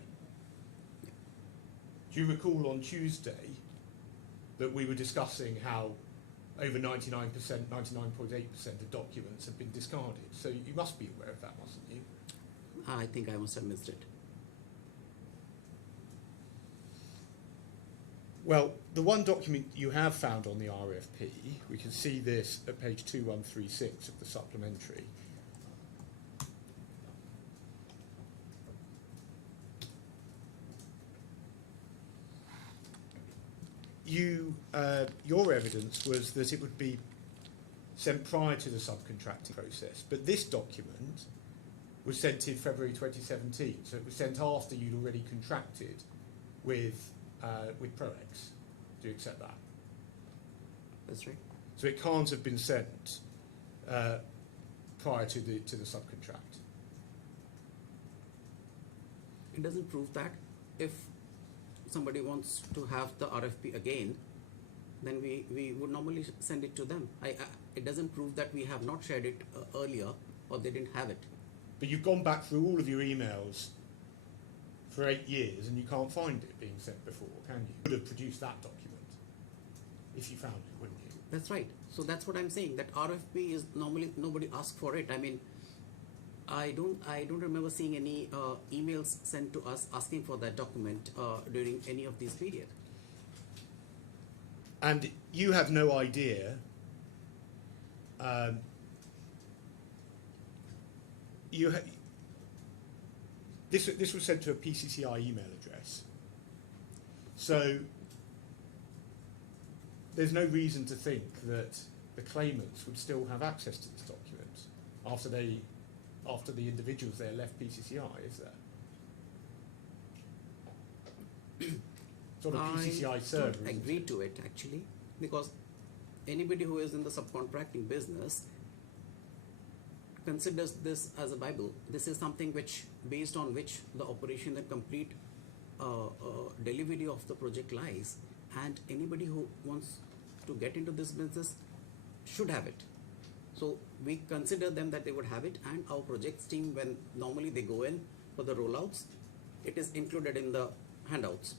Do you recall on Tuesday that we were discussing how over 99%, 99.8% of documents have been discarded? So you must be aware of that, mustn't you? I think I must have missed it. Well, the one document you have found on the RFP, we can see this at page 2136 of the supplementary. Your evidence was that it would be sent prior to the subcontracting process, but this document was sent in February 2017, so it was sent after you'd already contracted with ProEx. Do you accept that? That's right. So it can't have been sent prior to the subcontract. It doesn't prove that. If somebody wants to have the RFP again, then we would normally send it to them. It doesn't prove that we have not shared it earlier or they didn't have it. But you've gone back through all of your emails for 8 years and you can't find it being sent before, can you? You would have produced that document if you found it, wouldn't you? That's right. So that's what I'm saying, that RFP is normally nobody asks for it. I mean, I don't remember seeing any emails sent to us asking for that document during any of these periods. And you have no idea this was sent to a PCCI email address. So there's no reason to think that the claimants would still have access to this document after the individuals there left PCCI, is there? It's on a PCCI server. I don't agree to it actually, because anybody who is in the subcontracting business considers this as a Bible. This is something which, based on which the operation and complete delivery of the project lies, and anybody who wants to get into this business should have it. So we consider them that they would have it, and our projects team, when normally they go in for the rollouts, it is included in the handouts.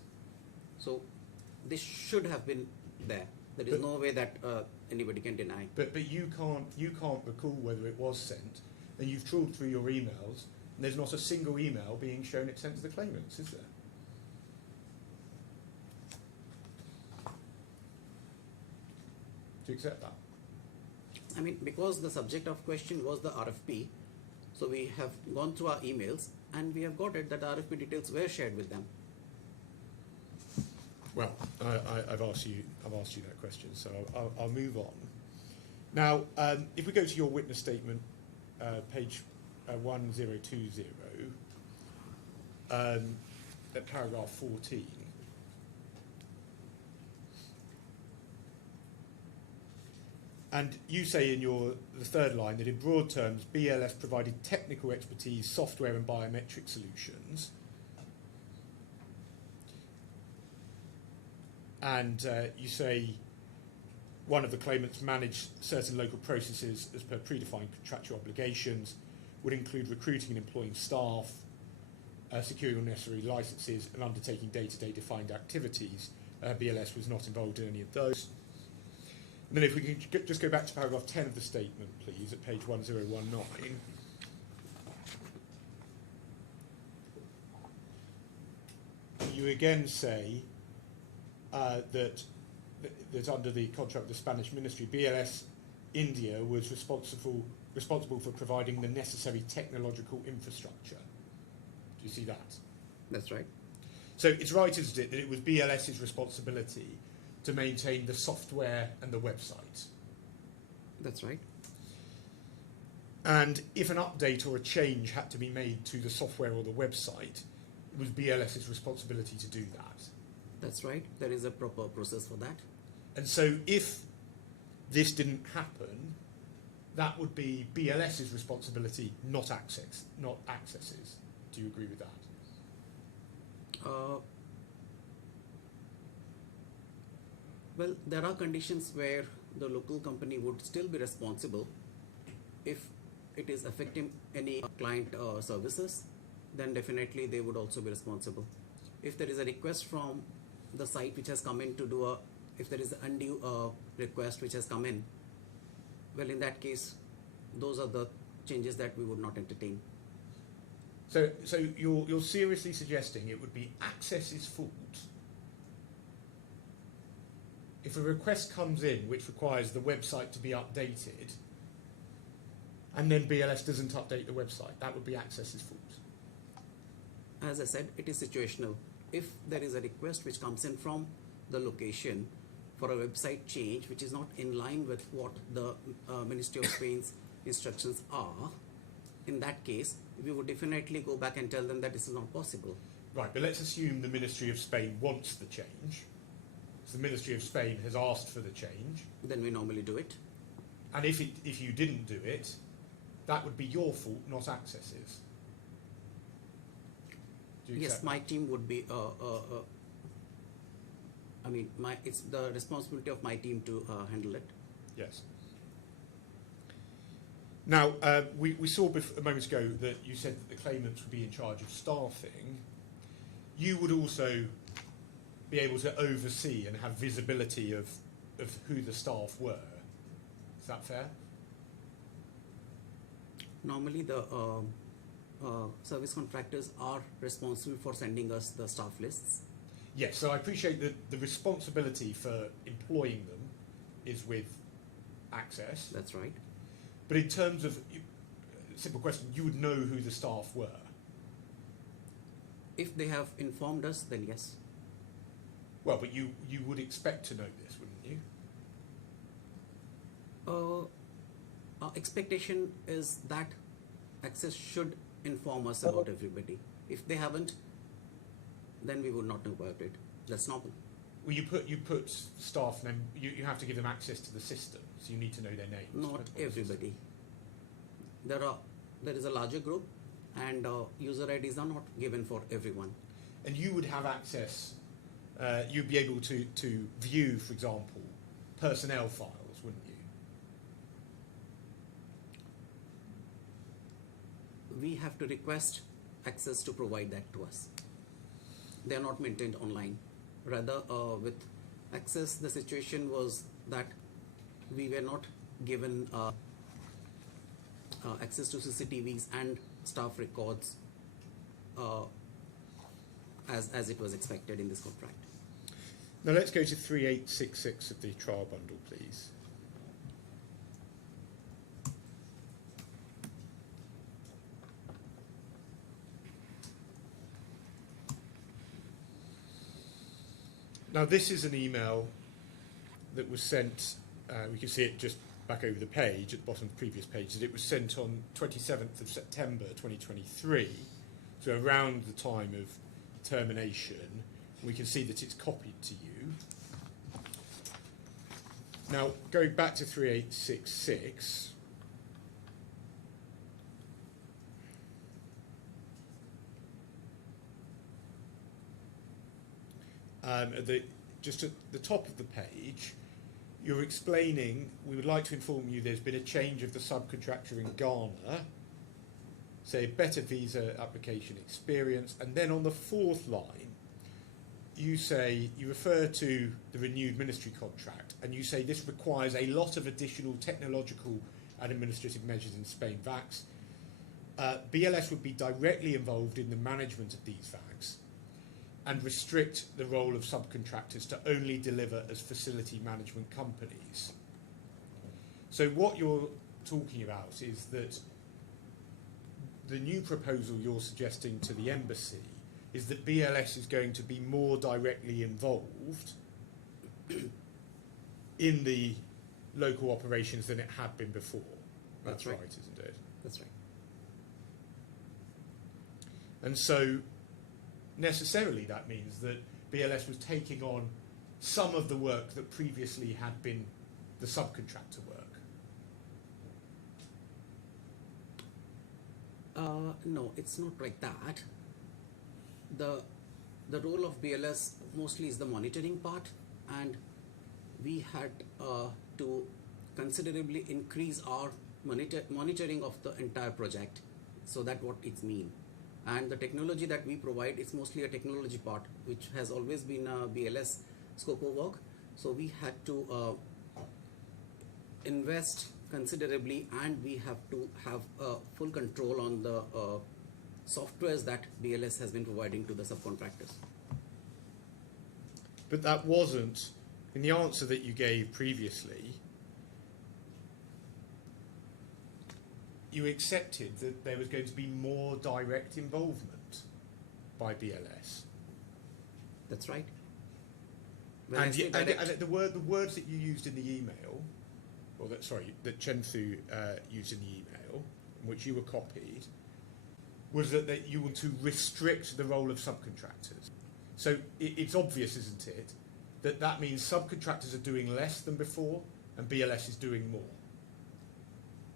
So this should have been there. There is no way that anybody can deny. But you can't recall whether it was sent, and you've trawled through your emails, and there's not a single email being shown it sent to the claimants, is there? Do you accept that? I mean, because the subject of question was the RFP, so we have gone through our emails and we have got it that the RFP details were shared with them. Well, I've asked you that question, so I'll move on. Now, if we go to your witness statement, page 1020, at paragraph 14. And you say in the third line that in broad terms, BLS provided technical expertise, software and biometric solutions. And you say one of the claimants managed certain local processes as per predefined contractual obligations, would include recruiting and employing staff, securing all necessary licenses and undertaking day-to-day defined activities. BLS was not involved in any of those. And then if we can just go back to paragraph 10 of the statement, please, at page 1019. You again say that under the contract with the Spanish ministry, BLS India was responsible for providing the necessary technological infrastructure. Do you see that? That's right. So it's right, isn't it, that it was BLS's responsibility to maintain the software and the website? That's right. And if an update or a change had to be made to the software or the website, it was BLS's responsibility to do that. That's right. There is a proper process for that. And so if this didn't happen, that would be BLS's responsibility, not Access's. Do you agree with that? Well, there are conditions where the local company would still be responsible if it is affecting any client services, then definitely they would also be responsible. If there is a request from the site which has come in to do if there is an undue request which has come in, well, in that case, those are the changes that we would not entertain. So you're seriously suggesting it would be Access's fault if a request comes in which requires the website to be updated, and then BLS doesn't update the website? That would be Access's fault. As I said, it is situational. If there is a request which comes in from the location for a website change which is not in line with what the Ministry of Spain's instructions are, in that case, we would definitely go back and tell them that this is not possible. Right, but let's assume the Ministry of Spain wants the change. So the Ministry of Spain has asked for the change. Then we normally do it. And if you didn't do it, that would be your fault, not Access's. Do you Yes, accept my that? team would be. It's the responsibility of my team to handle it. Yes. Now, we saw a moment ago that you said that the claimants would be in charge of staffing. You would also be able to oversee and have visibility of who the staff were. Is that fair? Normally, the service contractors are responsible for sending us the staff lists. Yes, so I appreciate that the responsibility for employing them is with Access. That's right. But in terms of, simple question, you would know who the staff were? If they have informed us, then yes. Well, but you would expect to know this, wouldn't you? Our expectation is that Access should inform us about everybody. If they haven't, then we would not know about it. That's normal. Well, you put staff name. You have to give them access to the system, so you need to know their names. Not everybody. There is a larger group, and user IDs are not given for everyone. And you would have access. You'd be able to view, for example, personnel files, wouldn't you? We have to request Access to provide that to us. They are not maintained online. Rather, with Access, the situation was that we were not given access to CCTVs and staff records as it was expected in this contract. Now let's go to 3866 of the trial bundle, please. Now, this is an email that was sent, we can see it just back over the page, at the bottom of the previous page, that it was sent on 27th of September 2023, so around the time of termination. We can see that it's copied to you. Now, going back to 3866, just at the top of the page, you're explaining, we would like to inform you there's been a change of the subcontractor in Ghana, say better visa application experience, and then on the fourth line, you say, you refer to the renewed ministry contract, and you say this requires a lot of additional technological and administrative measures in Spain VACs. BLS would be directly involved in the management of these VACs and restrict the role of subcontractors to only deliver as facility management companies. So what you're talking about is that the new proposal you're suggesting to the embassy is that BLS is going to be more directly involved in the local operations than it had been before. That's right, isn't it? That's right. And so necessarily that means that BLS was taking on some of the work that previously had been the subcontractor work. No, it's not like that. The role of BLS mostly is the monitoring part, and we had to considerably increase our monitoring of the entire project. So that's what it means. And the technology that we provide is mostly a technology part, which has always been a BLS scope of work. So we had to invest considerably, and we have to have full control on the softwares that BLS has been providing to the subcontractors. But that wasn't, in the answer that you gave previously, you accepted that there was going to be more direct involvement by BLS. That's right. And the words that you used in the email, or that Chenthu used in the email, which you were copied, was that you want to restrict the role of subcontractors. So it's obvious, isn't it, that means subcontractors are doing less than before and BLS is doing more.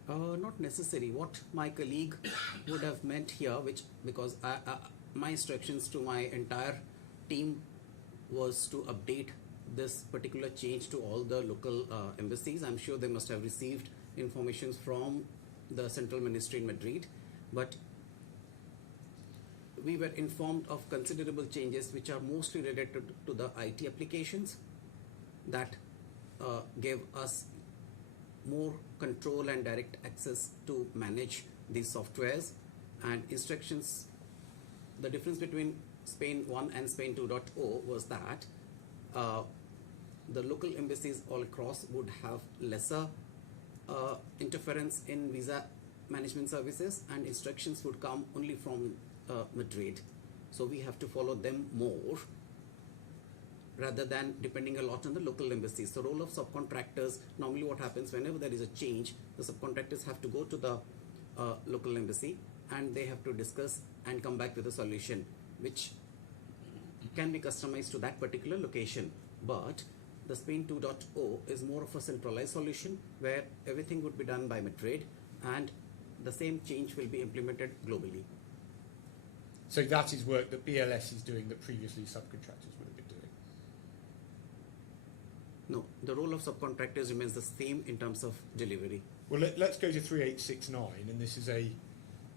Not necessary. What my colleague would have meant here, because my instructions to my entire team was to update this particular change to all the local embassies. I'm sure they must have received information from the central ministry in Madrid, but we were informed of considerable changes which are mostly related to the IT applications that gave us more control and direct access to manage these softwares and instructions. The difference between Spain 1 and Spain 2.0 was that the local embassies all across would have lesser interference in visa management services, and instructions would come only from Madrid. So we have to follow them more rather than depending a lot on the local embassies. The role of subcontractors, normally what happens whenever there is a change, the subcontractors have to go to the local embassy and they have to discuss and come back with a solution which can be customized to that particular location. But the Spain 2.0 is more of a centralized solution where everything would be done by Madrid and the same change will be implemented globally. So that is work that BLS is doing that previously subcontractors would have been doing? No, the role of subcontractors remains the same in terms of delivery. Well, let's go to 3869, and this is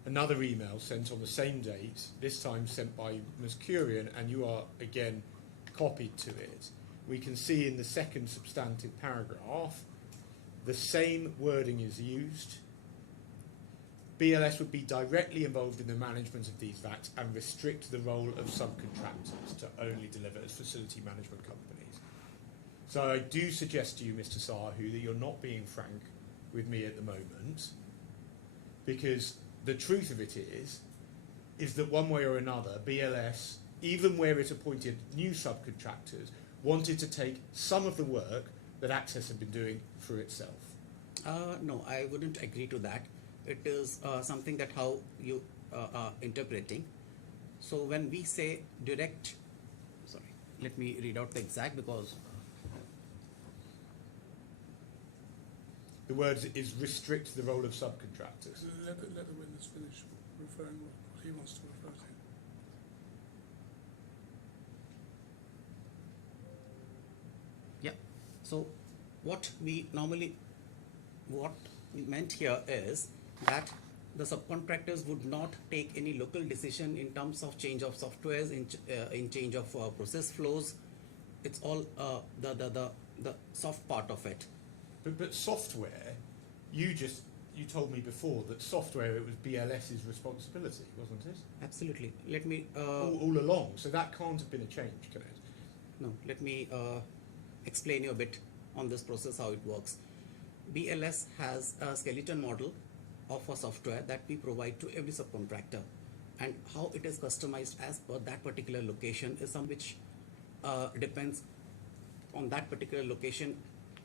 another email sent on the same date, this time sent by Ms. Curian, and you are again copied to it. We can see in the second substantive paragraph the same wording is used. BLS would be directly involved in the management of these VACs and restrict the role of subcontractors to only deliver as facility management companies. So I do suggest to you, Mr. Sahu, that you're not being frank with me at the moment, because the truth of it is that one way or another, BLS, even where it appointed new subcontractors, wanted to take some of the work that Access had been doing for itself. No, I wouldn't agree to that. It is something that how you are interpreting. So when we say direct, sorry, let me read out the exact because The word is restrict the role of subcontractors. Let the witness finish referring what he wants to refer to. yeah. So what we meant here is that the subcontractors would not take any local decision in terms of change of softwares, in change of process flows. It's all the soft part of it. But software, you told me before that software, it was BLS's responsibility, wasn't it? Absolutely. Let me All along, so that can't have been a change, can it? no. Let me explain you a bit on this process how it works. BLS has a skeleton model of a software that we provide to every subcontractor, and how it is customized as per that particular location is some which depends on that particular location,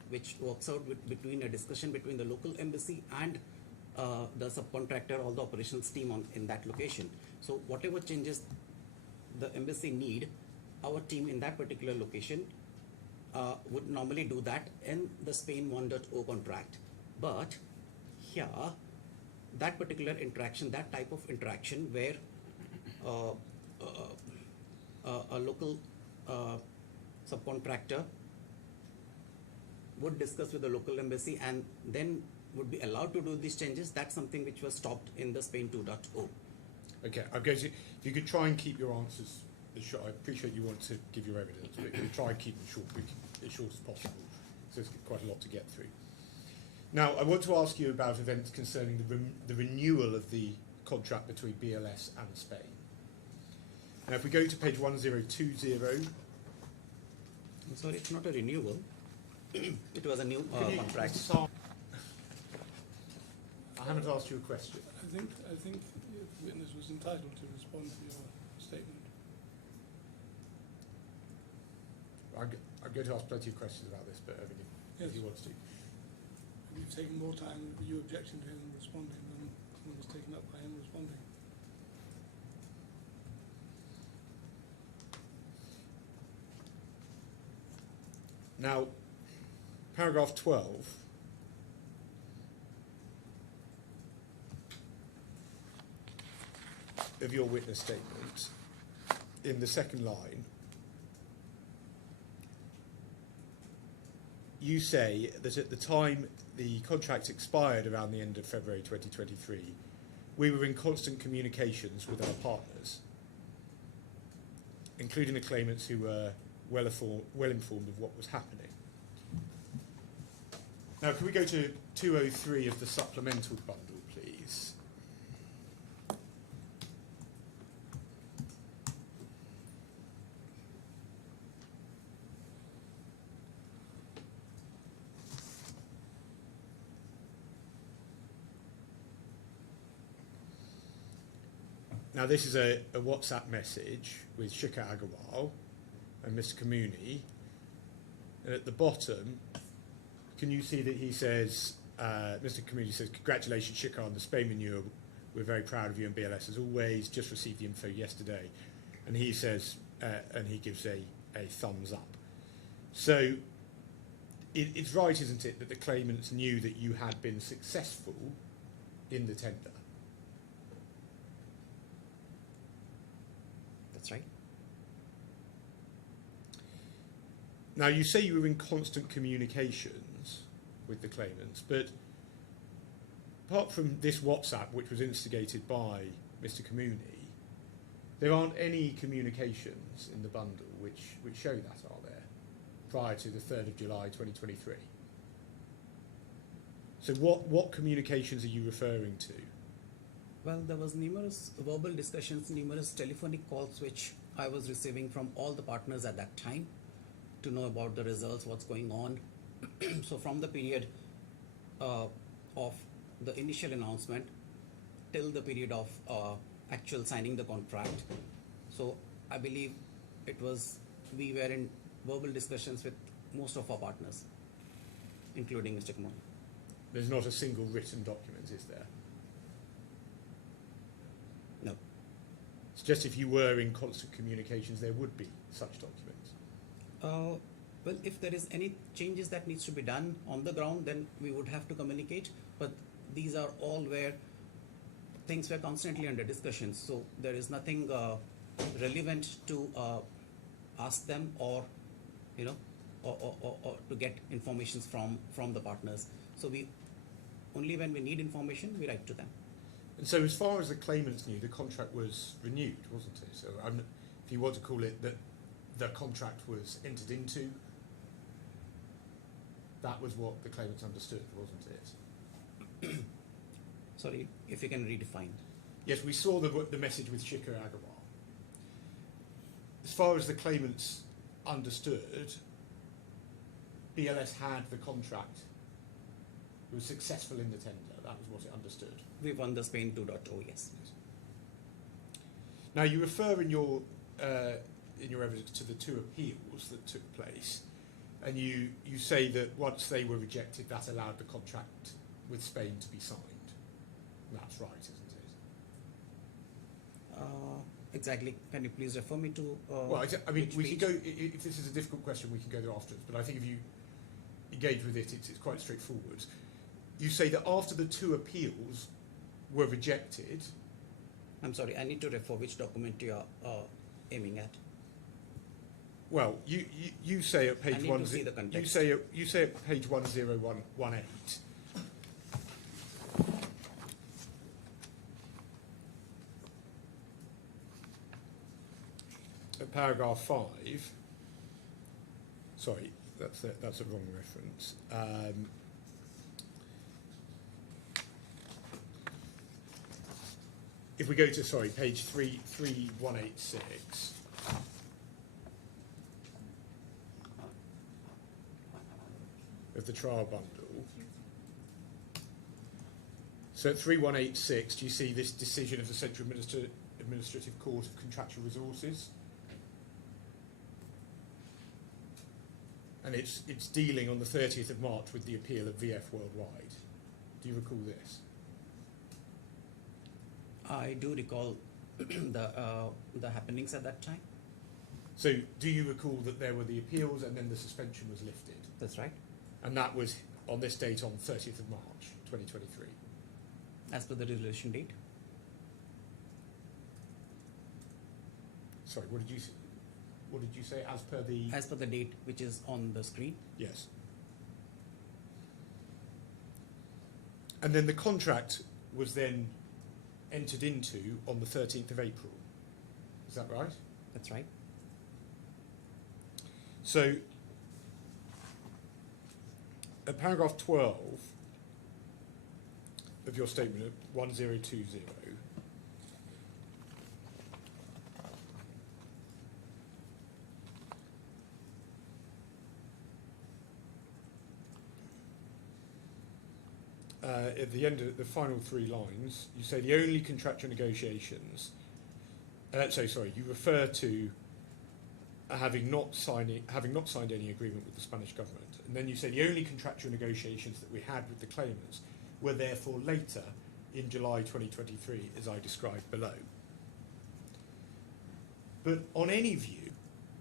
which works out between a discussion between the local embassy and the subcontractor or the operations team in that location. So whatever changes the embassy need, our team in that particular location would normally do that in the Spain 1.0 contract. But here, that particular interaction, that type of interaction where a local subcontractor would discuss with the local embassy and then would be allowed to do these changes, that's something which was stopped in the Spain 2.0. Okay, I'm going to, if you could try and keep your answers as short, I appreciate you want to give your evidence, but you try and keep them short, as short as possible, so there's quite a lot to get through. Now, I want to ask you about events concerning the renewal of the contract between BLS and Spain. Now, if we go to page 1020, I'm sorry, it's not a renewal. It was a new can you contract. start- I haven't asked you a question. I think the witness was entitled to respond to your statement. I'm going to ask plenty of questions about this, but Yes. if he wants to. You've taken more time with you objecting to him responding than was taken up by him responding. Now, paragraph 12 of your witness statement, in the second line, you say that at the time the contract expired around the end of February 2023, we were in constant communications with our partners, including the claimants who were well informed of what was happening. Now, can we go to 203 of the supplemental bundle, please? Now, this is a WhatsApp message with Shikha Agarwal and Mr. Kamuni. And at the bottom, can you see that he says, Mr. Kamuni says, congratulations, Shikha, on the Spain renewal. We're very proud of you and BLS as always. Just received the info yesterday. And he says, and he gives a thumbs up. So it's right, isn't it, that the claimants knew that you had been successful in the tender? That's right. Now, you say you were in constant communications with the claimants, but apart from this WhatsApp, which was instigated by Mr. Kamuni, there aren't any communications in the bundle which show that, are there, prior to the 3rd of July 2023? So what communications are you referring to? Well, there was numerous verbal discussions, numerous telephonic calls which I was receiving from all the partners at that time to know about the results, what's going on. So from the period of the initial announcement till the period of actual signing the contract, so I believe we were in verbal discussions with most of our partners, including Mr. Kumar. There's not a single written document, is there? No. It's just if you were in constant communications, there would be such documents. Well, if there is any changes that needs to be done on the ground, then we would have to communicate. But these are all where things were constantly under discussion. So there is nothing relevant to ask them or, or to get information from the partners. So we only when we need information, we write to them. And so as far as the claimants knew, the contract was renewed, wasn't it? So if you want to call it that the contract was entered into, that was what the claimants understood, wasn't it? Sorry, if you can redefine. Yes, we saw the message with Shikhar Agarwal. As far as the claimants understood, BLS had the contract. It was successful in the tender. That was what it understood. We won the Spain 2.0, yes. Now you refer in your evidence to the two appeals that took place, and you say that once they were rejected, that allowed the contract with Spain to be signed. That's right, isn't it? Exactly. Can you please refer me to? Well, I mean, which we page? can go. If this is a difficult question, we can go there afterwards. But I think if you engage with it, it's quite straightforward. You say that after the two appeals were rejected. I'm sorry. I need to refer which document you are aiming at. Well, you say at page I need to see the context. you say at page 10118. At paragraph 5. Sorry, that's a wrong reference. If we go to page 3186. Of the trial bundle. So at 3186, do you see this decision of the Central Administrative Court of Contractual Resources? And it's dealing on the 30th of March with the appeal of VF Worldwide. Do you recall this? I do recall the happenings at that time. So do you recall that there were the appeals and then the suspension was lifted? That's right. And that was on this date on 30th of March 2023. As per the resolution date. Sorry, what did you say? As per the... As per the date which is on the screen. Yes. And then the contract was then entered into on the 13th of April. Is that right? That's right. So, at paragraph 12 of your statement at 1020, at the end of the final three lines, you say the only contractual negotiations. You refer to having not signed any agreement with the Spanish government, and then you say the only contractual negotiations that we had with the claimants were therefore later in July 2023, as I described below. But on any view,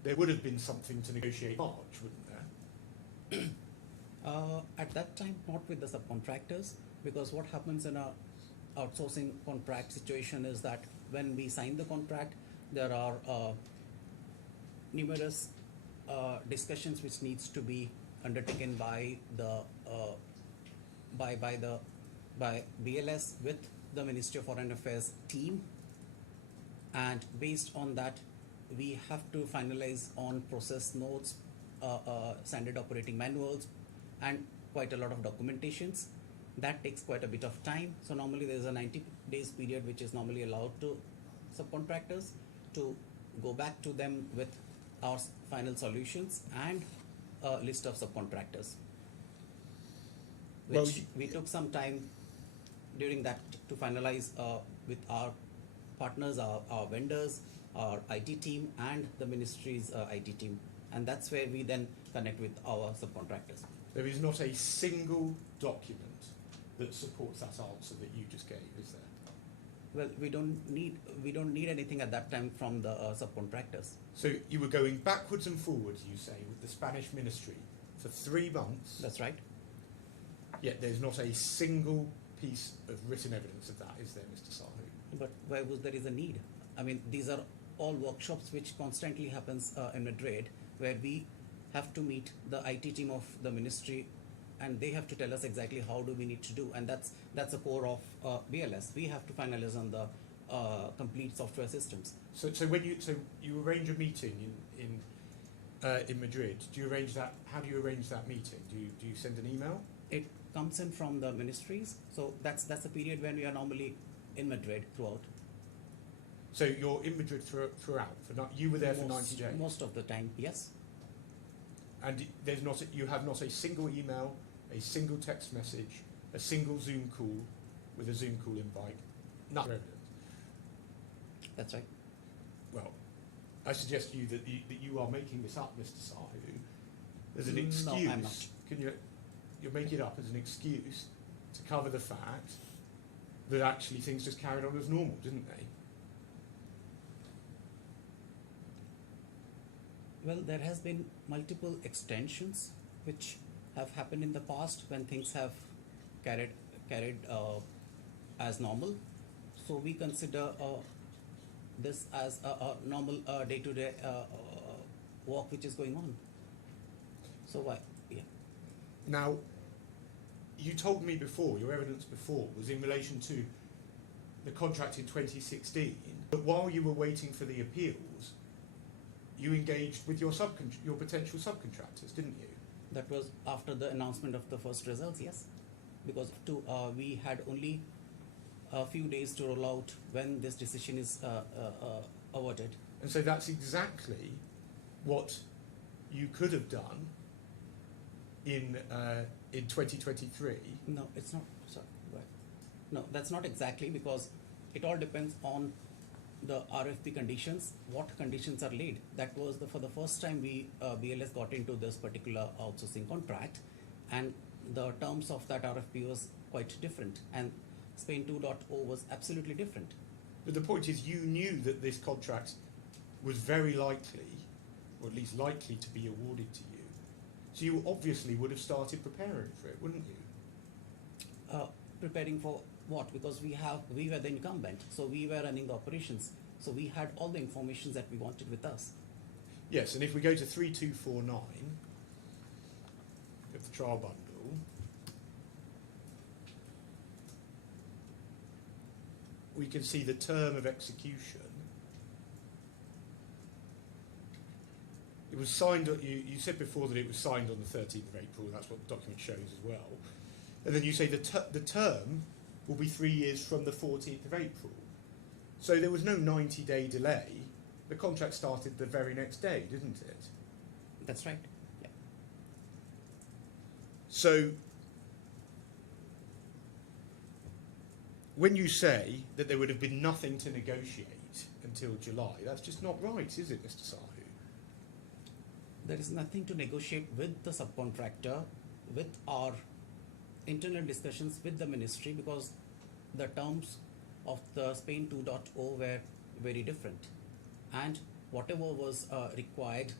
there would have been something to negotiate in March, wouldn't there? At that time, not with the subcontractors, because what happens in a outsourcing contract situation is that when we sign the contract, there are numerous discussions which needs to be undertaken by the by BLS with the Ministry of Foreign Affairs team, and based on that, we have to finalize on process notes, standard operating manuals, and quite a lot of documentations. That takes quite a bit of time. So normally there is a 90 days period which is normally allowed to subcontractors to go back to them with our final solutions and a list of subcontractors. Which we took some time during that to finalize with our partners, our vendors, our IT team, and the ministry's IT team and that's where we then connect with our subcontractors. There is not a single document that supports that answer that you just gave, is there? Well, we don't need anything at that time from the subcontractors. So you were going backwards and forwards, you say, with the Spanish ministry for 3 months, That's right. yet there's not a single piece of written evidence of that, is there, Mr. Sahu? But why was there is a need? I mean, these are all workshops which constantly happens in Madrid, where we have to meet the IT team of the ministry, and they have to tell us exactly how do we need to do, and that's the core of BLS. We have to finalize on the complete software systems. So you arrange a meeting in Madrid. Do you arrange that? How do you arrange that meeting? Do you send an email? It comes in from the ministries, so that's the period when we are normally in Madrid throughout. So you're in Madrid throughout. You were there for 90 days. Most of the time, yes. And you have not a single email, a single text message, a single Zoom call with a Zoom call invite. Nothing evidence. That's right. Well, I suggest to you that you are making this up, Mr. Sahu. As an excuse. No, I'm not. You're making it up as an excuse to cover the fact that actually things just carried on as normal, didn't they? Well, there has been multiple extensions which have happened in the past when things have carried as normal. So we consider this as a normal day-to-day work which is going on. So why? Yeah. Now, you told me before, your evidence before was in relation to the contract in 2016, but while you were waiting for the appeals, you engaged with your potential subcontractors, didn't you? That was after the announcement of the first results, yes. Because we had only a few days to roll out when this decision is awarded. And so that's exactly what you could have done in 2023. No, it's not. Sorry. Right. No, that's not exactly, because it all depends on the RFP conditions, what conditions are laid. That was for the first time we BLS got into this particular outsourcing contract, and the terms of that RFP was quite different, and Spain 2.0 was absolutely different. But the point is, you knew that this contract was very likely, or at least likely, to be awarded to you. So you obviously would have started preparing for it, wouldn't you? Preparing for what? Because we were the incumbent, so we were running the operations. So we had all the information that we wanted with us. Yes, and if we go to 3249 of the trial bundle, we can see the term of execution. It was signed, you said before that it was signed on the 13th of April, that's what the document shows as well. And then you say the term will be 3 years from the 14th of April. So there was no 90-day delay. The contract started the very next day, didn't it? That's right. Yeah. So when you say that there would have been nothing to negotiate until July, that's just not right, is it, Mr. Sahu? There is nothing to negotiate with the subcontractor, with our internal discussions with the ministry, because the terms of the Spain 2.0 were very different, and whatever was required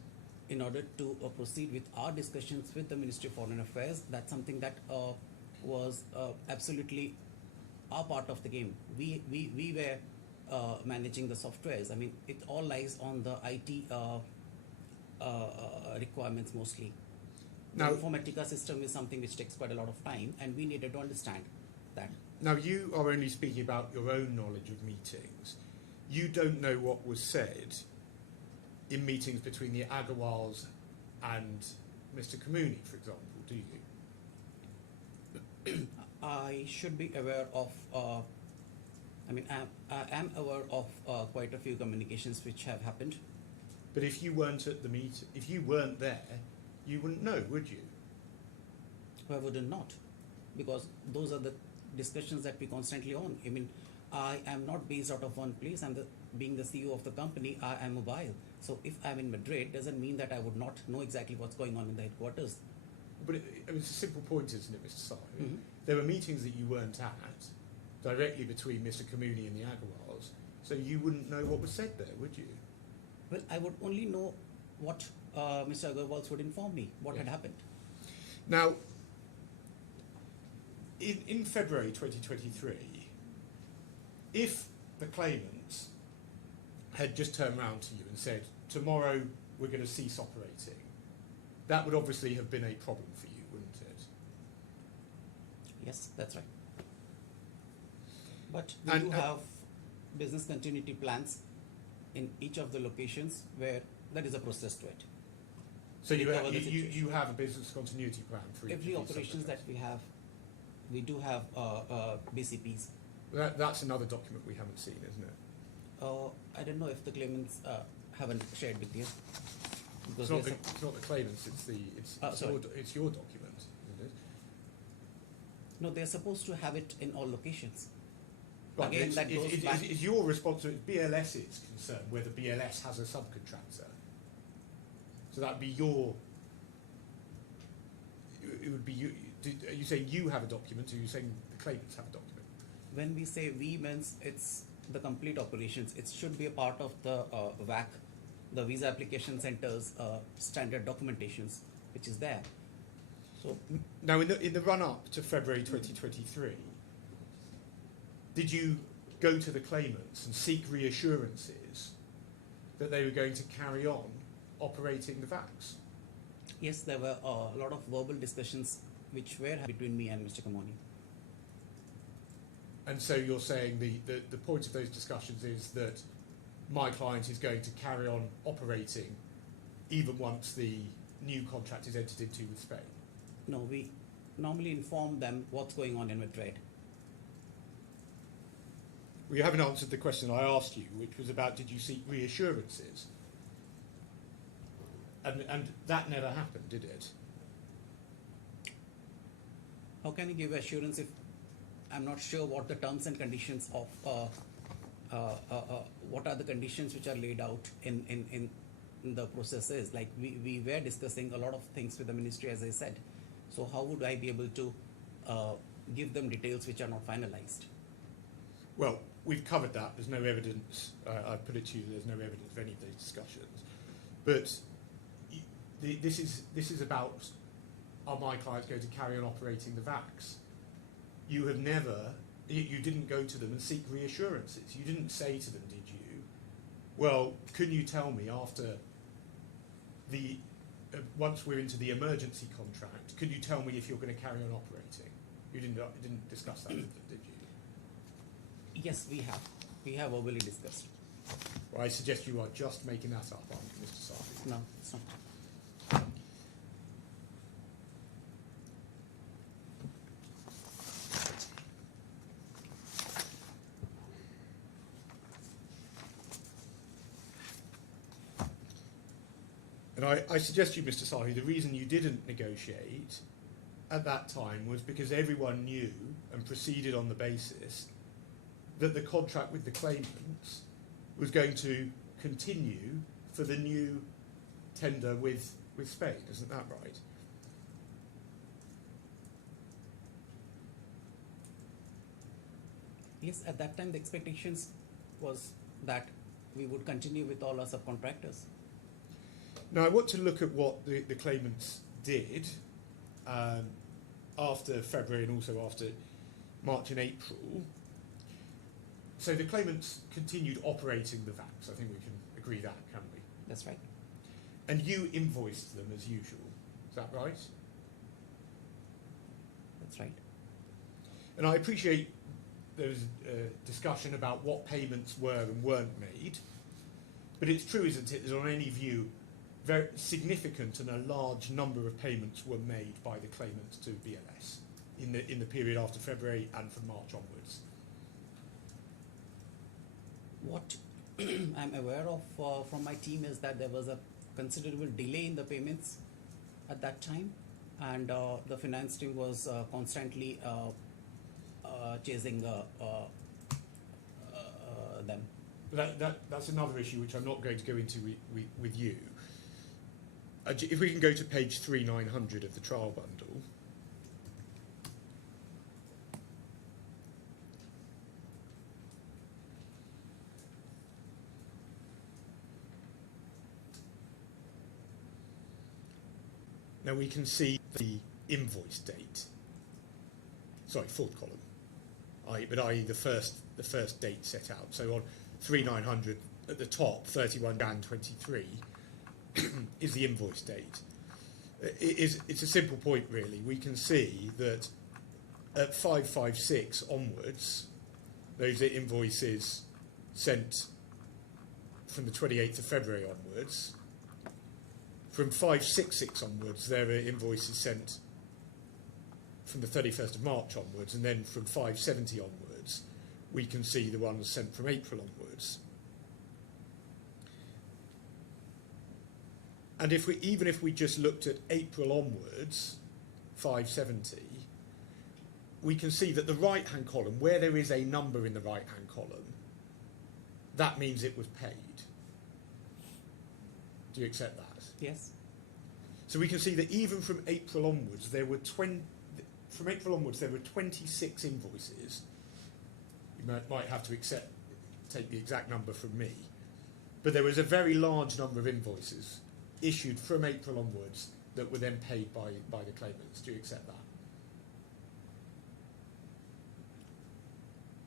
in order to proceed with our discussions with the Ministry of Foreign Affairs, that's something that was absolutely our part of the game. We were managing the softwares. I mean, it all lies on the IT requirements mostly. Now, the Informatica system is something which takes quite a lot of time, and we needed to understand that. Now, you are only speaking about your own knowledge of meetings. You don't know what was said in meetings between the Agarwals and Mr. Kamuni, for example, do you? I should be aware of, I am aware of quite a few communications which have happened. But if you weren't at the meeting, if you weren't there, you wouldn't know, would you? Why would it not? Because those are the discussions that we constantly on. I mean, I am not based out of one place. Being the CEO of the company, I am mobile. So if I'm in Madrid, doesn't mean that I would not know exactly what's going on in the headquarters. But it's a simple point, isn't it, Mr. Sahi? Mhm. There were meetings that you weren't at, directly between Mr. Kamuni and the Agarwals, so you wouldn't know what was said there, would you? Well, I would only know what Mr. Agarwals would inform me what had Yeah. happened. Now, in February 2023, if the claimants had just turned around to you and said, tomorrow we're going to cease operating, that would obviously have been a problem for you, wouldn't it? Yes, that's right. But we And- do have business continuity plans in each of the locations where there is a process to it. So you, Recover the you situation. have a business continuity plan for each Every of these operations that subcontractors. we have, we do have BCPs. That's another document we haven't seen, isn't it? I don't know if the claimants haven't shared with you. It's Because not, we the, are it's not the claimants, it's sorry. it's your document, isn't it? no, they're supposed to have it in all locations. Right, Again, that goes back. it's your responsibility, BLS's concern whether BLS has a subcontractor. So that'd be your, it would be you, are you saying you have a document, or are you saying the claimants have a document? When we say we means it's the complete operations. It should be a part of the VAC, the Visa Application Center's standard documentations, which is there. So Now, in the run-up to February 2023, did you go to the claimants and seek reassurances that they were going to carry on operating the VACs? yes, there were a lot of verbal discussions which were between me and Mr. Kamoni. And so you're saying the point of those discussions is that my client is going to carry on operating even once the new contract is entered into with Spain? No, we normally inform them what's going on in Madrid. Well, you haven't answered the question I asked you, which was about did you seek reassurances? And that never happened, did it? How can you give assurance if I'm not sure what the terms and conditions of what are the conditions which are laid out in the process is? Like we were discussing a lot of things with the ministry, as I said. So how would I be able to give them details which are not finalized? Well, we've covered that. There's no evidence. I put it to you. There's no evidence of any of those discussions. But this is about, are my clients going to carry on operating the VACs? You have never. You didn't go to them and seek reassurances. You didn't say to them, did you? Well, can you tell me after the once we're into the emergency contract, could you tell me if you're going to carry on operating? You didn't discuss that with them, did you? Yes, we have. We have verbally discussed. Well, I suggest you are just making that up, aren't you, Mr. Safi? No, it's not. And I suggest to you, Mr. Sahi, the reason you didn't negotiate at that time was because everyone knew and proceeded on the basis that the contract with the claimants was going to continue for the new tender with Spain. Isn't that right? Yes, at that time the expectations was that we would continue with all our subcontractors. Now, I want to look at what the claimants did after February and also after March and April. So the claimants continued operating the VACs. I think we can agree that, can we? That's right. And you invoiced them as usual. Is that right? That's right. And I appreciate there was a discussion about what payments were and weren't made. But it's true, isn't it, that on any view, very significant and a large number of payments were made by the claimants to BLS in the period after February and from March onwards. What I'm aware of from my team is that there was a considerable delay in the payments at that time, and the finance team was constantly chasing them. That's another issue which I'm not going to go into with you. If we can go to page 3900 of the trial bundle. Now we can see the invoice date. Sorry, fourth column. i.e. the first date set out. So on 3900 at the top, 31 Jan 23 is the invoice date. It's a simple point really. We can see that at 556 onwards, those are invoices sent from the 28th of February onwards. From 566 onwards, there are invoices sent from the 31st of March onwards, and then from 570 onwards, we can see the ones sent from April onwards. And even if we just looked at April onwards, 570, we can see that the right-hand column, where there is a number in the right-hand column, that means it was paid. Do you accept that? Yes. So we can see that even from April onwards, there were 26 invoices. You might have to take the exact number from me, but there was a very large number of invoices issued from April onwards that were then paid by the claimants. Do you accept that?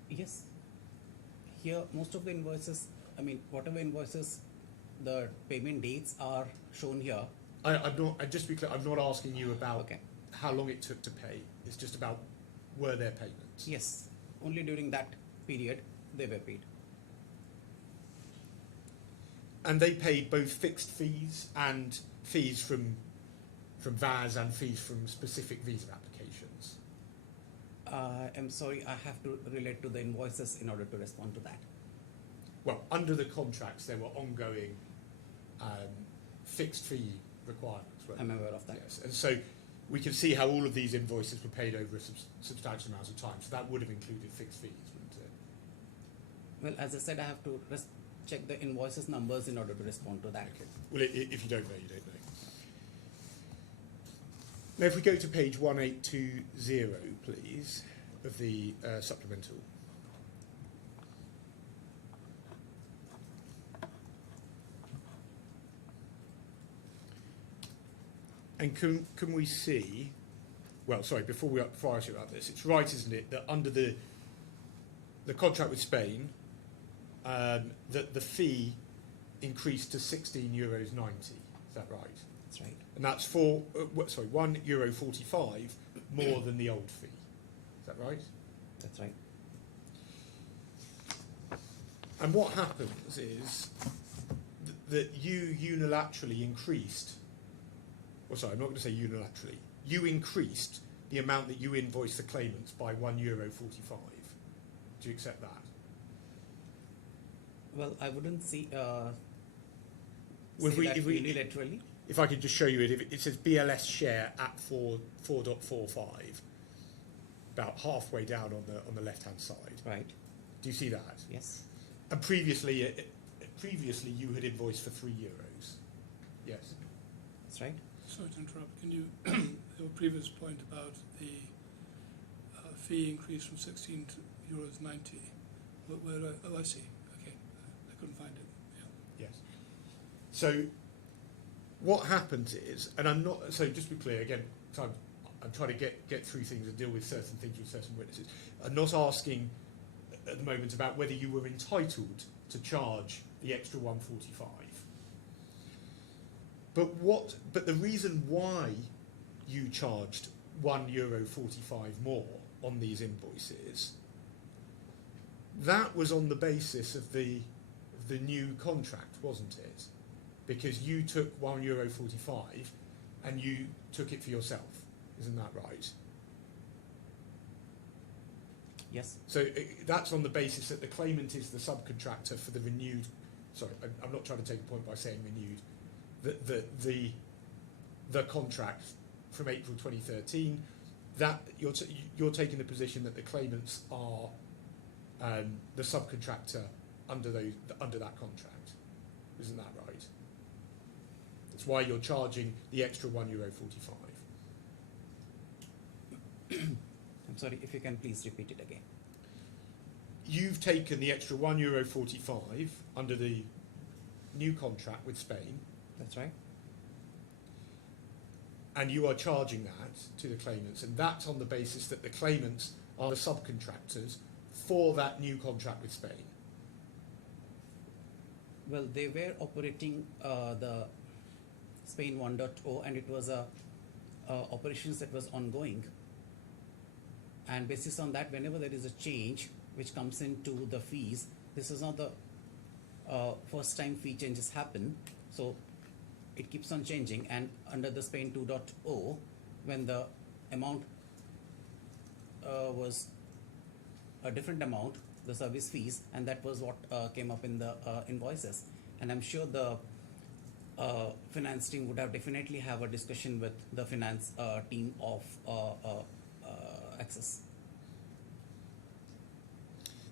Yes. Here, most of the invoices, I mean, whatever invoices, the payment dates are shown here. I'm not. Just to be clear, I'm not asking you about Okay. how long it took to pay. It's just about were there payments. Yes. Only during that period they were paid. And they paid both fixed fees and fees from VAS and fees from specific visa applications. I'm sorry, I have to relate to the invoices in order to respond to that. Well, under the contracts, there were ongoing fixed fee requirements. Weren't I'm there? aware of that. Yes, and so we can see how all of these invoices were paid over a substantial amount of time. So that would have included fixed fees, wouldn't it? Well, as I said, I have to check the invoices numbers in order to respond to that. Okay. Well, if you don't know, you don't know. Now, if we go to page 1820, please, of the supplemental. And can we see? Well, sorry. Before I ask you about this, it's right, isn't it, that under the contract with Spain, that the fee increased to €16.90. Is that right? That's right. And that's for €1.45 more than the old fee. Is that right? That's right. And what happens is that you unilaterally increased. Well, sorry, I'm not going to say unilaterally. You increased the amount that you invoice the claimants by €1.45. Do you accept that? Well, I wouldn't see Well, say that unilaterally. If I could just show you it, it says BLS share at 4.45, about halfway down on the left-hand side. Right. Do you see that? Yes. And previously you had invoiced for €3. Yes. That's right. Sorry to interrupt. Can you, your previous point about the fee increase from 16 to €90, oh, I see. Okay, I couldn't find it. Yeah. Yes. So what happens is, and I'm not, so just to be clear again, so I'm trying to get through things and deal with certain things with certain witnesses. I'm not asking at the moment about whether you were entitled to charge the extra 145. But the reason why you charged €1.45 more on these invoices, that was on the basis of the new contract, wasn't it? Because you took €1.45 and you took it for yourself, isn't that right? Yes. So that's on the basis that the claimant is the subcontractor for the renewed. Sorry, I'm not trying to take a point by saying renewed. The contract from April 2013. That you're taking the position that the claimants are the subcontractor under that contract. Isn't that right? That's why you're charging the extra €1.45. I'm sorry, if you can please repeat it again. You've taken the extra €1.45 under the new contract with Spain, That's right. and you are charging that to the claimants, and that's on the basis that the claimants are the subcontractors for that new contract with Spain. Well, they were operating the Spain 1.0, and it was a operations that was ongoing. And basis on that, whenever there is a change which comes into the fees, this is not the first time fee changes happen. So it keeps on changing, and under the Spain 2.0, when the amount was a different amount, the service fees, and that was what came up in the invoices. And I'm sure the finance team would have definitely have a discussion with the finance team of Access.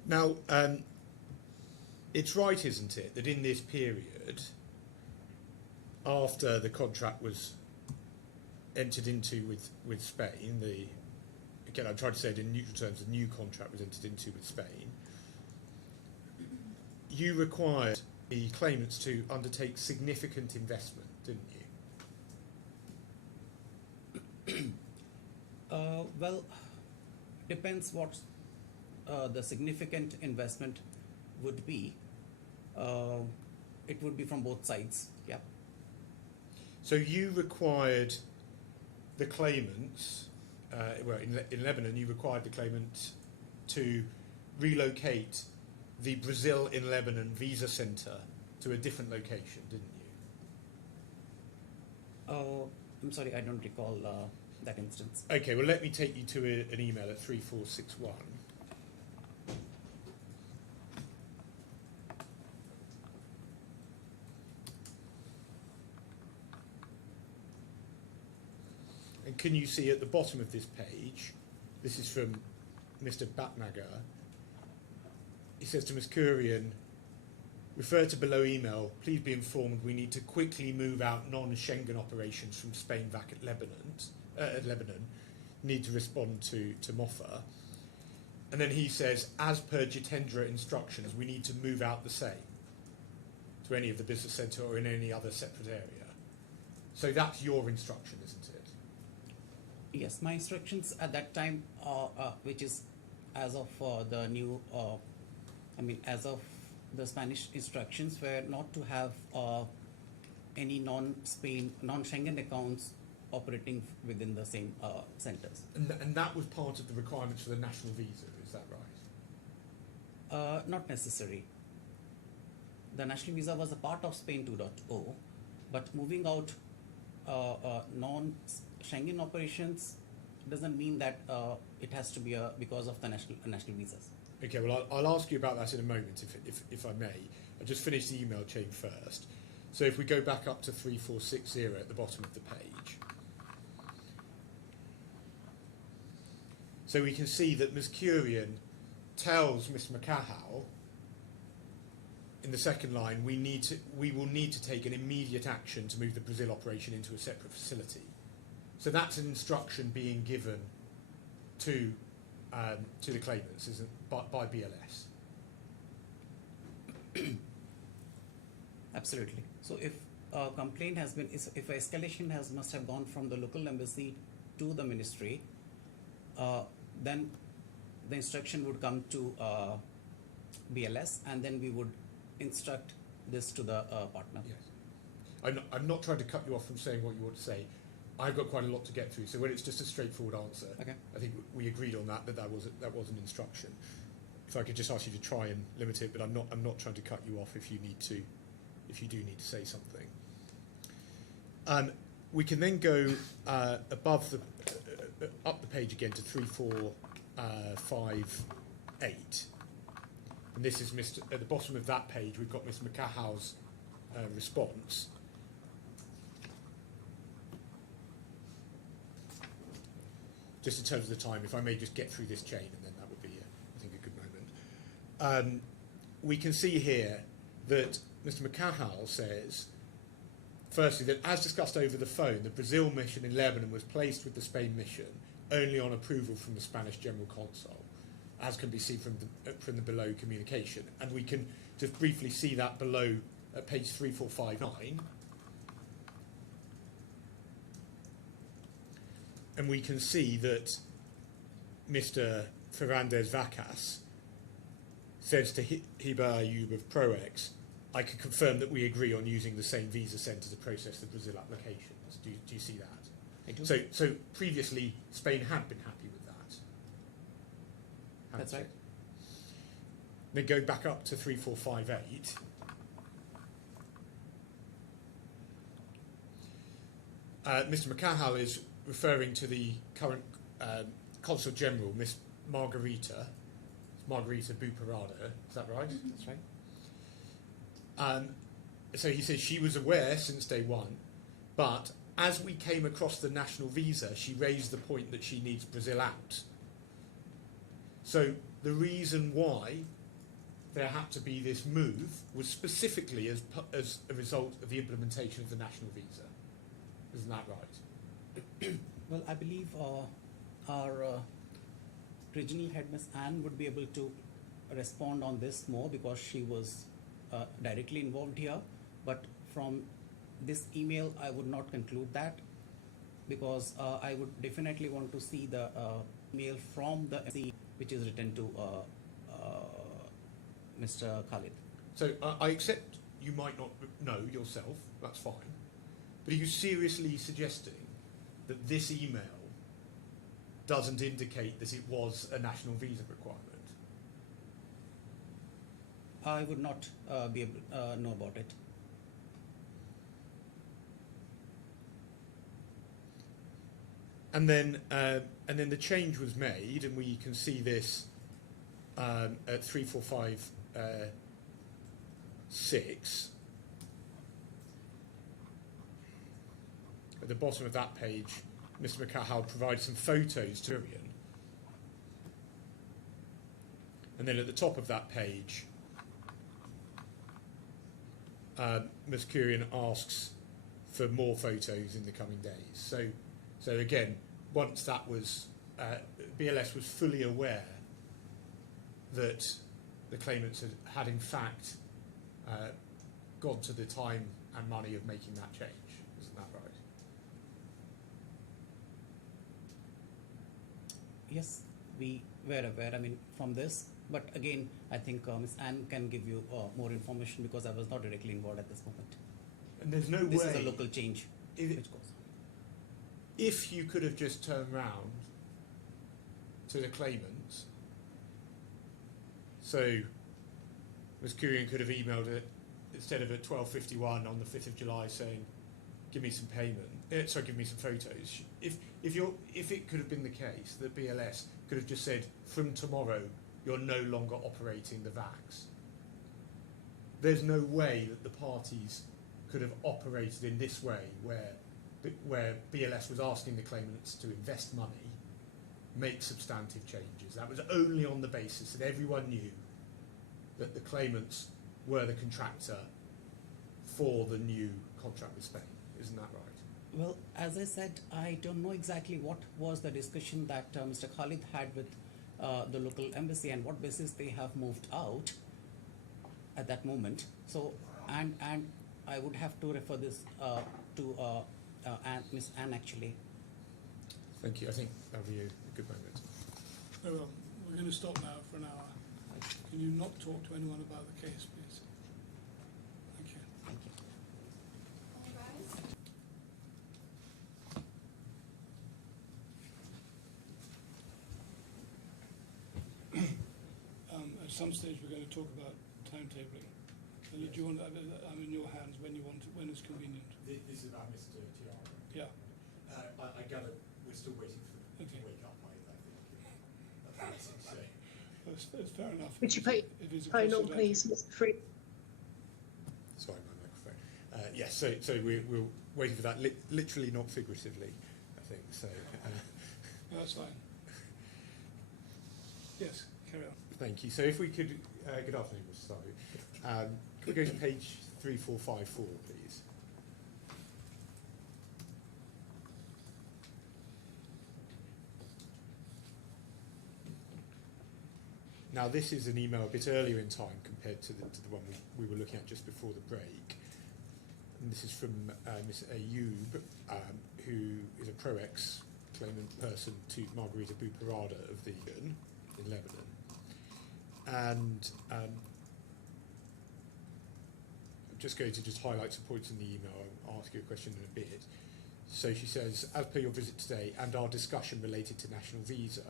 Now, it's right, isn't it, that in this period, after the contract was entered into with Spain, again, I'm trying to say it in neutral terms, the new contract was entered into with Spain, you required the claimants to undertake significant investment, didn't you? Well, depends what the significant investment would be. It would be from both sides. Yeah. So you required the claimants, in Lebanon, you required the claimants to relocate the Brazil in Lebanon visa centre to a different location, didn't you? I'm sorry, I don't recall that instance. Okay, well, let me take you to an email at 3461. And can you see at the bottom of this page, this is from Mr. Batnagar, he says to Ms. Kurian, refer to below email, please be informed we need to quickly move out non-Schengen operations from Spain back at Lebanon, need to respond to MOFA. And then he says, as per Jitendra instructions, we need to move out the same to any of the business centre or in any other separate area. So that's your instruction, isn't it? Yes, my instructions at that time, which is as of the new, as of the Spanish instructions, were not to have any non-Schengen accounts operating within the same centres. And that was part of the requirements for the national visa, is that right? Not necessary. The national visa was a part of Spain 2.0, but moving out non-Schengen operations doesn't mean that it has to be because of the national visas. Okay, well, I'll ask you about that in a moment, if I may. I'll just finish the email chain first. So if we go back up to 3460 at the bottom of the page. So we can see that Ms. Kurian tells Ms. McCahal in the second line, we will need to take an immediate action to move the Brazil operation into a separate facility. So that's an instruction being given to the claimants, isn't by BLS. Absolutely. So if a complaint has been, if escalation must have gone from the local embassy to the ministry, then the instruction would come to BLS, and then we would instruct this to the partner. Yes. I'm not trying to cut you off from saying what you want to say. I've got quite a lot to get through, so when it's just a straightforward answer, Okay. I think we agreed on that was an instruction. If I could just ask you to try and limit it, but I'm not trying to cut you off if you do need to say something. We can then go above up the page again to 3458, and this is at the bottom of that page. We've got Ms. McCahal's response. Just in terms of the time, if I may just get through this chain, and then that would be, I think, a good moment. we can see here that Mr. McCahal says, firstly, that as discussed over the phone, the Brazil mission in Lebanon was placed with the Spain mission only on approval from the Spanish General Consul, as can be seen from the below communication. And we can just briefly see that below at page 3459. And we can see that Mr. Ferrandez Vacas says to Hiba Ayub of ProEx, I can confirm that we agree on using the same visa centre to process the Brazil applications. Do you see that? I do. So previously, Spain had been happy with that. That's right. Then go back up to 3458. Mr. McCahal is referring to the current Consul General, Miss Margarita Buparada. Is that right? That's right. So he says she was aware since day one, but as we came across the national visa, she raised the point that she needs Brazil out. So the reason why there had to be this move was specifically as a result of the implementation of the national visa. Isn't that right? Well, I believe our regional head, Ms. Anne, would be able to respond on this more because she was directly involved here. But from this email, I would not conclude that because I would definitely want to see the email from the MC which is written to Mr. Khalid. So I accept you might not know yourself, that's fine. But are you seriously suggesting that this email doesn't indicate that it was a national visa requirement? I would not be able to know about it. And then the change was made, and we can see this at 3456. At the bottom of that page, Mr. McCahal provides some photos to Kurian. And then at the top of that page, Ms. Kurian asks for more photos in the coming days. So again, once that was, BLS was fully aware that the claimants had in fact gone to the time and money of making that change. Isn't that right? Yes, we were aware, I mean, from this. But again, I think Ms. Anne can give you more information because I was not directly involved at this moment. And there's no This way, is a local change if which goes on. if you could have just turned round to the claimants, so Ms. Kurian could have emailed it instead of at 12:51 on the 5th of July saying, give me some payment, give me some photos. If it could have been the case that BLS could have just said, from tomorrow, you're no longer operating the VACs. There's no way that the parties could have operated in this way where BLS was asking the claimants to invest money, make substantive changes. That was only on the basis that everyone knew that the claimants were the contractor for the new contract with Spain. Isn't that right? Well, as I said, I don't know exactly what was the discussion that Mr. Khalid had with the local embassy and what basis they have moved out at that moment. So, and I would have to refer this to Miss Anne actually. Thank you. I think that'll be a good moment. Very well. We're going to stop now for an hour. Can you not talk to anyone about the case, please? Thank you. Thank you. At some stage, we're going to talk about timetabling. Do you want? I'm in your hands when you want. When it's convenient. This is about Mr. Tiara. Yeah. I gather we're still waiting for them Okay. to wake up, I think. That's what I say. That's fair enough. Would you put It is a phone on, precedent. please, Mr. Free? Sorry, my microphone. Yes, so we're waiting for that, literally, not figuratively, I think. So No, that's fine. Yes, carry on. Thank you. So if we could, good afternoon, Mr. Sahu. Could we go to page 3454, please? Now, this is an email a bit earlier in time compared to the one we were looking at just before the break. And this is from Ms. Ayoub, who is a pro-ex claimant person to Margarita Buparada of the in Lebanon. And I'm just going to highlight some points in the email. I'll ask you a question in a bit. So she says, as per your visit today and our discussion related to national visa,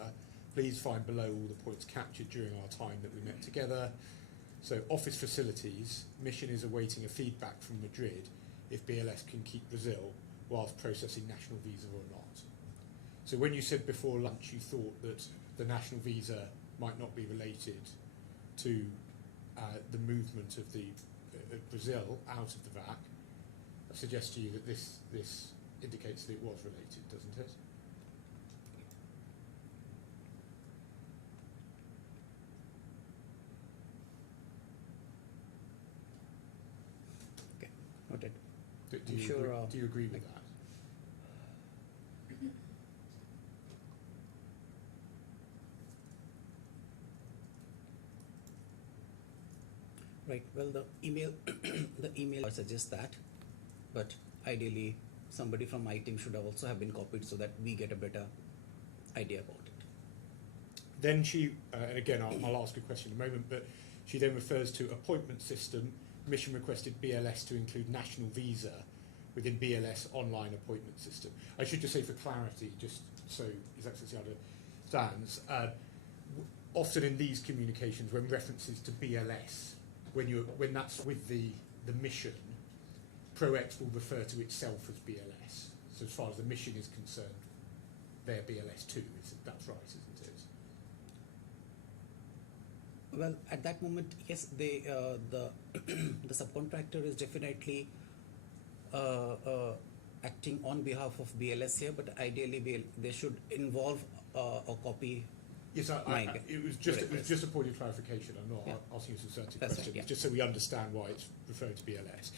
please find below all the points captured during our time that we met together. So office facilities, mission is awaiting a feedback from Madrid if BLS can keep Brazil whilst processing national visa or not. So when you said before lunch you thought that the national visa might not be related to the movement of the Brazil out of the VAC, I suggest to you that this indicates that it was related, doesn't it? Okay, noted. Do you, Sure, do you agree with that? Right. Well, the email suggests that, but ideally, somebody from my team should have also have been copied so that we get a better idea about it. Then she, and again, I'll ask a question in a moment, but she then refers to appointment system. Mission requested BLS to include national visa within BLS online appointment system. I should just say for clarity, just so His Excellency understands, often in these communications, when references to BLS, when that's with the mission, ProEx will refer to itself as BLS. So as far as the mission is concerned, they're BLS too. That's right, isn't it? Well, at that moment, yes, they the the subcontractor is definitely acting on behalf of BLS here, but ideally they should involve a copy. Yes, it was just a point of clarification. I'm not asking you some certain questions, right, just so we understand why it's referring to BLS.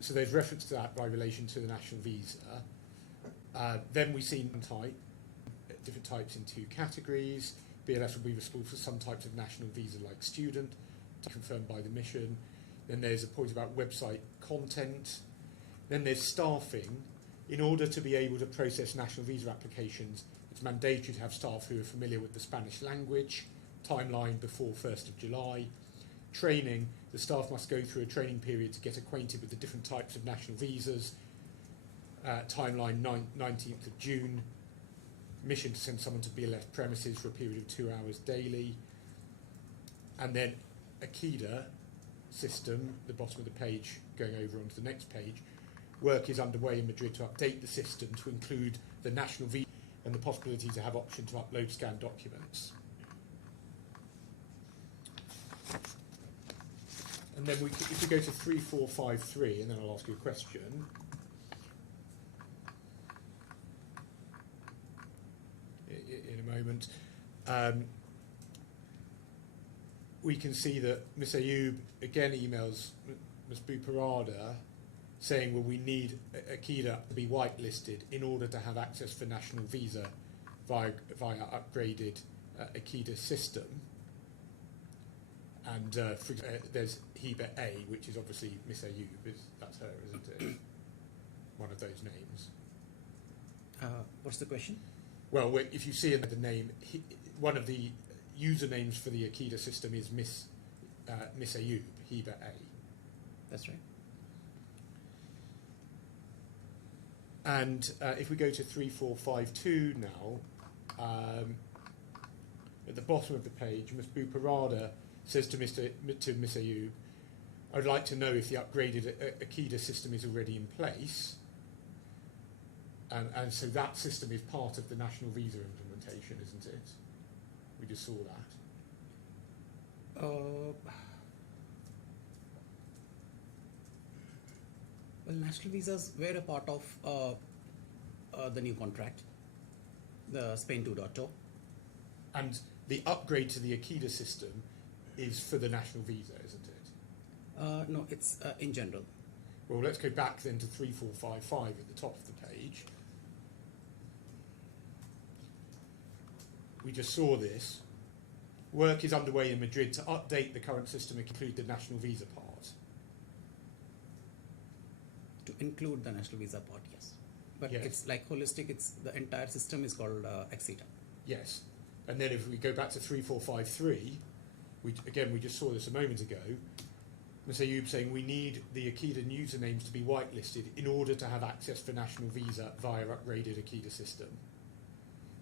So there's reference to that by relation to the national visa. Then we see different types in two categories. BLS will be responsible for some types of national visa like student, confirmed by the mission. Then there's a point about website content. Then there's staffing. In order to be able to process national visa applications, it's mandatory to have staff who are familiar with the Spanish language, timeline before 1st of July. Training, the staff must go through a training period to get acquainted with the different types of national visas. Timeline 19th of June. Mission to send someone to BLS premises for a period of 2 hours daily. And then Akida system, the bottom of the page, going over onto the next page. Work is underway in Madrid to update the system to include the national visa and the possibility to have option to upload scanned documents. And then if we go to 3453, and then I'll ask you a question. In a moment. We can see that Ms. Ayoub again emails Ms. Buparada saying, well, we need Akida to be whitelisted in order to have access for national visa via upgraded Akida system. And there's HEBA A, which is obviously Miss Ayoub. That's her, isn't it? One of those names. What's the question? Well, if you see in the name, one of the usernames for the Akida system is Miss Ayoub, HEBA A. That's right. And if we go to 3452 now, at the bottom of the page, Ms. Buparada says to Miss Ayoub, I would like to know if the upgraded Akida system is already in place. And so that system is part of the national visa implementation, isn't it? We just saw that. Well, national visas were a part of the new contract, the Spain 2.0. And the upgrade to the Akida system is for the national visa, isn't it? No, it's in general. Well, let's go back then to 3455 at the top of the page. We just saw this. Work is underway in Madrid to update the current system and include the national visa part. To include the national visa part, yes. But Yes. it's like holistic, it's the entire system is called Acceda. Yes. And then if we go back to 3453, we just saw this a moment ago. Mr. Ayub saying we need the Akida usernames to be whitelisted in order to have access for national visa via upgraded Akida system.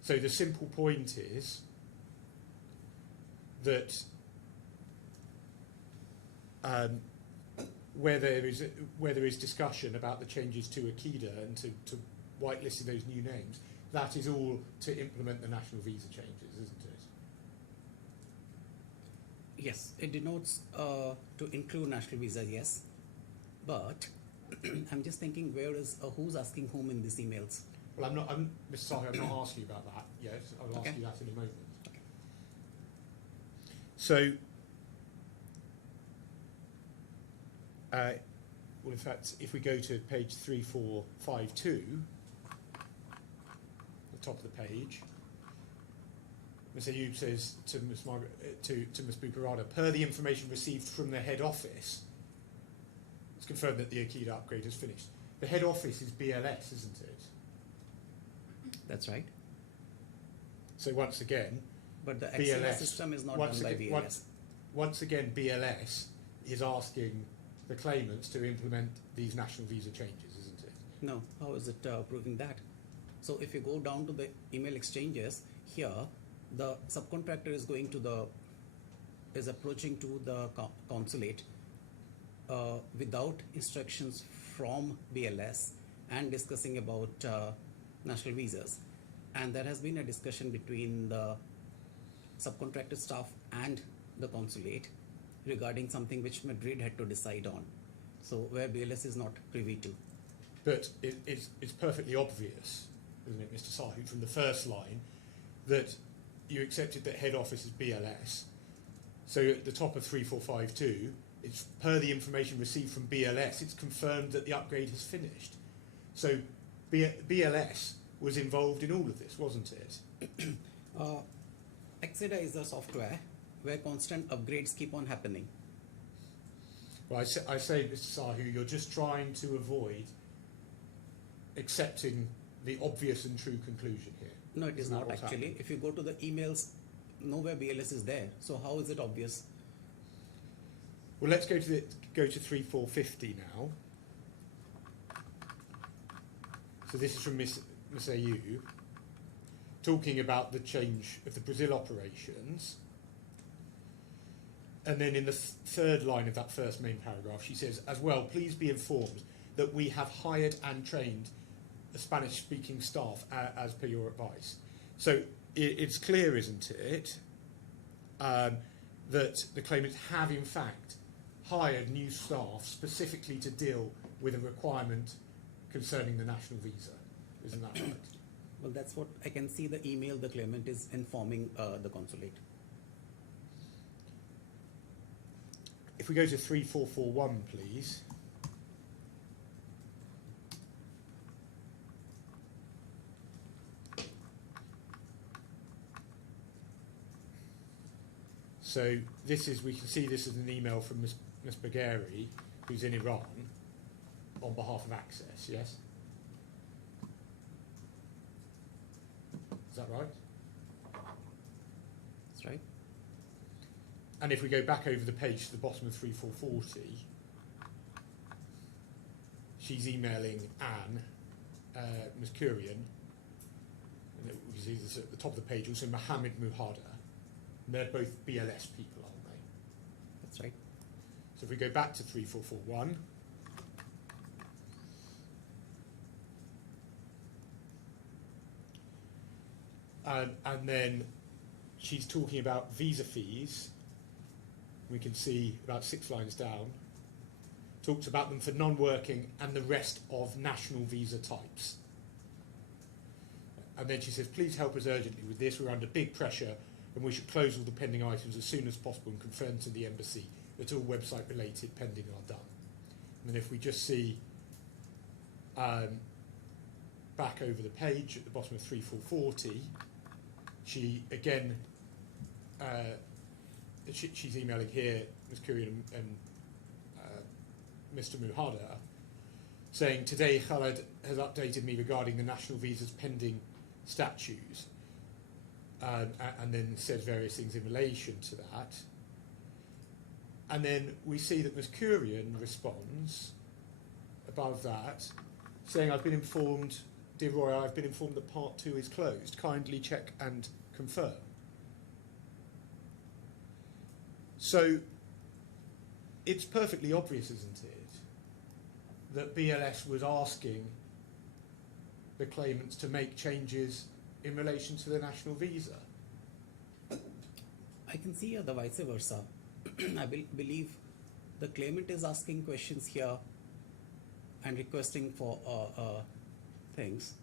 So the simple point is that where there is discussion about the changes to Akida and to whitelisting those new names, that is all to implement the national visa changes, isn't it? Yes, it denotes to include national visa, yes. But I'm just thinking, who's asking whom in these emails? Well, Mr. Sahi, I'm not asking you about that yet. I'll Okay. ask you that in a moment. Okay. So, well, in fact, if we go to page 3452, the top of the page, Ms. Ayub says to Ms. to Ms. Bukarada, per the information received from the head office, it's confirmed that the Akida upgrade is finished. The head office is BLS, isn't it? That's right. So once again, But the BLS Acceda system is not done by BLS. Once again, BLS is asking the claimants to implement these national visa changes, isn't it? No, how is it proving that? So if you go down to the email exchanges, here the subcontractor is approaching to the consulate without instructions from BLS and discussing about national visas. And there has been a discussion between the subcontractor staff and the consulate regarding something which Madrid had to decide on. So where BLS is not privy to. But it's perfectly obvious, isn't it, Mr. Sahu, from the first line, that you accepted that head office is BLS. So at the top of 3452, it's per the information received from BLS, it's confirmed that the upgrade has finished. So BLS was involved in all of this, wasn't it? Acceda is a software where constant upgrades keep on happening. Well, I say, Mr. Sahu, you're just trying to avoid accepting the obvious and true conclusion here. No, it is Isn't that not what's actually. happening? If you go to the emails, nowhere BLS is there. So how is it obvious? Well, let's go to 3450 now. So this is from Ms. Ayub, talking about the change of the Brazil operations. And then in the third line of that first main paragraph, she says, as well, please be informed that we have hired and trained a Spanish-speaking staff as per your advice. So it's clear, isn't it, that the claimants have in fact hired new staff specifically to deal with a requirement concerning the national visa. Isn't that right? Well, that's what I can see the email the claimant is informing the consulate. If we go to 3441, please. So this is, we can see this as an email from Ms. Bagheri, who's in Iran, on behalf of Access, yes? Is that right? That's right. And if we go back over the page to the bottom of 3440, she's emailing Anne, Ms. Kurian, and we can see this at the top of the page, also Mohammed Muhada. And they're both BLS people, aren't they? That's right. So if we go back to 3441, and then she's talking about visa fees. We can see about 6 lines down, talks about them for non-working and the rest of national visa types. And then she says, please help us urgently with this. We're under big pressure and we should close all the pending items as soon as possible and confirm to the embassy that all website related pending are done. And then if we just see back over the page at the bottom of 3440, she again, she's emailing here, Ms. Kurian and Mr. Muhada, saying, today Khaled has updated me regarding the national visas pending statues, and then says various things in relation to that. And then we see that Ms. Kurian responds above that, saying, I've been informed, dear Roy, I've been informed that part 2 is closed. Kindly check and confirm. So it's perfectly obvious, isn't it, that BLS was asking the claimants to make changes in relation to the national visa. I can see the vice versa. I believe the claimant is asking questions here and requesting for things.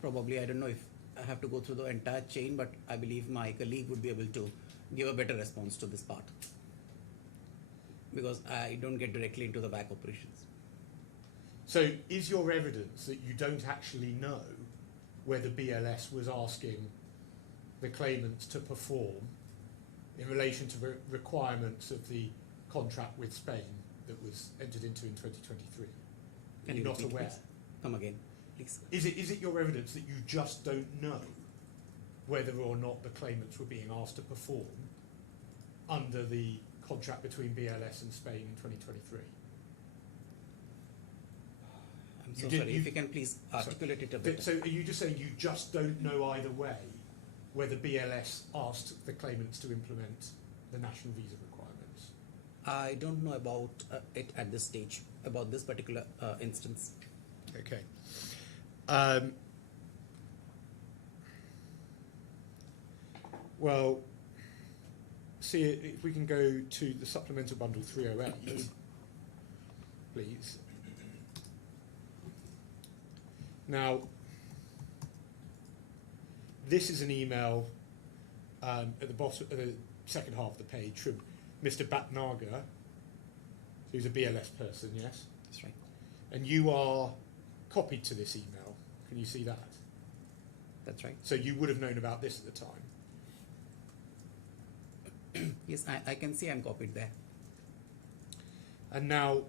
Probably, I don't know if I have to go through the entire chain, but I believe my colleague would be able to give a better response to this part, because I don't get directly into the back operations. So is your evidence that you don't actually know whether BLS was asking the claimants to perform in relation to requirements of the contract with Spain that was entered into in 2023? Can You're you not repeat, aware? please? Come again, please. Is it your evidence that you just don't know whether or not the claimants were being asked to perform under the contract between BLS and Spain in 2023? I'm so You did- sorry. you- If you can please articulate it a bit. So are you just saying you just don't know either way whether BLS asked the claimants to implement the national visa requirements? I don't know about it at this stage, about this particular instance. Okay. Well, see if we can go to the supplemental bundle 308, please. Now, this is an email at the bottom, the second half of the page from Mr. Batnagar, who's a BLS person, yes? That's right. And you are copied to this email. Can you see that? That's right. So you would have known about this at the time. Yes, I can see I'm copied there. And now,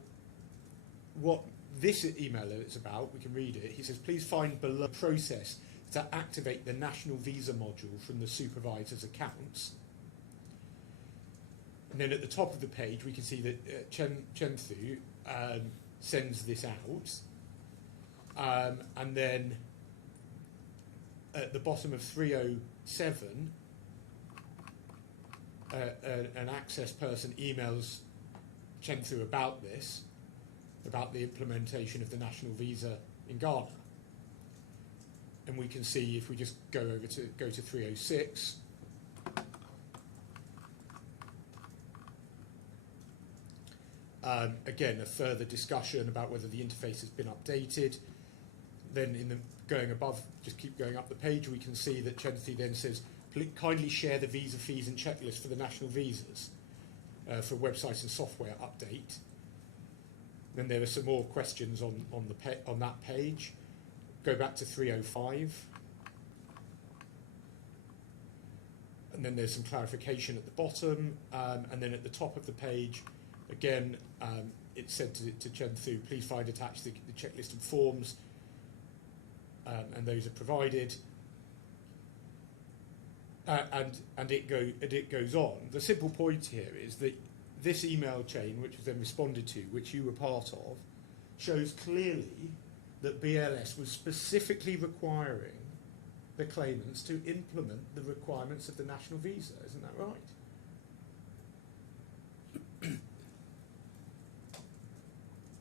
what this email is about, we can read it. He says, please find below process to activate the national visa module from the supervisor's accounts. And then at the top of the page, we can see that Chenthu sends this out. And then at the bottom of 307, an access person emails Chenthu about this, about the implementation of the national visa in Ghana. And we can see, if we just go to 306, again, a further discussion about whether the interface has been updated. Then going above, just keep going up the page, we can see that Chenthu then says, kindly share the visa fees and checklist for the national visas for website and software update. Then there are some more questions on that page. Go back to 305. And then there's some clarification at the bottom. And then at the top of the page, again, it said to Chenthu, please find attached the checklist and forms. And those are provided. And it goes on. The simple point here is that this email chain, which was then responded to, which you were part of, shows clearly that BLS was specifically requiring the claimants to implement the requirements of the national visa. Isn't that right?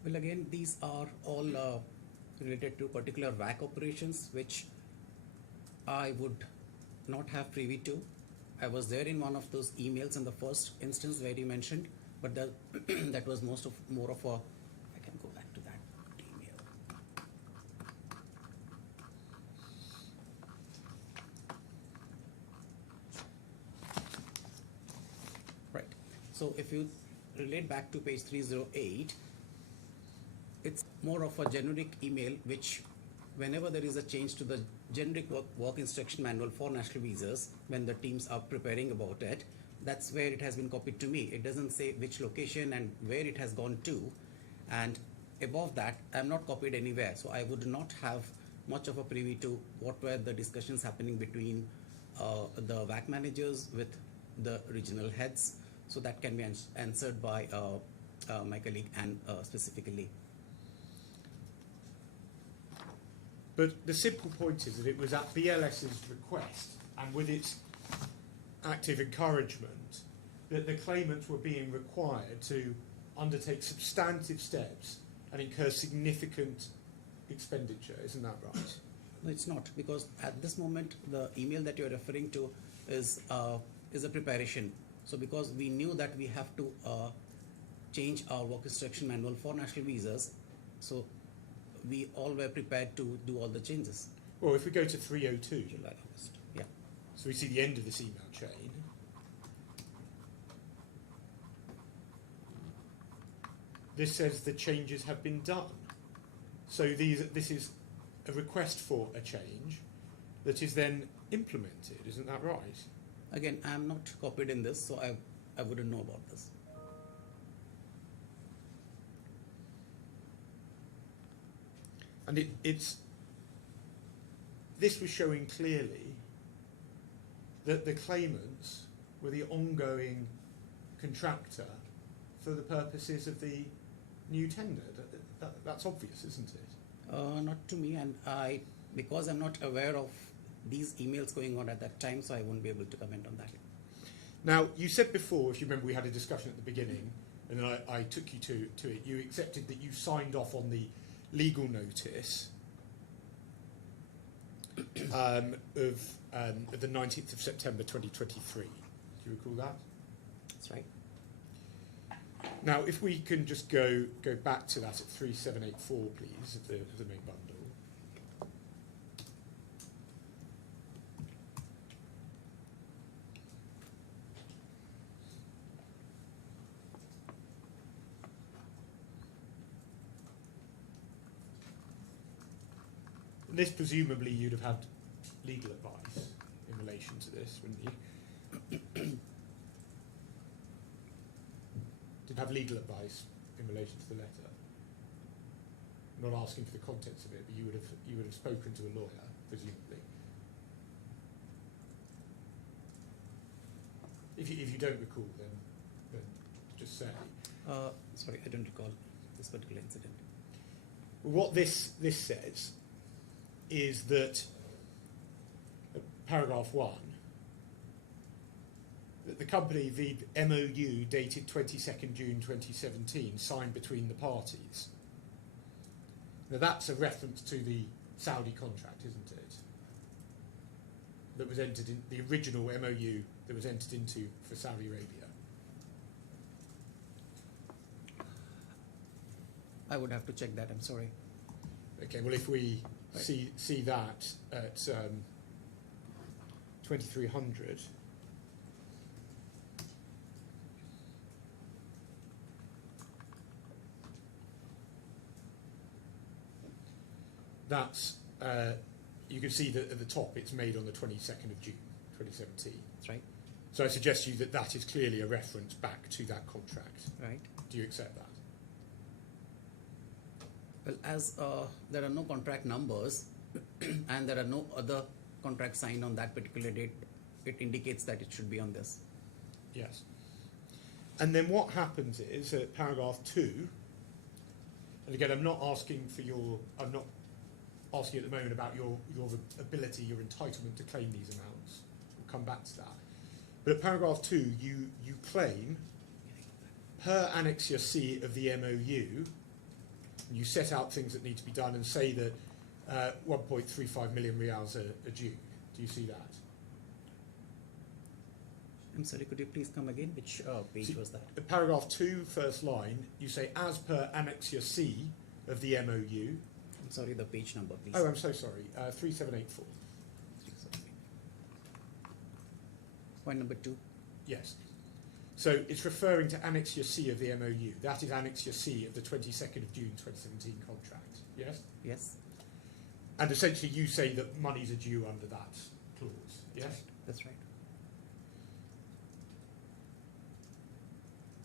Well, again, these are all related to particular VAC operations, which I would not have privy to. I was there in one of those emails in the first instance where you mentioned, but that was more of a. I can go back to that email. So if you relate back to page 308, it's more of a generic email which whenever there is a change to the generic work instruction manual for national visas, when the teams are preparing about it, that's where it has been copied to me. It doesn't say which location and where it has gone to. And above that, I'm not copied anywhere. So I would not have much of a privy to what were the discussions happening between the WAC managers with the regional heads. So that can be answered by my colleague and specifically. But the simple point is that it was at BLS's request and with its active encouragement that the claimants were being required to undertake substantive steps and incur significant expenditure. Isn't that right? No, it's not, because at this moment the email that you're referring to is a preparation. So because we knew that we have to change our work instruction manual for national visas, so we all were prepared to do all the changes. Well, if we go to 302, July, August. Yeah. so we see the end of this email chain. This says the changes have been done. So this is a request for a change that is then implemented. Isn't that right? Again, I'm not copied in this, so I wouldn't know about this. And this was showing clearly that the claimants were the ongoing contractor for the purposes of the new tender. That's obvious, isn't it? Not to me, and because I'm not aware of these emails going on at that time, so I won't be able to comment on that. Now, you said before, if you remember, we had a discussion at the beginning, and then I took you to it. You accepted that you signed off on the legal notice of the 19th of September 2023. Do you recall that? That's right. Now, if we can just go back to that at 3784, please, of the main bundle. This, presumably, you'd have had legal advice in relation to this, wouldn't you? Did have legal advice in relation to the letter? I'm not asking for the contents of it, but you would have spoken to a lawyer, presumably. If you don't recall, then just say. Sorry, I don't recall this particular incident. What this says is that paragraph 1, that the company, the MOU dated 22nd June 2017, signed between the parties. Now that's a reference to the Saudi contract, isn't it? That was entered in the original MOU that was entered into for Saudi Arabia. I would have to check that, I'm sorry. Okay, well, if we see that at 2300, that's you can see that at the top it's made on the 22nd of June 2017. That's right. So I suggest to you that that is clearly a reference back to that contract. Right. Do you accept that? Well, as there are no contract numbers and there are no other contracts signed on that particular date, it indicates that it should be on this. Yes. And then what happens is at paragraph 2, and again, I'm not asking at the moment about your ability, your entitlement to claim these amounts. We'll come back to that. But at paragraph 2, you claim, per Annexure C of the MOU, you set out things that need to be done and say that 1.35 million riyals are due. Do you see that? I'm sorry, could you please come again? Which page was that? At paragraph 2, first line, you say, as per Annexure C of the MOU. I'm sorry, the page number, please. Oh, I'm so sorry. 3784. Point number 2. Yes. So it's referring to Annexure C of the MOU. That is Annexure C of the 22nd of June 2017 contract. Yes? Yes, And essentially you say that monies are due under that clause. Yes? that's right.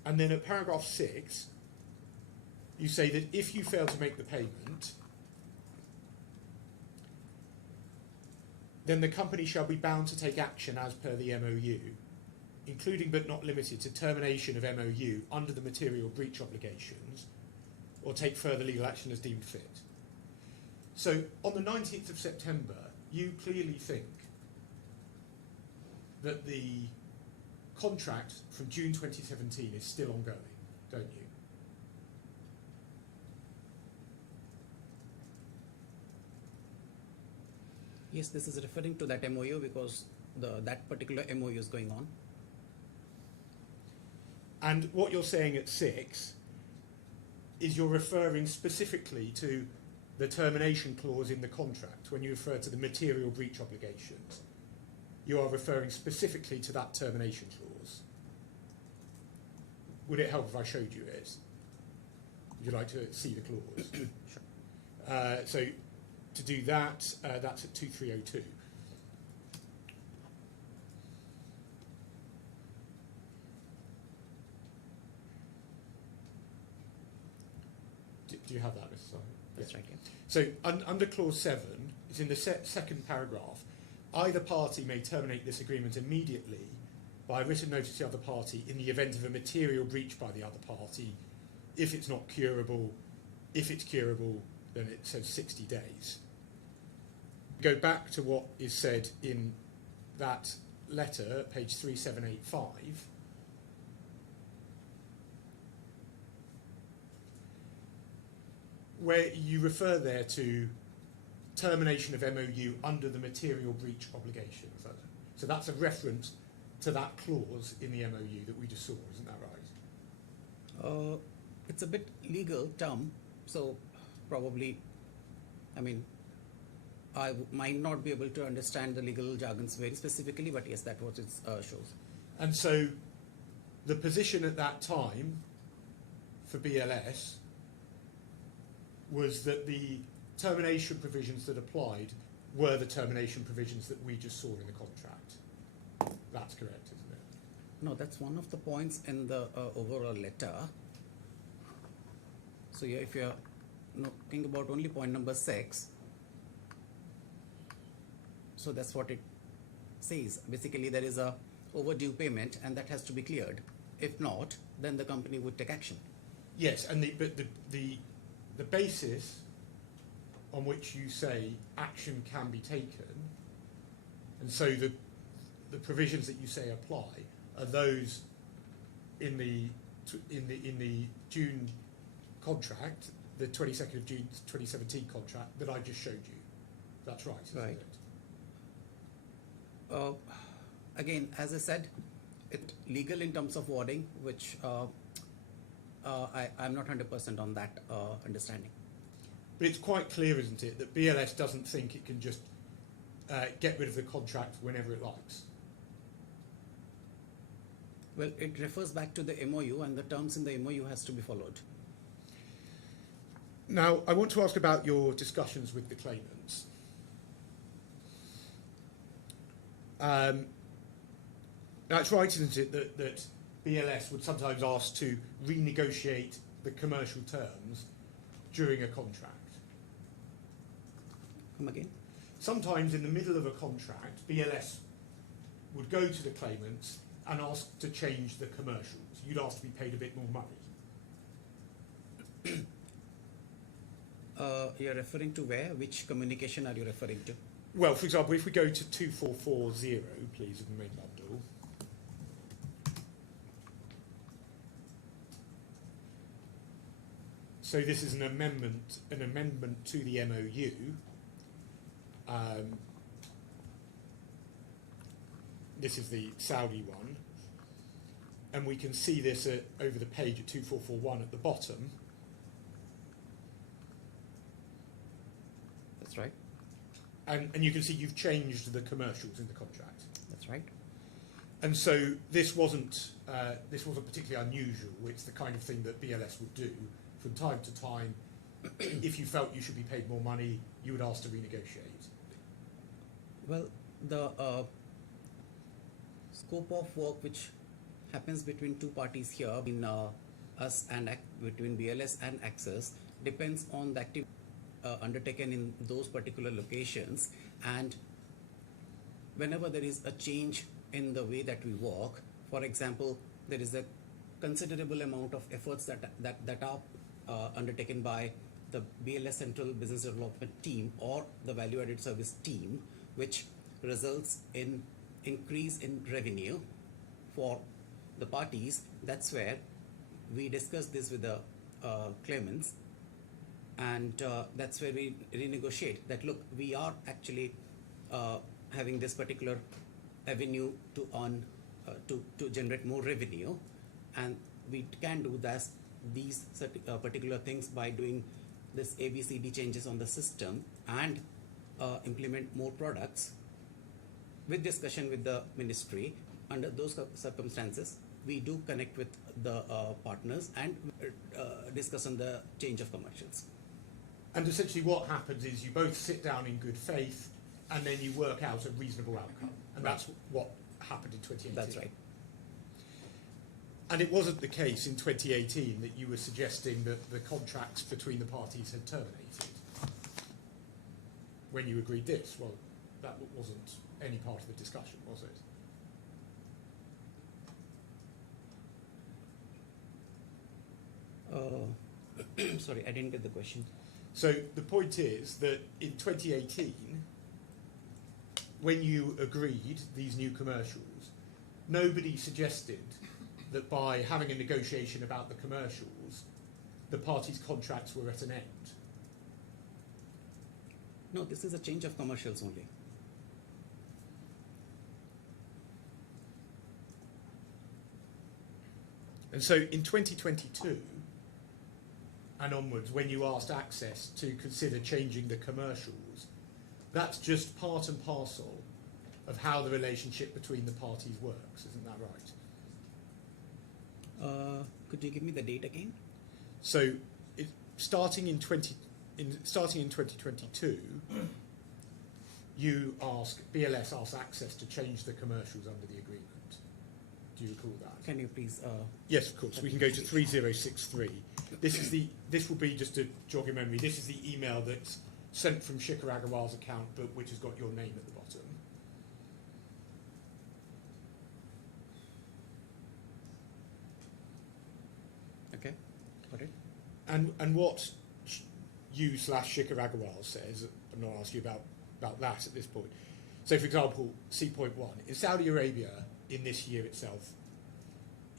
And then at paragraph 6, you say that if you fail to make the payment, then the company shall be bound to take action as per the MOU, including but not limited to termination of MOU under the material breach obligations, or take further legal action as deemed fit. So on the 19th of September, you clearly think that the contract from June 2017 is still ongoing, don't you? Yes, this is referring to that MOU because that particular MOU is going on. And what you're saying at 6 is you're referring specifically to the termination clause in the contract. When you refer to the material breach obligations, you are referring specifically to that termination clause. Would it help if I showed you it? Would you like to see the clause? Sure. So to do that, that's at 2302. Do you have that, Mr. Simon? That's right, yeah. So under clause 7, it's in the second paragraph, either party may terminate this agreement immediately by written notice to the other party in the event of a material breach by the other party, if it's not curable. If it's curable, then it says 60 days. Go back to what is said in that letter, page 3785. Where you refer there to termination of MOU under the material breach obligations. So that's a reference to that clause in the MOU that we just saw, isn't that right? It's a bit legal term, so probably, I mean, I might not be able to understand the legal jargons very specifically, but yes, that's what it shows. And so the position at that time for BLS was that the termination provisions that applied were the termination provisions that we just saw in the contract. That's correct, isn't it? No, that's one of the points in the overall letter. So yeah, if you're talking about only point number 6, so that's what it says. Basically, there is a overdue payment and that has to be cleared. If not, then the company would take action. Yes, and the basis on which you say action can be taken, and so the provisions that you say apply are those in the June contract, the 22nd of June 2017 contract that I just showed you. That's right, isn't Right. it? Again, as I said, it's legal in terms of wording, which I'm not 100% on that understanding. But it's quite clear, isn't it, that BLS doesn't think it can just get rid of the contract whenever it likes. Well, it refers back to the MOU, and the terms in the MOU has to be followed. Now, I want to ask about your discussions with the claimants. Now, it's right, isn't it, that BLS would sometimes ask to renegotiate the commercial terms during a contract? Come again? Sometimes in the middle of a contract, BLS would go to the claimants and ask to change the commercials. You'd ask to be paid a bit more money. You're referring to where? Which communication are you referring to? Well, for example, if we go to 2440, please, of the main bundle. So this is an amendment to the MOU. This is the Saudi one. And we can see this over the page at 2441 at the bottom. That's right. And you can see you've changed the commercials in the contract. That's right. And so this wasn't particularly unusual. It's the kind of thing that BLS would do from time to time. If you felt you should be paid more money, you would ask to renegotiate. Well, the scope of work which happens between two parties here, in us and between BLS and Access, depends on the activity undertaken in those particular locations, and whenever there is a change in the way that we work, for example, there is a considerable amount of efforts that are undertaken by the BLS Central Business Development team or the Value Added Service team, which results in increase in revenue for the parties. That's where we discuss this with the claimants, and that's where we renegotiate that, look, we are actually having this particular avenue to earn to generate more revenue, and we can do these particular things by doing this ABCD changes on the system and implement more products. With discussion with the ministry, under those circumstances, we do connect with the partners and discuss on the change of commercials. And essentially what happens is you both sit down in good faith and then you work out a reasonable outcome. And that's what happened in 2018. That's right. And it wasn't the case in 2018 that you were suggesting that the contracts between the parties had terminated when you agreed this. Well, that wasn't any part of the discussion, was it? Sorry, I didn't get the question. So the point is that in 2018, when you agreed these new commercials, nobody suggested that by having a negotiation about the commercials, the parties' contracts were at an end. No, this is a change of commercials only. And so in 2022 and onwards, when you asked Access to consider changing the commercials, that's just part and parcel of how the relationship between the parties works, isn't that right? Could you give me the date again? So, starting in 2022, BLS asked Access to change the commercials under the agreement. Do you recall that? Can you please? Yes, of course. We can go to 3063. This will be, just to jog your memory, this is the email that's sent from Shikhar Agarwal's account, but which has got your name at the bottom. Okay, got it. And what you/Shikhar Agarwal says, I'm not asking you about that at this point. So, for example, C.1, in Saudi Arabia, in this year itself,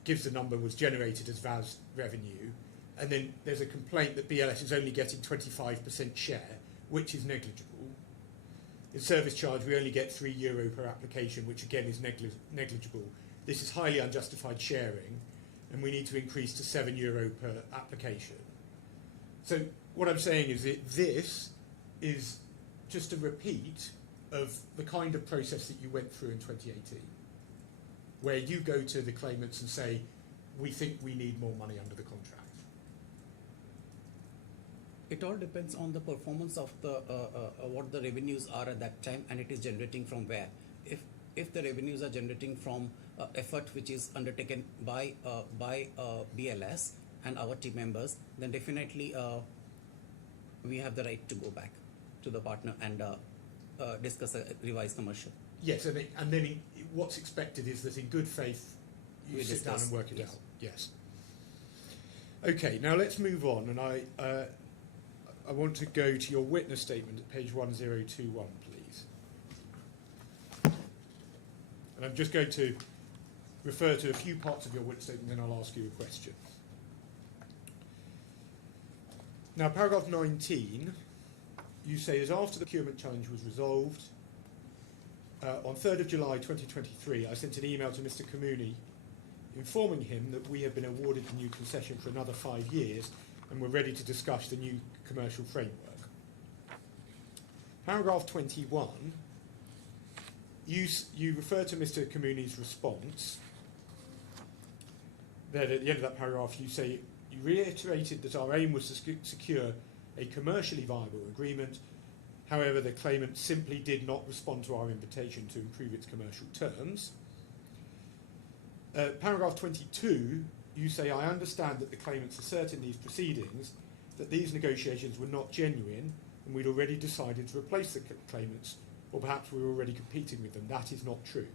gives the number was generated as VAS revenue, and then there's a complaint that BLS is only getting 25% share, which is negligible. In service charge, we only get €3 per application, which again is negligible. This is highly unjustified sharing, and we need to increase to €7 per application. So what I'm saying is that this is just a repeat of the kind of process that you went through in 2018, where you go to the claimants and say, we think we need more money under the contract. It all depends on the performance of the what the revenues are at that time, and it is generating from where. If the revenues are generating from effort which is undertaken by BLS and our team members, then definitely we have the right to go back to the partner and discuss a revised commercial. Yes, and then what's expected is that in good faith you We sit down discuss, and work it yes. out. Yes. Okay, now let's move on, and I want to go to your witness statement at page 1021, please. And I'm just going to refer to a few parts of your witness statement, then I'll ask you a question. Now, paragraph 19, you say, as after the procurement challenge was resolved, on 3rd of July 2023, I sent an email to Mr. Kamuni informing him that we had been awarded the new concession for another 5 years and were ready to discuss the new commercial framework. Paragraph 21, you refer to Mr. Kamuni's response. Then at the end of that paragraph, you say, you reiterated that our aim was to secure a commercially viable agreement. However, the claimant simply did not respond to our invitation to improve its commercial terms. Paragraph 22, you say, I understand that the claimants assert in these proceedings that these negotiations were not genuine and we'd already decided to replace the claimants, or perhaps we were already competing with them. That is not true.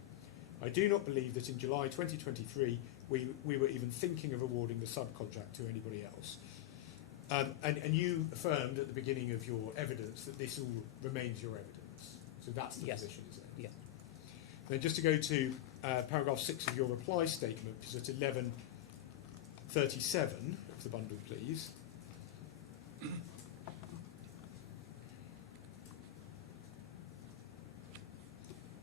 I do not believe that in July 2023 we were even thinking of awarding the subcontract to anybody else. And you affirmed at the beginning of your evidence that this all remains your evidence. So that's the Yes. position, is it? Yes. Then just to go to paragraph 6 of your reply statement, which is at 1137 of the bundle, please.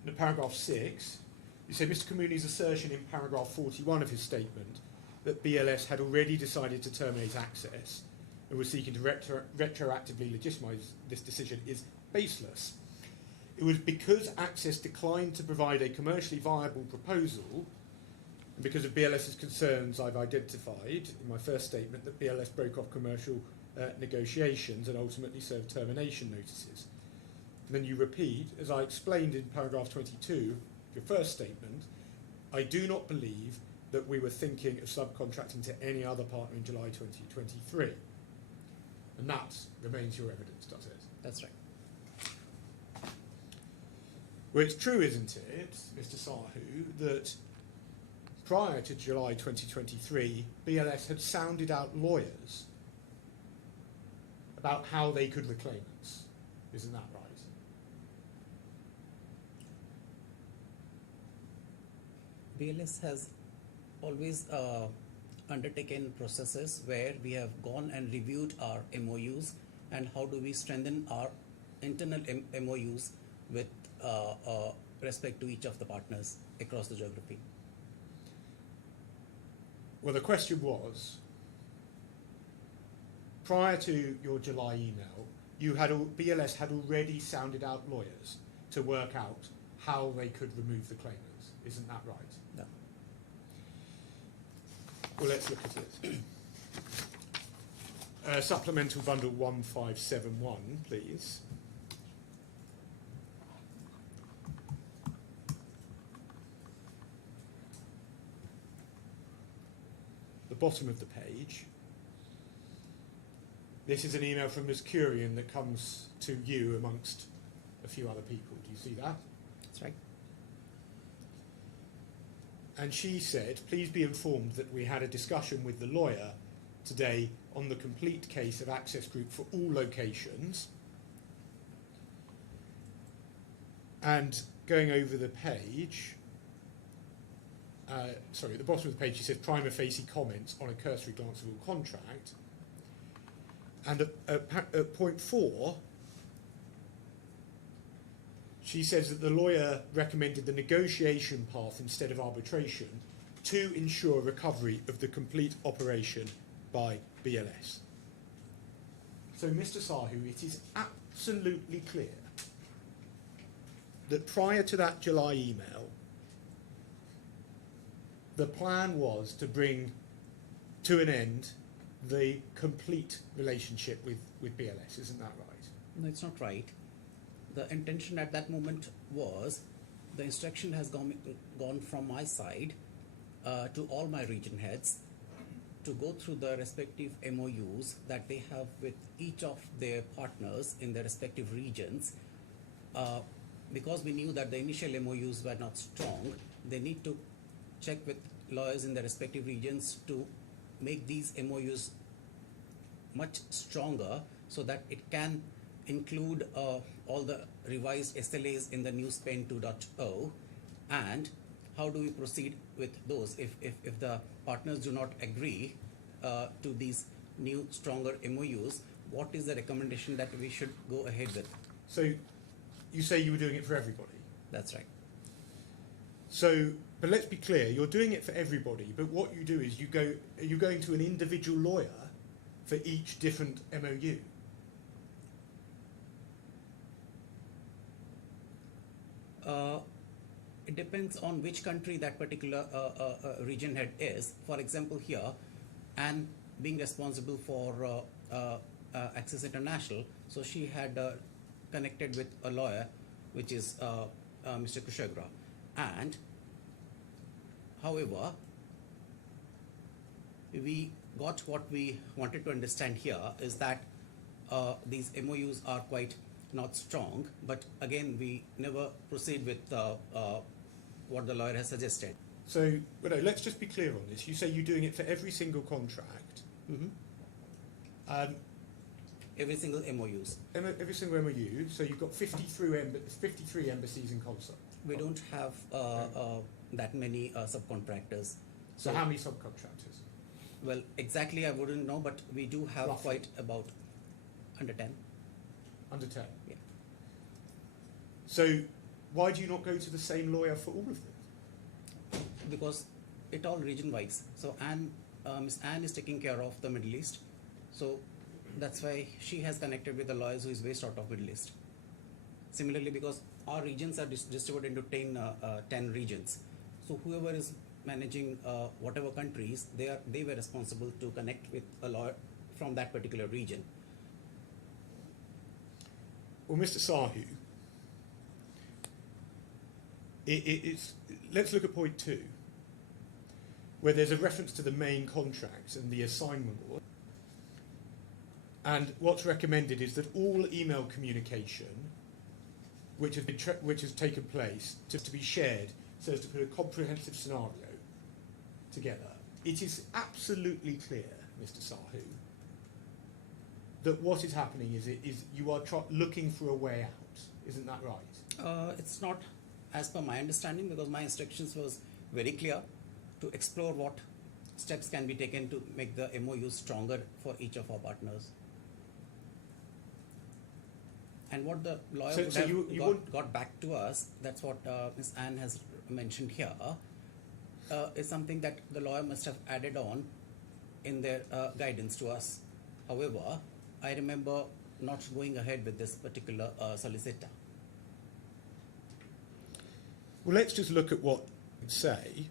In paragraph 6, you say Mr. Kamuni's assertion in paragraph 41 of his statement that BLS had already decided to terminate access and was seeking to retroactively legitimise this decision is baseless. It was because Access declined to provide a commercially viable proposal, and because of BLS's concerns I've identified in my first statement, that BLS broke off commercial negotiations and ultimately served termination notices. And then you repeat, as I explained in paragraph 22, your first statement, I do not believe that we were thinking of subcontracting to any other partner in July 2023. And that remains your evidence, does it? That's right. Well, it's true, isn't it, Mr. Sahu, that prior to July 2023, BLS had sounded out lawyers about how they could reclaim us. Isn't that right? BLS has always undertaken processes where we have gone and reviewed our MOUs and how do we strengthen our internal MOUs with respect to each of the partners across the geography. Well, the question was, prior to your July email, BLS had already sounded out lawyers to work out how they could remove the claimants. Isn't that right? No. Well, let's look at it. Supplemental bundle 1571, please. The bottom of the page. This is an email from Ms. Curian that comes to you amongst a few other people. Do you see that? That's right. And she said, please be informed that we had a discussion with the lawyer today on the complete case of Access Group for all locations. And going over the page, at the bottom of the page, she says prima facie comments on a cursory glance of all contract. And at point 4, she says that the lawyer recommended the negotiation path instead of arbitration to ensure recovery of the complete operation by BLS. So, Mr. Sahu, it is absolutely clear that prior to that July email, the plan was to bring to an end the complete relationship with BLS. Isn't that right? No, it's not right. The intention at that moment was the instruction has gone from my side to all my region heads to go through the respective MOUs that they have with each of their partners in their respective regions. Because we knew that the initial MOUs were not strong, they need to check with lawyers in their respective regions to make these MOUs much stronger so that it can include all the revised SLAs in the new SPEN 2.0, and how do we proceed with those if the partners do not agree to these new stronger MOUs, what is the recommendation that we should go ahead with? So you say you were doing it for everybody. That's right. So, but let's be clear, you're doing it for everybody, but what you do is are you going to an individual lawyer for each different MOU? It depends on which country that particular region head is. For example, here, Anne being responsible for Access International, so she had connected with a lawyer, which is Mr. Kushagra. And however, we got what we wanted to understand here is that these MOUs are quite not strong, but again, we never proceed with what the lawyer has suggested. So, well, no, let's just be clear on this. You say you're doing it for every single contract. Every single MOUs. Every single MOU. So you've got 53 embassies in concert. We don't have that many subcontractors. So how many subcontractors? Well, exactly I wouldn't know, but we do have Roughly. quite about under 10. Under 10. Yeah. So why do you not go to the same lawyer for all of them? Because it all region wise. So Miss Anne is taking care of the Middle East. So that's why she has connected with the lawyers who is based out of Middle East. Similarly, because our regions are distributed into 10 regions. So whoever is managing whatever countries, they were responsible to connect with a lawyer from that particular region. Well, Mr. Sahu, let's look at point 2, where there's a reference to the main contracts and the assignment order. And what's recommended is that all email communication which has taken place to be shared so as to put a comprehensive scenario together. It is absolutely clear, Mr. Sahu, that what is happening is you are looking for a way out. Isn't that right? It's not as per my understanding, because my instructions was very clear to explore what steps can be taken to make the MOU stronger for each of our partners. And what the lawyer got back to us, that's what Ms. Anne has mentioned here, is something that the lawyer must have added on in their guidance to us. However, I remember not going ahead with this particular solicitor. Well, let's just look at what it say.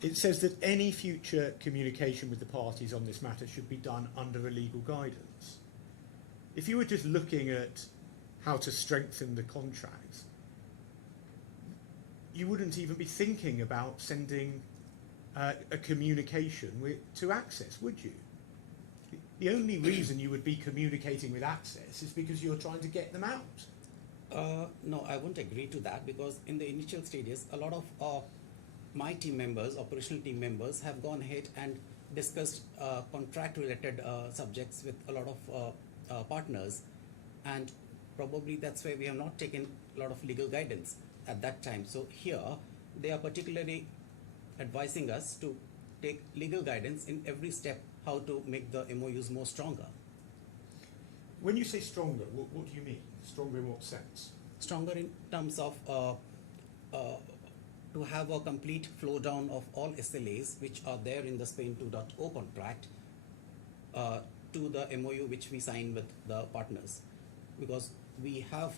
It says that any future communication with the parties on this matter should be done under a legal guidance. If you were just looking at how to strengthen the contracts, you wouldn't even be thinking about sending a communication to Access, would you? The only reason you would be communicating with Access is because you're trying to get them out. No, I won't agree to that, because in the initial stages, a lot of my team members, operational team members, have gone ahead and discussed contract-related subjects with a lot of partners, and probably that's why we have not taken a lot of legal guidance at that time. So here, they are particularly advising us to take legal guidance in every step, how to make the MOUs more stronger. When you say stronger, what do you mean? Stronger in what sense? Stronger in terms of to have a complete flow down of all SLAs which are there in the Spain 2.0 contract to the MOU which we signed with the partners, because we have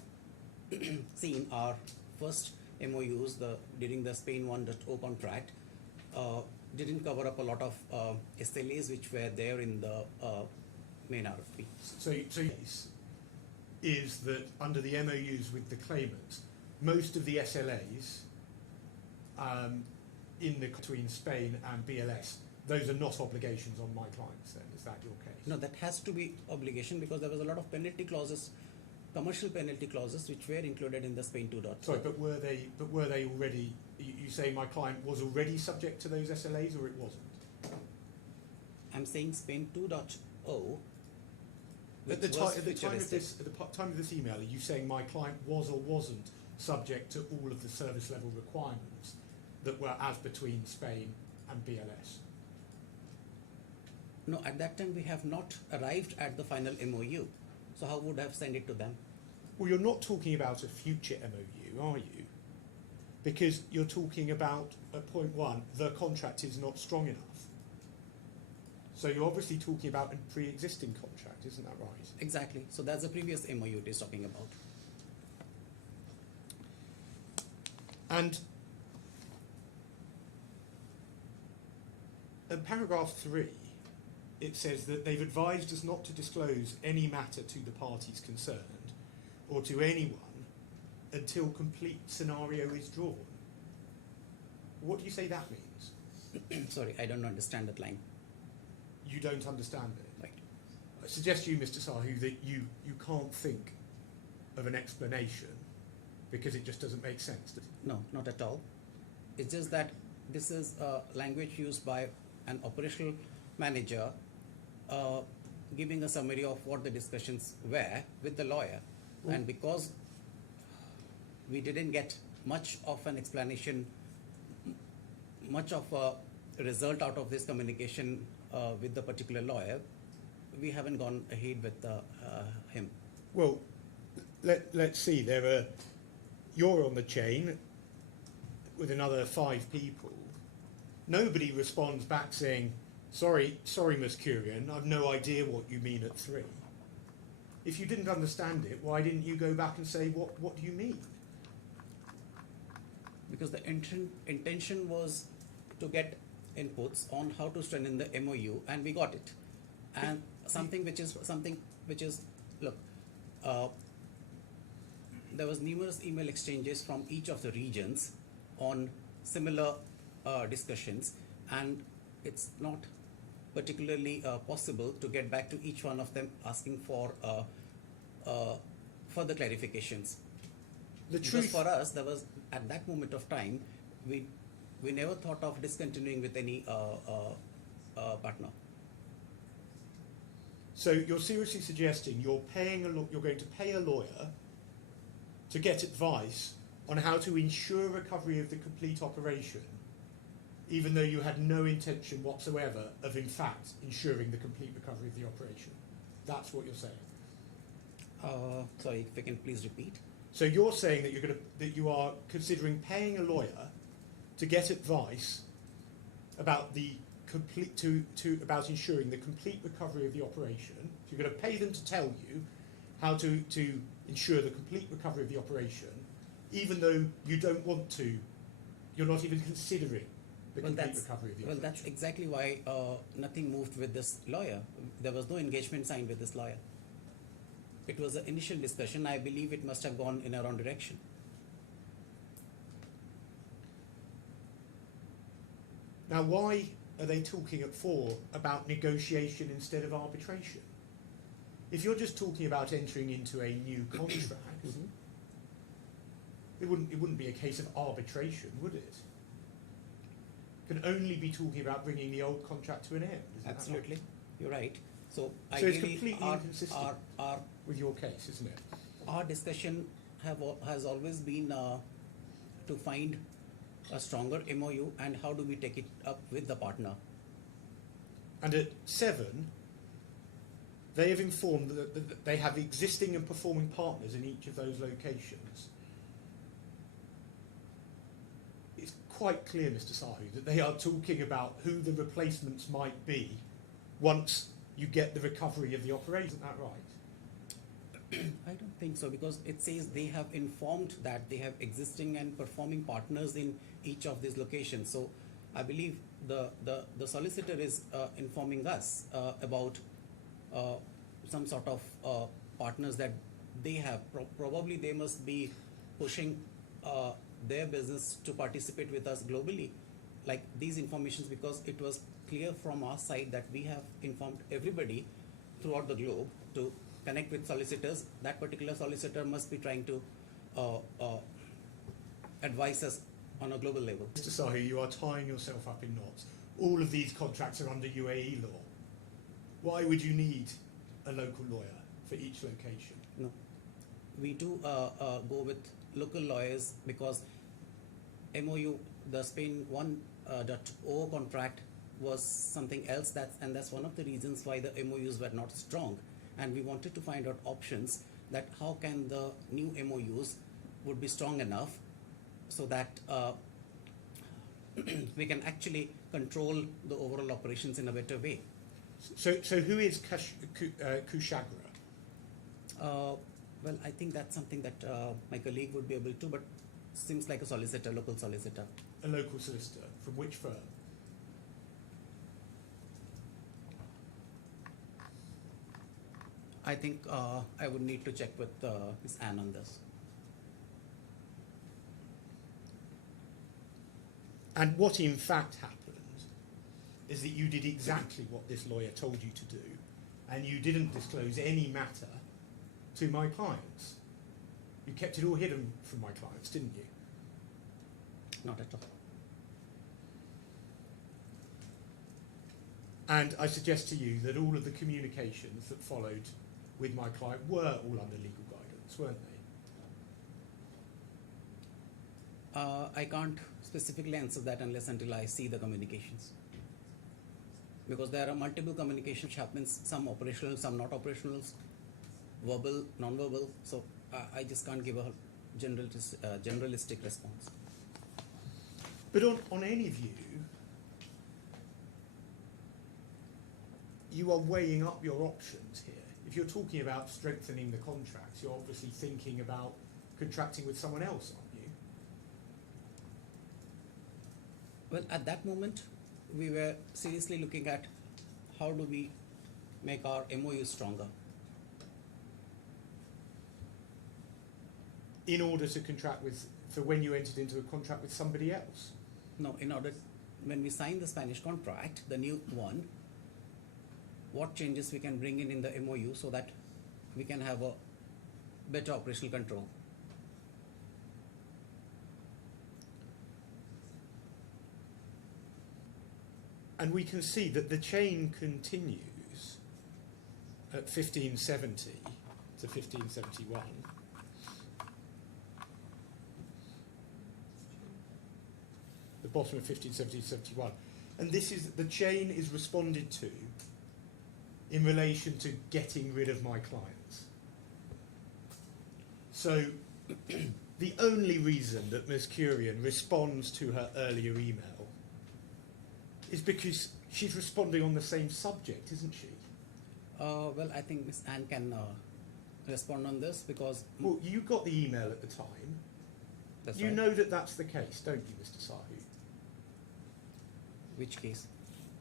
seen our first MOUs during the Spain 1.0 contract didn't cover up a lot of SLAs which were there in the main RFP. So is that under the MOUs with the claimants, most of the SLAs between Spain and BLS, those are not obligations on my clients then, is that your case? No, that has to be obligation, because there was a lot of penalty clauses, commercial penalty clauses, which were included in the Spain 2.0. Sorry, but were they already, you say my client was already subject to those SLAs, or it wasn't? I'm saying Spain 2.0. At the time of this email, are you saying my client was or wasn't subject to all of the service level requirements that were as between Spain and BLS? No, at that time we have not arrived at the final MOU. So how would I have sent it to them? Well, you're not talking about a future MOU, are you? Because you're talking about, at point 1, the contract is not strong enough. So you're obviously talking about a pre-existing contract, isn't that right? Exactly. So that's the previous MOU it is talking about. And in paragraph 3, it says that they've advised us not to disclose any matter to the parties concerned or to anyone until complete scenario is drawn. What do you say that means? Sorry, I don't understand that line. You don't understand it. Right. I suggest to you, Mr. Sahu, that you can't think of an explanation because it just doesn't make sense. No, not at all. It's just that this is language used by an operational manager giving a summary of what the discussions were with the lawyer. And because we didn't get much of an explanation, much of a result out of this communication with the particular lawyer, we haven't gone ahead with him. Well, let's see. You're on the chain with another 5 people. Nobody responds back saying, sorry, Miss Curian, I've no idea what you mean at 3. If you didn't understand it, why didn't you go back and say, what do you mean? Because the intention was to get inputs on how to strengthen the MOU, and we got it. And something which is look, there was numerous email exchanges from each of the regions on similar discussions, and it's not particularly possible to get back to each one of them asking for further clarifications. The Because truth, for us, there was at that moment of time, we never thought of discontinuing with any partner. so you're seriously suggesting you're going to pay a lawyer to get advice on how to ensure recovery of the complete operation, even though you had no intention whatsoever of, in fact, ensuring the complete recovery of the operation. That's what you're saying. Sorry, if you can please repeat. So you're saying that you are considering paying a lawyer to get advice about the about ensuring the complete recovery of the operation. So you're going to pay them to tell you how to ensure the complete recovery of the operation, even though you don't want to. You're not even considering the complete recovery of the operation. Well, that's exactly why nothing moved with this lawyer. There was no engagement signed with this lawyer. It was an initial discussion. I believe it must have gone in a wrong direction. Now, why are they talking at 4 about negotiation instead of arbitration? If you're just talking about entering into a new contract, it wouldn't be a case of arbitration, would it? It can only be talking about bringing the old contract to an end. Isn't Absolutely, that you're right. So it's ideally, completely inconsistent our with your case, isn't it? our discussion has always been to find a stronger MOU and how do we take it up with the partner. And at 7, they have informed that they have existing and performing partners in each of those locations. It's quite clear, Mr. Sahu, that they are talking about who the replacements might be once you get the recovery of the operation. Isn't that right? I don't think so, because it says they have informed that they have existing and performing partners in each of these locations. So I believe the solicitor is informing us about some sort of partners that they have. Probably they must be pushing their business to participate with us globally. Like these informations, because it was clear from our side that we have informed everybody throughout the globe to connect with solicitors. That particular solicitor must be trying to advise us on a global level. Mr. Sahu, you are tying yourself up in knots. All of these contracts are under UAE law. Why would you need a local lawyer for each location? No, we do go with local lawyers because MOU, the Spain 1.0 contract was something else, and that's one of the reasons why the MOUs were not strong. And we wanted to find out options that how can the new MOUs would be strong enough so that we can actually control the overall operations in a better way. So who is Kushagra? Well, I think that's something that my colleague would be able to, but seems like a solicitor, local solicitor. A local solicitor. From which firm? I think I would need to check with Ms. Anne on this. And what in fact happened is that you did exactly what this lawyer told you to do, and you didn't disclose any matter to my clients. You kept it all hidden from my clients, didn't you? Not at all. And I suggest to you that all of the communications that followed with my client were all under legal guidance, weren't they? I can't specifically answer that unless until I see the communications. Because there are multiple communications which happens, some operational, some not operational, verbal, non-verbal. So I just can't give a generalistic response. But on any view, you are weighing up your options here. If you're talking about strengthening the contracts, you're obviously thinking about contracting with someone else, aren't you? Well, at that moment, we were seriously looking at how do we make our MOU stronger. In order to contract with, for when you entered into a contract with somebody else. No, in order, when we sign the Spanish contract, the new one, what changes we can bring in the MOU so that we can have a better operational control. And we can see that the chain continues at 1570 to 1571. The bottom of 1570 to 71. And this is, the chain is responded to in relation to getting rid of my clients. So the only reason that Ms. Curian responds to her earlier email is because she's responding on the same subject, isn't she? Well, I think Ms. Anne can respond on this because... Well, you got the email at the time. That's You right. know that that's the case, don't you, Mr. Sahu? Which case?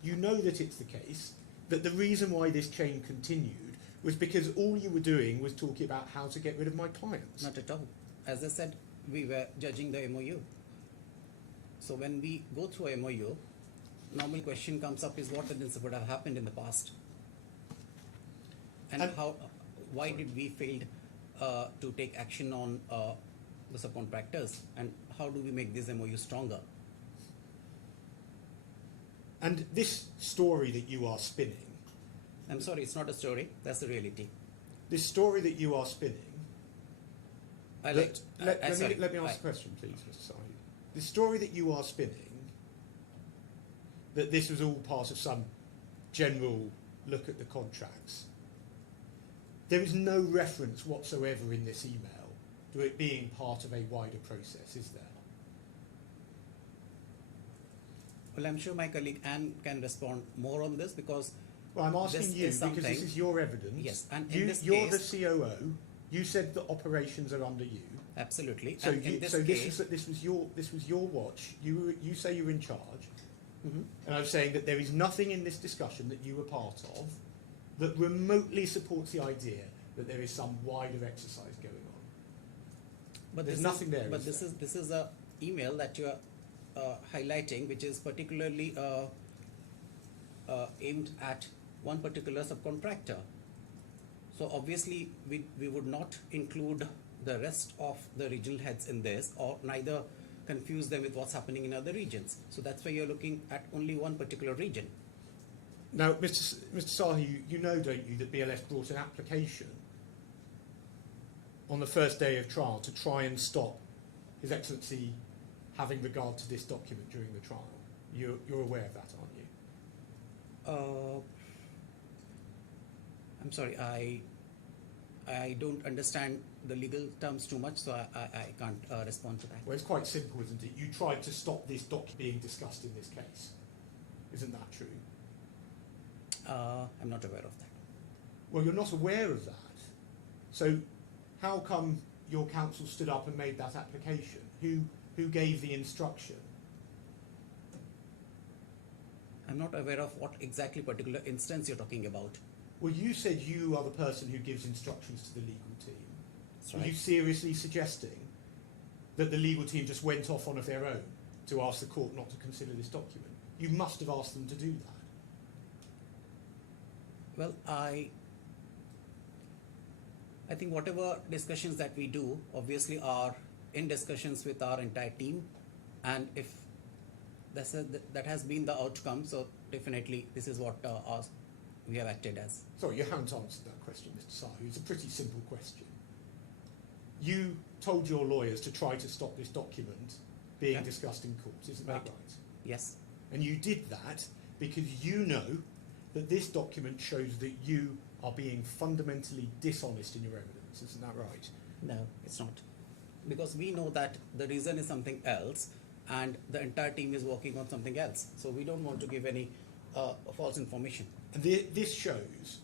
You know that it's the case, that the reason why this chain continued was because all you were doing was talking about how to get rid of my clients. Not at all. As I said, we were judging the MOU. So when we go through a MOU, normal question comes up is what things would have happened in the past, and how, why did we failed to take action on the subcontractors, and how do we make this MOU stronger? And this story that you are spinning, I'm sorry, it's not a story. That's the reality. this story that you are spinning, I let like. me ask a question, please, Mr. Sahu. The story that you are spinning, that this was all part of some general look at the contracts, there is no reference whatsoever in this email to it being part of a wider process, is there? Well, I'm sure my colleague Anne can respond more on this because Well, I'm asking this you is because this something- is your evidence. Yes, and in this you're case- the COO. You said that operations are under you. absolutely. So, And in this so case, this was your watch. You say you're in charge, Mhm. and I'm saying that there is nothing in this discussion that you were part of that remotely supports the idea that there is some wider exercise going on. But There's this nothing is, there, But is this is a email that you are highlighting, which is particularly aimed at one particular subcontractor. So obviously, we would not include the rest of the regional heads in this, or neither confuse them with what's happening in other regions. So that's why you're looking at only one particular region. Now, Mr. Sahu, you know, don't you, that BLS brought an application on the first day of trial to try and stop His Excellency having regard to this document during the trial. You're aware of that, aren't you? I'm sorry, I don't understand the legal terms too much, so I can't respond to that. Well, it's quite simple, isn't it? You tried to stop this document being discussed in this case. Isn't that true? I'm not aware of that. Well, you're not aware of that. So how come your counsel stood up and made that application? who gave the instruction? I'm not aware of what exactly particular instance you're talking about. Well, you said you are the person who gives instructions to the legal team. That's Are you right. seriously suggesting that the legal team just went off on of their own to ask the court not to consider this document? You must have asked them to do that. Well, I think whatever discussions that we do obviously are in discussions with our entire team, and if that has been the outcome, so definitely this is what we have acted as. Sorry, you haven't answered that question, Mr. Sahu. It's a pretty simple question. You told your lawyers to try to stop this document being Yeah. discussed in court, isn't that Right. right? Yes, And you did that because you know that this document shows that you are being fundamentally dishonest in your evidence, isn't that right? no, it's not. Because we know that the reason is something else, and the entire team is working on something else. So we don't want to give any false information. And this shows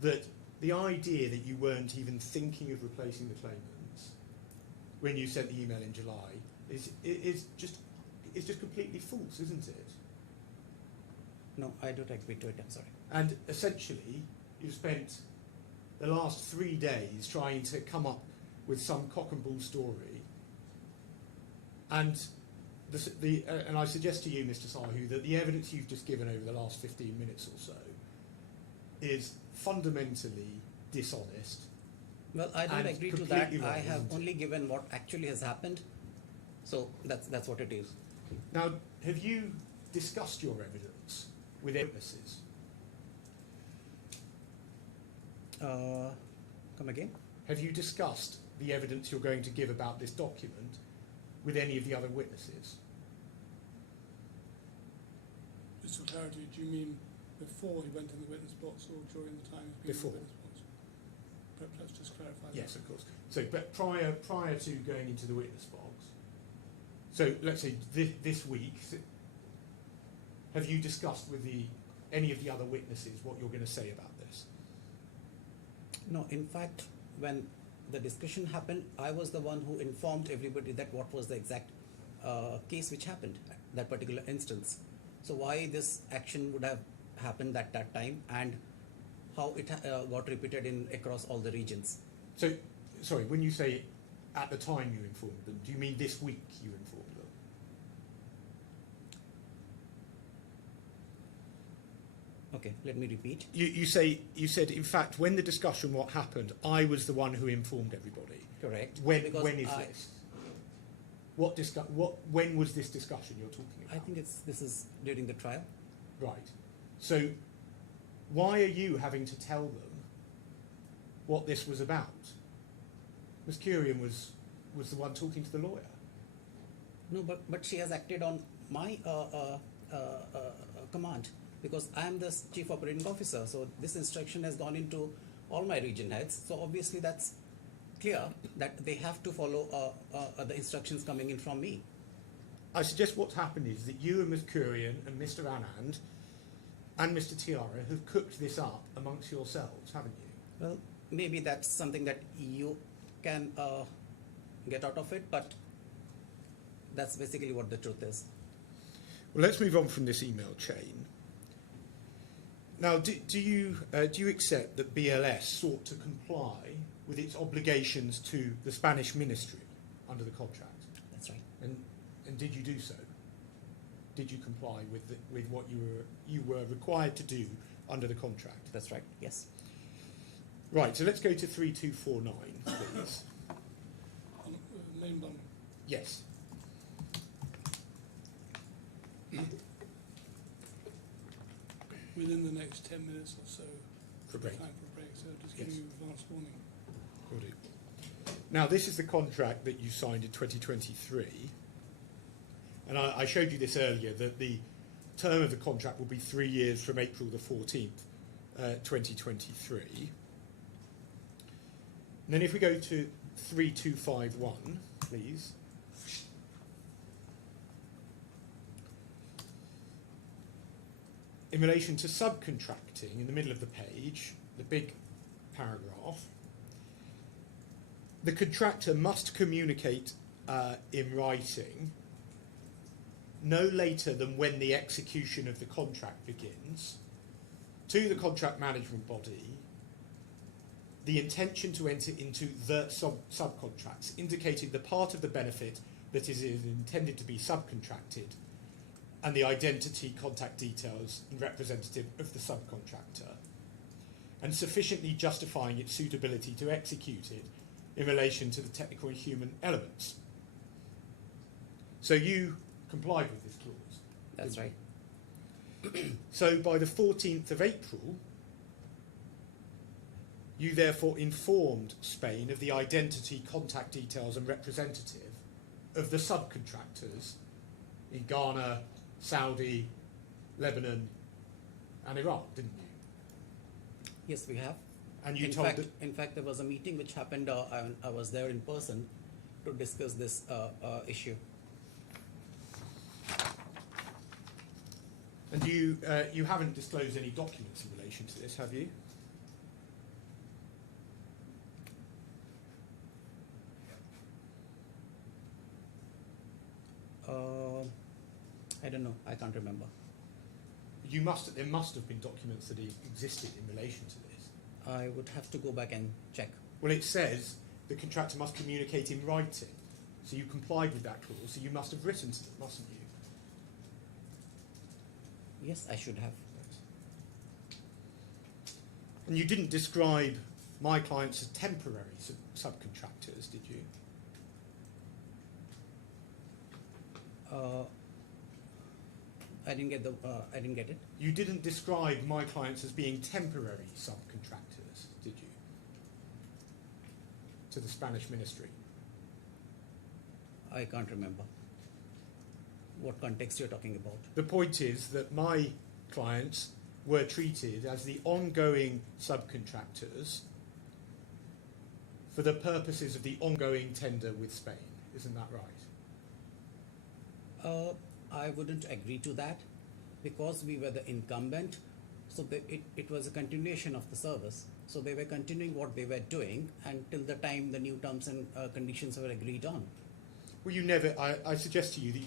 that the idea that you weren't even thinking of replacing the claimants when you sent the email in July is just completely false, isn't it? No, I don't agree to it, I'm sorry. And essentially, you've spent the last 3 days trying to come up with some cock and bull story, and and I suggest to you, Mr. Sahu, that the evidence you've just given over the last 15 minutes or so is fundamentally dishonest. Well, I don't And agree to that. completely wrong, I have isn't it? only given what actually has happened. So that's what it is. Now, have you discussed your evidence with witnesses? Come again? Have you discussed the evidence you're going to give about this document with any of the other witnesses? Just for clarity, do you mean before he went in the witness box or during the time he's been Before. in the witness box? Perhaps just clarify that. Yes, of course. So, but prior to going into the witness box, so let's say this week, have you discussed with any of the other witnesses what you're going to say about this? No, in fact, when the discussion happened, I was the one who informed everybody that what was the exact case which happened, that particular instance. So why this action would have happened at that time, and how it got repeated across all the regions. So, sorry, when you say at the time you informed them, do you mean this week you informed them? Okay, let me repeat. You said in fact when the discussion what happened, I was the one who informed everybody. Correct. When Because is this? When was this discussion you're talking about? I think this is during the trial. Right. So why are you having to tell them what this was about? Ms. Curian was the one talking to the lawyer. No, but she has acted on my command, because I am the chief operating officer. So this instruction has gone into all my region heads. So obviously that's clear that they have to follow the instructions coming in from me. I suggest what's happened is that you and Ms. Curian and Mr. Anand and Mr. Tiara have cooked this up amongst yourselves, haven't you? Well, maybe that's something that you can get out of it, but that's basically what the truth is. Well, let's move on from this email chain. Now, do you accept that BLS sought to comply with its obligations to the Spanish ministry under the contract? That's right. And did you do so? Did you comply with what you were required to do under the contract? That's right. Yes. Right. So let's go to 3249, please. On main one. Yes. Within the next 10 minutes or so, For a break. time for a break, so just Yes. giving you advance warning. Will do. Now, this is the contract that you signed in 2023. And I showed you this earlier, that the term of the contract will be 3 years from April the 14th, 2023. And then if we go to 3251, please. In relation to subcontracting, in the middle of the page, the big paragraph, the contractor must communicate in writing no later than when the execution of the contract begins to the contract management body the intention to enter into the subcontracts, indicating the part of the benefit that is intended to be subcontracted and the identity, contact details and representative of the subcontractor, and sufficiently justifying its suitability to execute it in relation to the technical and human elements. So you complied with this clause? That's right. So by the 14th of April, you therefore informed Spain of the identity, contact details and representative of the subcontractors in Ghana, Saudi, Lebanon and Iran, didn't you? Yes, we have. And you in told fact, that, in fact, there was a meeting which happened. I was there in person to discuss this issue. and you haven't disclosed any documents in relation to this, have you? I don't know. I can't remember. You must. There must have been documents that existed in relation to this. I would have to go back and check. Well, it says the contractor must communicate in writing. So you complied with that clause, so you must have written to them, mustn't you? Yes, I should have. And you didn't describe my clients as temporary subcontractors, did you? I didn't get it. You didn't describe my clients as being temporary subcontractors, did you? To the Spanish ministry. I can't remember. What context you're talking about? The point is that my clients were treated as the ongoing subcontractors for the purposes of the ongoing tender with Spain. Isn't that right? I wouldn't agree to that because we were the incumbent. So it was a continuation of the service. So they were continuing what they were doing until the time the new terms and conditions were agreed on. Well, you never. I suggest to you that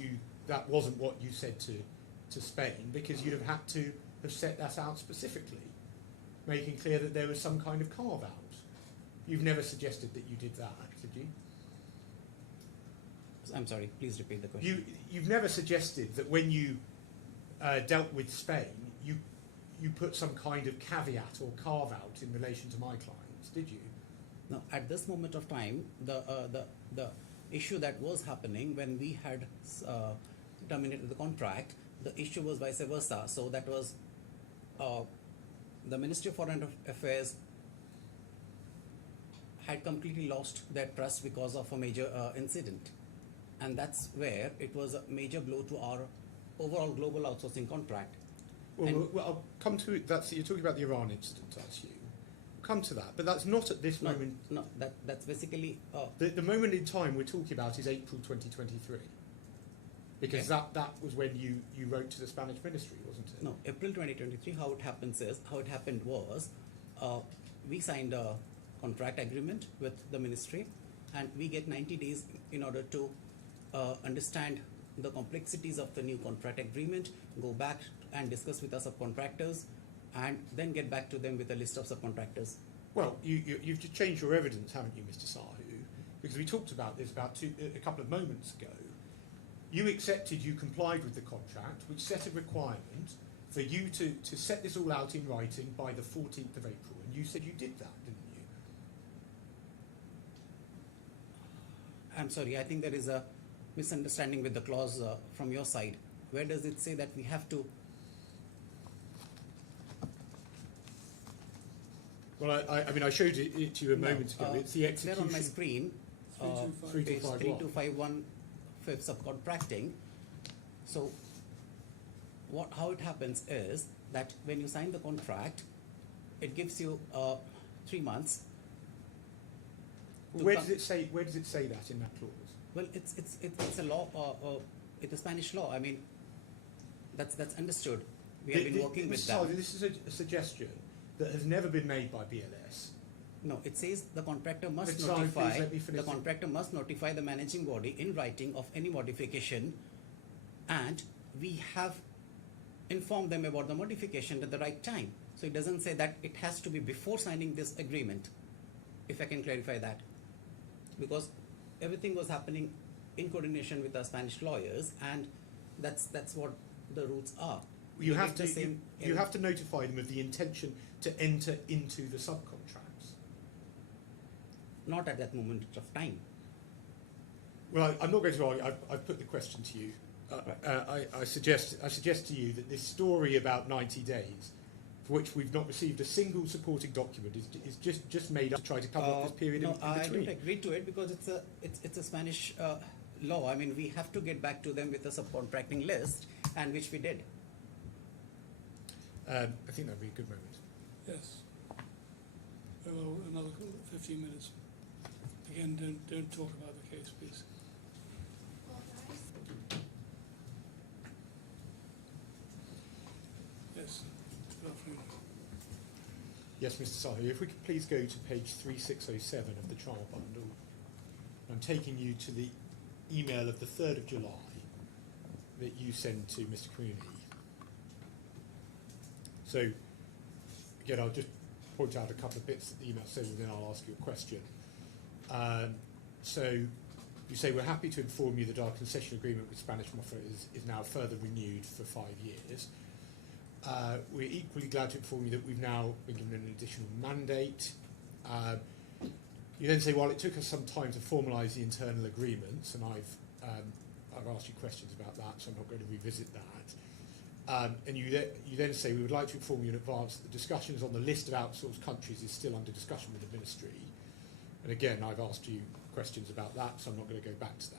that wasn't what you said to Spain, because you'd have had to have set that out specifically, making clear that there was some kind of carve out. You've never suggested that you did that, did you? I'm sorry. Please repeat the question. You've never suggested that when you dealt with Spain, you put some kind of caveat or carve out in relation to my clients, did you? No. At this moment of time, the issue that was happening when we had terminated the contract, the issue was vice versa. So that was the Ministry of Foreign Affairs had completely lost their trust because of a major incident. And that's where it was a major blow to our overall global outsourcing contract. Well, I'll come to it. You're talking about the Iran incident, I assume. We'll come to that, but that's not at this moment. No, that's basically... The moment in time we're talking about is April 2023. Because that was when you wrote to the Spanish ministry, wasn't it? No, April 2023, how it happened was, we signed a contract agreement with the ministry, and we get 90 days in order to understand the complexities of the new contract agreement, go back and discuss with our subcontractors, and then get back to them with a list of subcontractors. Well, you've just changed your evidence, haven't you, Mr. Sahu? Because we talked about this a couple of moments ago. You accepted, you complied with the contract, which set a requirement for you to set this all out in writing by the 14th of April, and you said you did that, didn't you? I'm sorry, I think there is a misunderstanding with the clause from your side. Where does it say that we have to? Well, I mean, I showed it to you a moment ago. It's the execution. There on my screen, 3251. 3251 subcontracting. So, how it happens is that when you sign the contract, it gives you 3 months. Where does it say that in that clause? Well, it's a law. It's a Spanish law. I mean, that's understood. We have been working with that. This is a suggestion that has never been made by BLS, No, it says the contractor must Next slide, notify, please, let me finish the it. contractor must notify the managing body in writing of any modification, and we have informed them about the modification at the right time. So it doesn't say that it has to be before signing this agreement, if I can clarify that. Because everything was happening in coordination with our Spanish lawyers, and that's what the rules are. You We have did to the same you in- have to notify them of the intention to enter into the subcontracts. not at that moment of time. Well, I'm not going to argue. I've put the question to you. I suggest to you that this story about 90 days, for which we've not received a single supporting document, is just made up to try to cover up this period No, in I between. don't agree to it because it's a Spanish law. I mean, we have to get back to them with a subcontracting list, and which we did. I think that'd be a good moment. Yes. Well, another 15 minutes. Again, don't talk about the case, please. Yes. Good afternoon. Yes, Mr. Sahu, if we could please go to page 3607 of the trial bundle. I'm taking you to the email of the 3rd of July that you sent to Mr. Cooney. So, again, I'll just point out a couple of bits that the email says, and then I'll ask you a question. So, you say, we're happy to inform you that our concession agreement with Spanish Mafia is now further renewed for 5 years. We're equally glad to inform you that we've now been given an additional mandate. You then say, well, it took us some time to formalise the internal agreements, and I've asked you questions about that, so I'm not going to revisit that. And you then say, we would like to inform you in advance that the discussions on the list of outsourced countries is still under discussion with the Ministry. And again, I've asked you questions about that, so I'm not going to go back to that.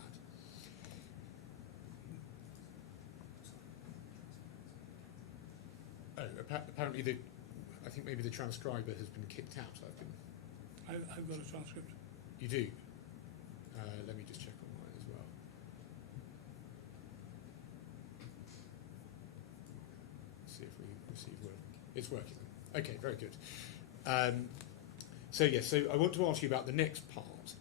Oh, apparently I think maybe the transcriber has been kicked out. I've got a transcript. You do? Let me just check online as well. See if we receive one. It's working. Okay, very good. So I want to ask you about the next part.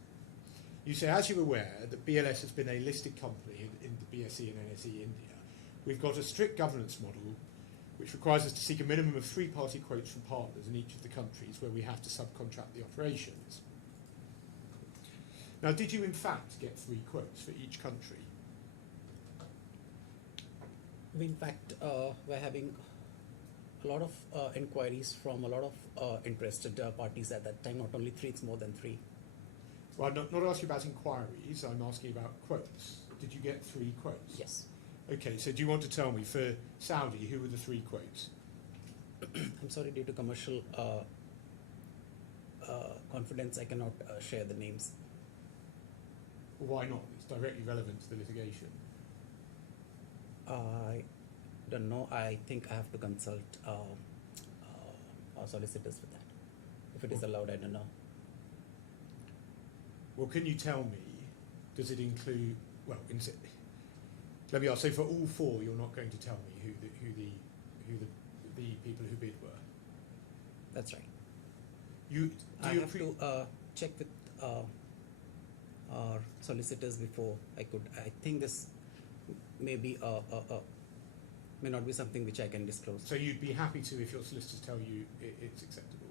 You say, as you're aware, that BLS has been a listed company in the BSE and NSE India. We've got a strict governance model which requires us to seek a minimum of 3-party quotes from partners in each of the countries where we have to subcontract the operations. Now, did you in fact get 3 quotes for each country? We in fact were having a lot of inquiries from a lot of interested parties at that time. Not only 3, it's more than 3. Well, I'm not asking about inquiries, I'm asking about quotes. Did you get 3 quotes? Yes. Okay, so do you want to tell me, for Saudi, who were the 3 quotes? I'm sorry, due to commercial confidence, I cannot share the names. Why not? It's directly relevant to the litigation. I don't know. I think I have to consult our solicitors for that. If it is allowed, I don't know. Well, can you tell me, does it include, well, let me ask, so for all 4, you're not going to tell me who the people who bid were? That's right. Do I you have to check with our solicitors before I could. I think this may be may not be something which I can disclose. So you'd be happy to if your solicitors tell you it's acceptable?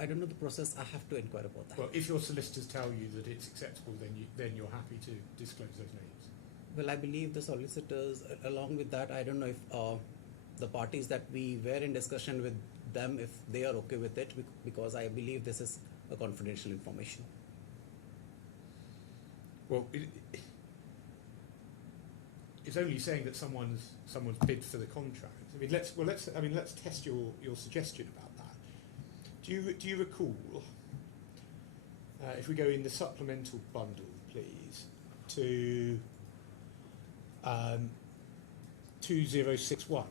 I don't know the process. I have to inquire about that. Well, if your solicitors tell you that it's acceptable, then you're happy to disclose those names? Well, I believe the solicitors, along with that, I don't know if the parties that we were in discussion with them, if they are okay with it, because I believe this is a confidential information. Well, it's only saying that someone's bid for the contract. I mean, let's test your suggestion about that. Do you recall? If we go in the supplemental bundle, please, to 2061.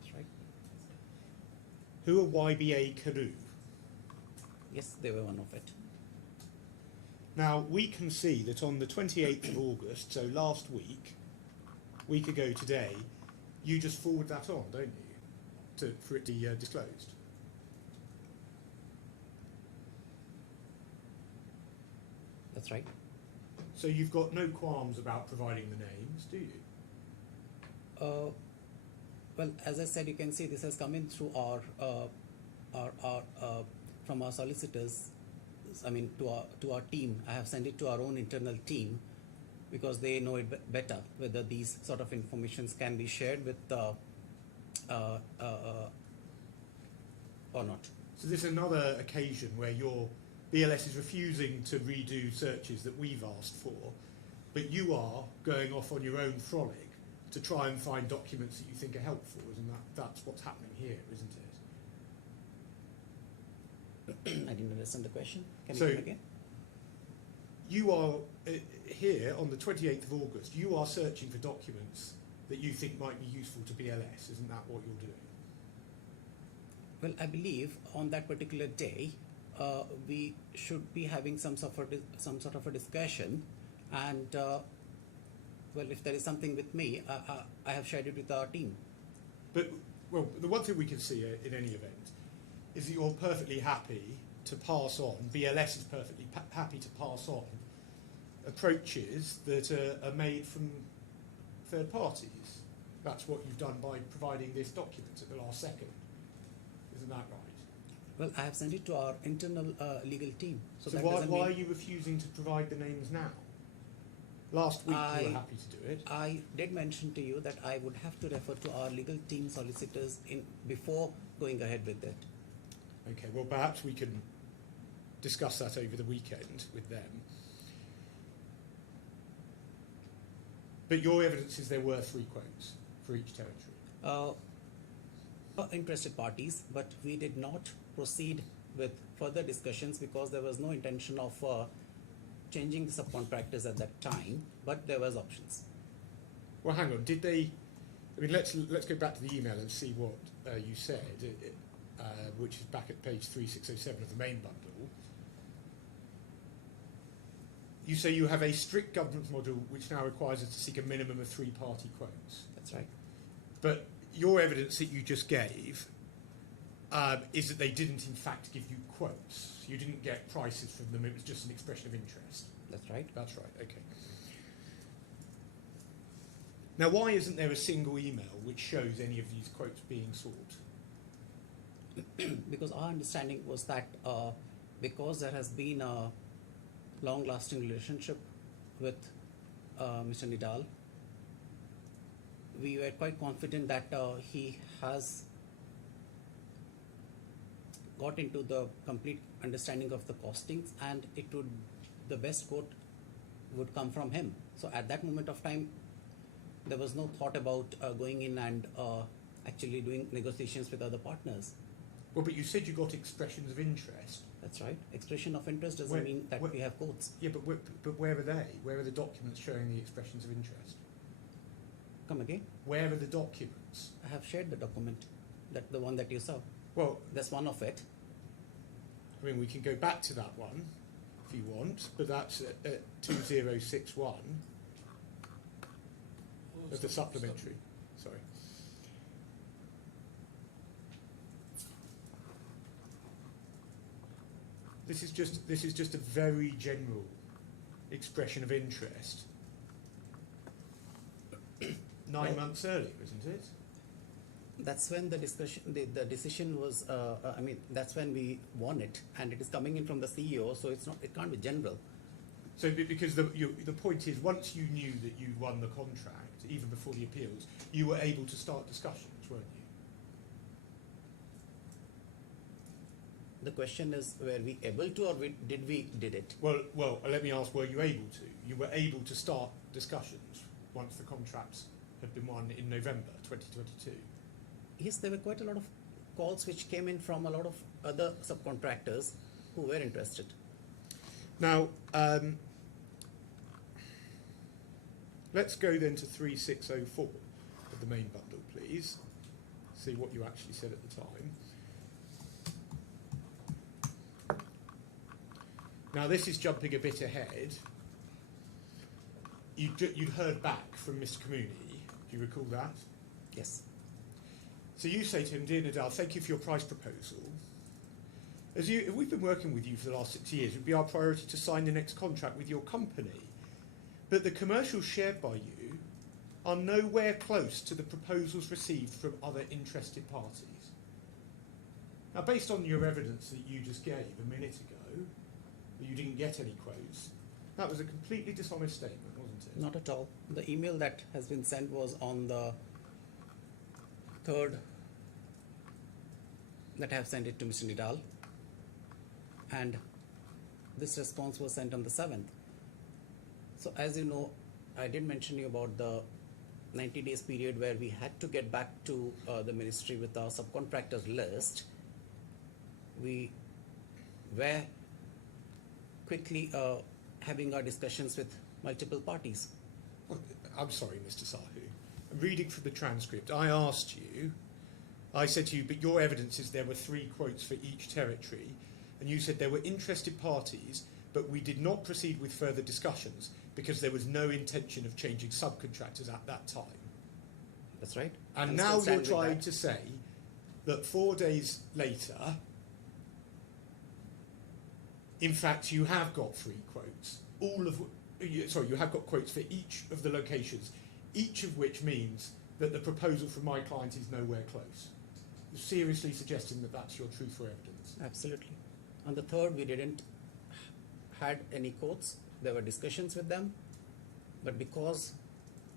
That's right. Who are YBA Canoe? Yes, they were one of it. Now, we can see that on the 28th of August, so last week, week ago today, you just forward that on, don't you, for it to be disclosed? That's right. So you've got no qualms about providing the names, do you? Well, as I said, you can see this has come in through our from our solicitors. I mean, to our team. I have sent it to our own internal team because they know it better whether these sort of informations can be shared with or not. So this is another occasion where your BLS is refusing to redo searches that we've asked for, but you are going off on your own frolic to try and find documents that you think are helpful, isn't that's what's happening here, isn't it? I didn't understand the question. Can So- you come again? You are here on the 28th of August, you are searching for documents that you think might be useful to BLS, isn't that what you're doing? Well, I believe on that particular day, we should be having some sort of a discussion, and well, if there is something with me, I have shared it with our team. But, well, the one thing we can see in any event is that you're perfectly happy to pass on, BLS is perfectly happy to pass on approaches that are made from third parties. That's what you've done by providing this document at the last second. Isn't that right? Well, I have sent it to our internal legal team. So that why doesn't are mean you refusing to provide the names now? Last week you were I- happy to do it. I did mention to you that I would have to refer to our legal team solicitors before going ahead with it. Okay, well perhaps we can discuss that over the weekend with them. But your evidence is there were 3 quotes for each territory. Interested parties, but we did not proceed with further discussions because there was no intention of changing the subcontractors at that time, but there was options. Well, hang on. Did they? I mean, let's go back to the email and see what you said, which is back at page 3607 of the main bundle. You say you have a strict governance model which now requires us to seek a minimum of 3-party quotes. That's right. But your evidence that you just gave is that they didn't, in fact, give you quotes. You didn't get prices from them. It was just an expression of interest. That's right. That's right, okay. Now, why isn't there a single email which shows any of these quotes being sought? Because our understanding was that because there has been a long-lasting relationship with Mr. Nidal, we were quite confident that he has got into the complete understanding of the costings, and the best quote would come from him. So at that moment of time, there was no thought about going in and actually doing negotiations with other partners. Well, but you said you got expressions of interest. That's right. Expression of interest doesn't mean that we have quotes. Yeah, but where are they? Where are the documents showing the expressions of interest? Come again? Where are the documents? I have shared the document, the one that you saw. Well, That's one of it. I mean, we can go back to that one if you want, but that's at 2061 of the supplementary. Sorry. This is just a very general expression of interest. 9 months earlier, isn't it? That's when the discussion, the decision was. I mean, that's when we won it, and it is coming in from the CEO, so it can't be general. So, because the point is, once you knew that you'd won the contract, even before the appeals, you were able to start discussions, weren't you? The question is, were we able to, or did we did it? Well, let me ask, were you able to? You were able to start discussions once the contracts had been won in November 2022. Yes, there were quite a lot of calls which came in from a lot of other subcontractors who were interested. Now, let's go then to 3604 of the main bundle, please. See what you actually said at the time. Now, this is jumping a bit ahead. You'd heard back from Mr. Kamuni Do you recall that? Yes. So you say to him, "Dear Nadal, thank you for your price proposal. If we've been working with you for the last 6 years, it would be our priority to sign the next contract with your company. But the commercials shared by you are nowhere close to the proposals received from other interested parties." Now, based on your evidence that you just gave a minute ago, that you didn't get any quotes, that was a completely dishonest statement, wasn't it? Not at all. The email that has been sent was on the 3rd that I have sent it to Mr. Nidal, and this response was sent on the 7th. So as you know, I did mention you about the 90 days period where we had to get back to the ministry with our subcontractors list. We were quickly having our discussions with multiple parties. Well, I'm sorry, Mr. Sahu. I'm reading from the transcript. I asked you, I said to you, but your evidence is there were 3 quotes for each territory, and you said there were interested parties, but we did not proceed with further discussions because there was no intention of changing subcontractors at that time. That's right. And I'm now still you're standing with trying that. to say that 4 days later, in fact, you have got 3 quotes. You have got quotes for each of the locations, each of which means that the proposal from my client is nowhere close. You're seriously suggesting that that's your truth for evidence. Absolutely. On the 3rd, we didn't had any quotes. There were discussions with them, but because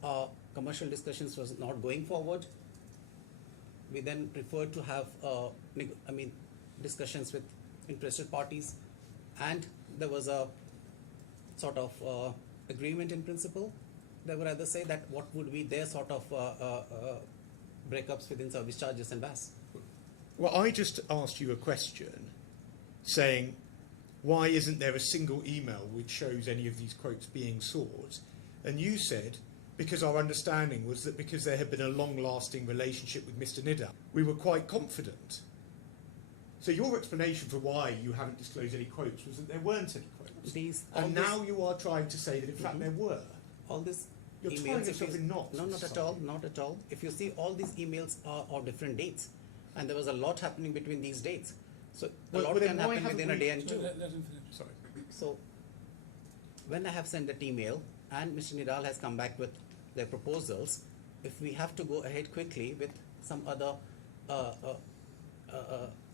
our commercial discussions was not going forward, we then preferred to have discussions with interested parties, and there was a sort of agreement in principle. They would rather say that what would be their sort of breakups within service charges and VAS. Well, I just asked you a question saying, why isn't there a single email which shows any of these quotes being sought? And you said, because our understanding was that because there had been a long-lasting relationship with Mr. Nidal, we were quite confident. So your explanation for why you haven't disclosed any quotes was that there weren't any quotes. And now you are trying to say that in fact there were. All this You're emails, tying if yourself you- in knots. No, not Mr. at all, Sahu. not at all. If you see, all these emails are of different dates, and there was a lot happening between these dates. So Well, a lot then can why happen haven't within a we- day and So two. let him finish. Sorry. So when I have sent that email and Mr. Nidal has come back with their proposals, if we have to go ahead quickly with some other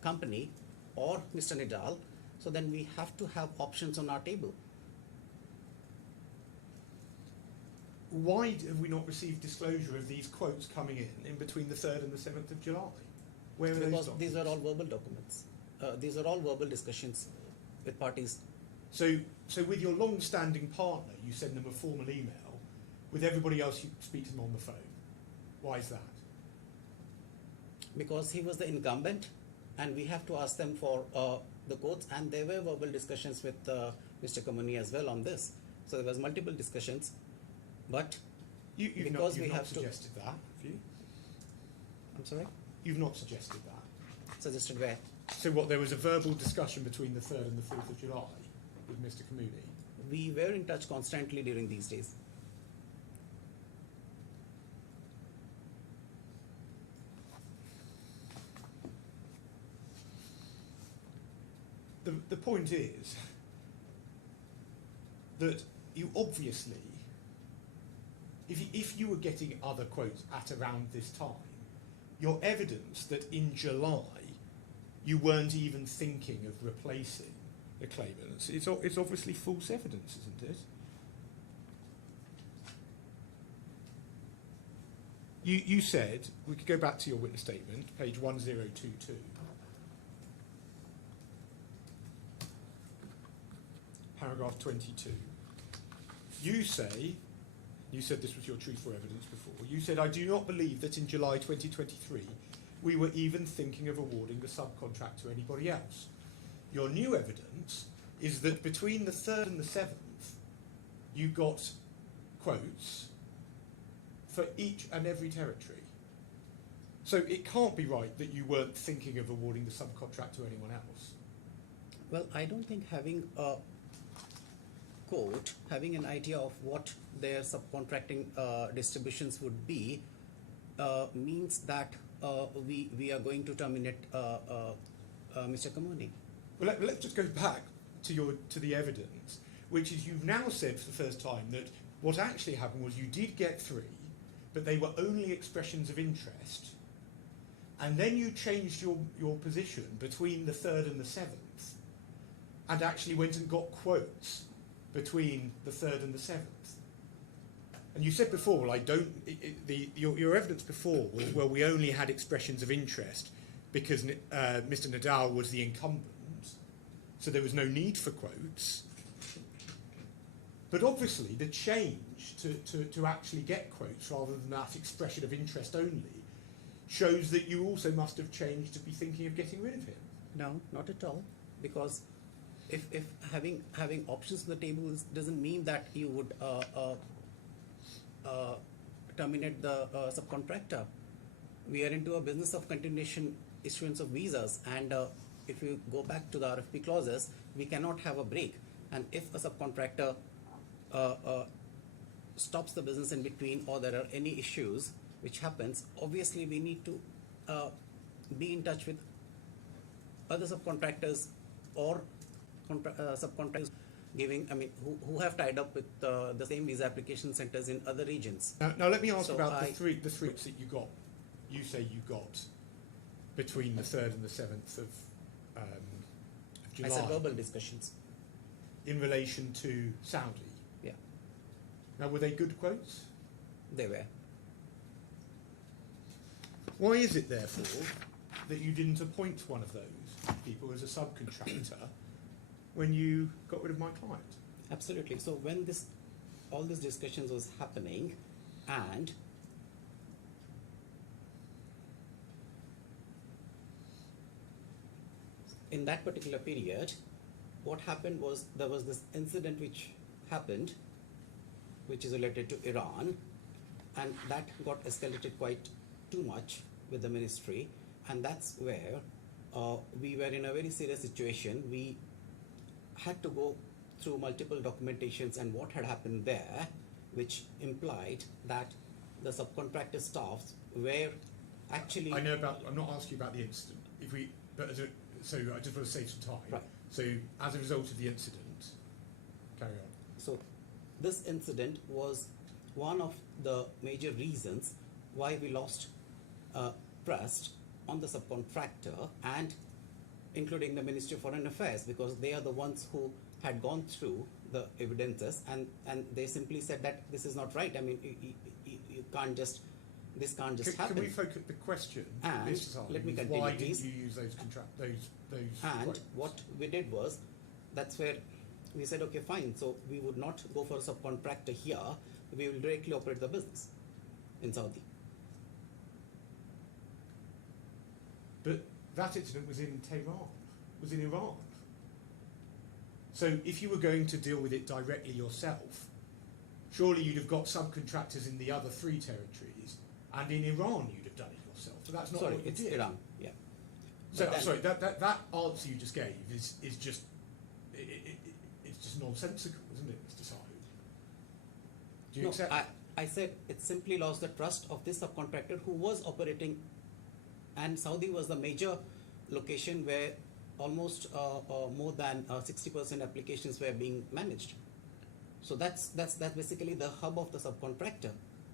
company or Mr. Nidal, so then we have to have options on our table. Why have we not received disclosure of these quotes coming in between the 3rd and the 7th of July? Where are Because those these are documents? all verbal documents. These are all verbal discussions with parties. So with your long-standing partner, you send them a formal email. With everybody else, you speak to them on the phone. Why is that? Because he was the incumbent, and we have to ask them for the quotes, and there were verbal discussions with Mr. Kamani as well on this. So there was multiple discussions, but You've Because not, we you've not have to- suggested that, have you? I'm sorry, You've not suggested that. suggested where? So what, there was a verbal discussion between the 3rd and the 4th of July with Mr. Kamuni? We were in touch constantly during these days. The point is that you obviously, if you were getting other quotes at around this time, your evidence that in July you weren't even thinking of replacing the claimants, it's obviously false evidence, isn't it? You said, we could go back to your witness statement, page 1022. Paragraph 22. You said this was your truth for evidence before, you said, I do not believe that in July 2023 we were even thinking of awarding the subcontract to anybody else. Your new evidence is that between the 3rd and the 7th you got quotes for each and every territory. So it can't be right that you weren't thinking of awarding the subcontract to anyone else. Well, I don't think having a quote, having an idea of what their subcontracting distributions would be, means that we are going to terminate Mr. Kamoni. Well, let's just go back to the evidence, which is you've now said for the first time that what actually happened was you did get 3, but they were only expressions of interest, and then you changed your position between the 3rd and the 7th, and actually went and got quotes between the 3rd and the 7th. And you said before, well, your evidence before was, well, we only had expressions of interest because Mr. Nadal was the incumbent, so there was no need for quotes. But obviously, the change to actually get quotes rather than that expression of interest only shows that you also must have changed to be thinking of getting rid of him. No, not at all, because if having options on the table doesn't mean that you would terminate the subcontractor. We are into a business of continuation issuance of visas, and if you go back to the RFP clauses, we cannot have a break. And if a subcontractor stops the business in between, or there are any issues which happens, obviously we need to be in touch with other subcontractors or subcontractors who have tied up with the same visa application centers in other regions. Now let me ask So about the three that you got. You say you got between the 3rd and the 7th of July. I said verbal discussions. In relation to Saudi. Yeah, Now, were they good quotes? they were. Why is it, therefore, that you didn't appoint one of those people as a subcontractor when you got rid of my client? Absolutely. So when all these discussions was happening, and in that particular period, what happened was there was this incident which happened, which is related to Iran, and that got escalated quite too much with the ministry, and that's where we were in a very serious situation. We had to go through multiple documentations and what had happened there, which implied that the subcontractor staffs were actually... I know about, I'm not asking about the incident, so I just want to save some time. Right. So as a result of the incident, carry on. So this incident was one of the major reasons why we lost trust on the subcontractor, and including the Ministry of Foreign Affairs, because they are the ones who had gone through the evidences, and they simply said that this is not right. I mean, you can't just, this can't just happen. Can we focus the question? And Mr. Sarli, let me was continue, why please. didn't you use those And quotes? what we did was, that's where we said, okay, fine, so we would not go for a subcontractor here, we will directly operate the business in Saudi. But that incident was in Tehran, was in Iran. So if you were going to deal with it directly yourself, surely you'd have got subcontractors in the other 3 territories, and in Iran you'd have done it yourself. But that's not Sorry, what you it's did. Iran, yeah. So But then- sorry, that answer you just gave is just it's just nonsensical, isn't it, Mr. Sahu? Do you No, accept? I said it simply lost the trust of this subcontractor who was operating, and Saudi was the major location where almost more than 60% applications were being managed. So that's basically the hub of the subcontractor.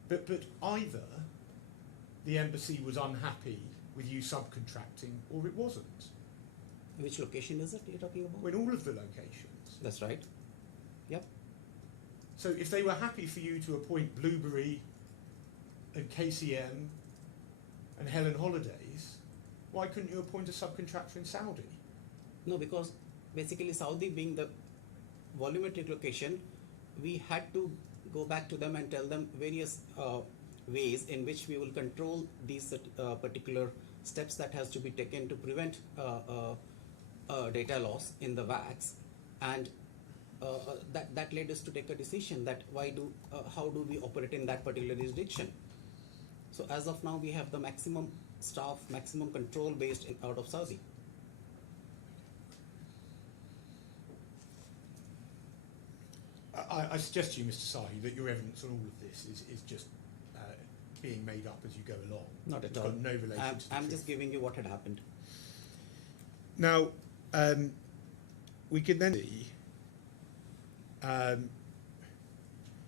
But either the embassy was unhappy with you subcontracting, or it wasn't. Which location is it you're talking about? Well, in all of the locations. That's right. Yep. So if they were happy for you to appoint Blueberry and KCM and Helen Holidays, why couldn't you appoint a subcontractor in Saudi? No, because basically Saudi being the volumetric location, we had to go back to them and tell them various ways in which we will control these particular steps that has to be taken to prevent data loss in the VACs, and that led us to take a decision that how do we operate in that particular jurisdiction. So as of now, we have the maximum staff, maximum control based out of Saudi. I suggest to you, Mr. Sahi, that your evidence on all of this is just being made up as you go along. Not at It's all. got no relation to the I'm truth. just giving you what had happened. Now, we can then see.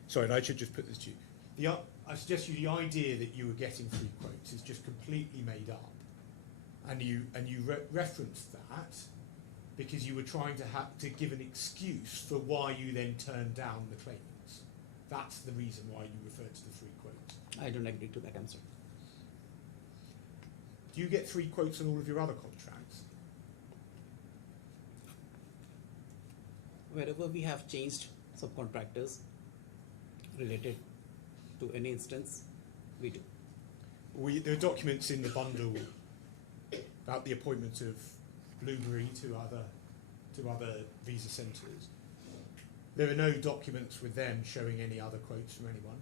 Sorry, I should just put this to you. I suggest to you the idea that you were getting 3 quotes is just completely made up, and you referenced that because you were trying to give an excuse for why you then turned down the claimants. That's the reason why you referred to the 3 quotes. I don't agree to that answer. Do you get 3 quotes on all of your other contracts? Wherever we have changed subcontractors related to any instance, we do. There are documents in the bundle about the appointment of Blueberry to other visa centres. There are no documents with them showing any other quotes from anyone.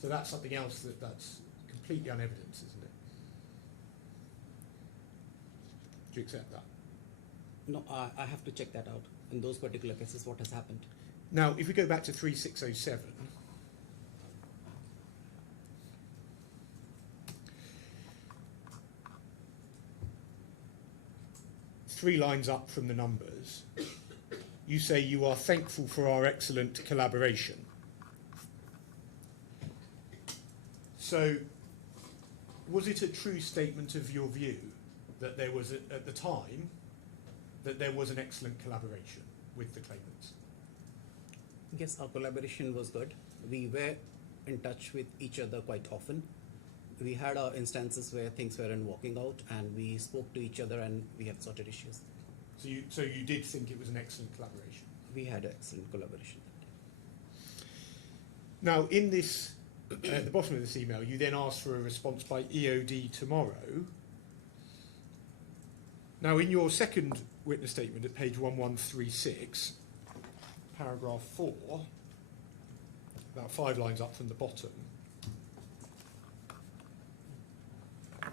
So that's something else that's completely unevidenced, isn't it? Do you accept that? No, I have to check that out. In those particular cases, what has happened? Now, if we go back to 3607, three lines up from the numbers, you say you are thankful for our excellent collaboration. So, was it a true statement of your view that there was, at the time, that there was an excellent collaboration with the claimants? Yes, our collaboration was good. We were in touch with each other quite often. We had our instances where things weren't working out, and we spoke to each other, and we have sorted issues. So you did think it was an excellent collaboration? We had excellent collaboration. Now, in this, at the bottom of this email, you then asked for a response by EOD tomorrow. Now, in your second witness statement at page 1136, paragraph 4, about 5 lines up from the bottom,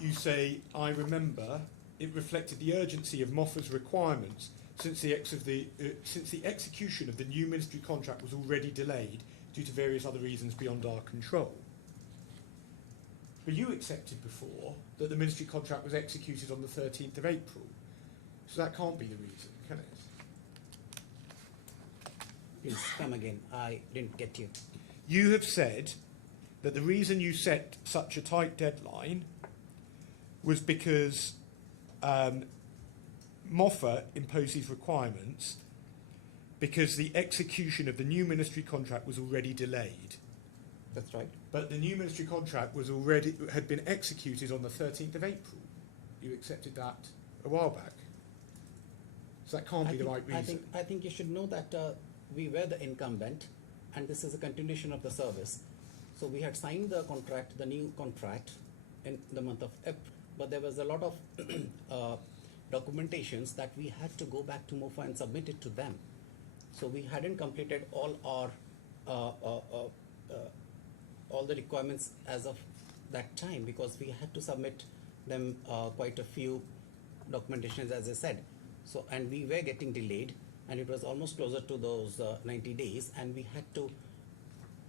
you say, I remember it reflected the urgency of MOFA's requirements since the execution of the new ministry contract was already delayed due to various other reasons beyond our control. But you accepted before that the ministry contract was executed on the 13th of April. So that can't be the reason, can it? Please come again. I didn't get you. You have said that the reason you set such a tight deadline was because MOFA imposed these requirements because the execution of the new ministry contract was already delayed. That's right. But the new ministry contract had been executed on the 13th of April. You accepted that a while back. So that can't be the right reason. I think you should know that we were the incumbent, and this is a continuation of the service. So we had signed the contract, the new contract, in the month of April, but there was a lot of documentations that we had to go back to MOFA and submit it to them. So we hadn't completed all our all the requirements as of that time, because we had to submit them quite a few documentations, as I said. So, and we were getting delayed, and it was almost closer to those 90 days, and we had to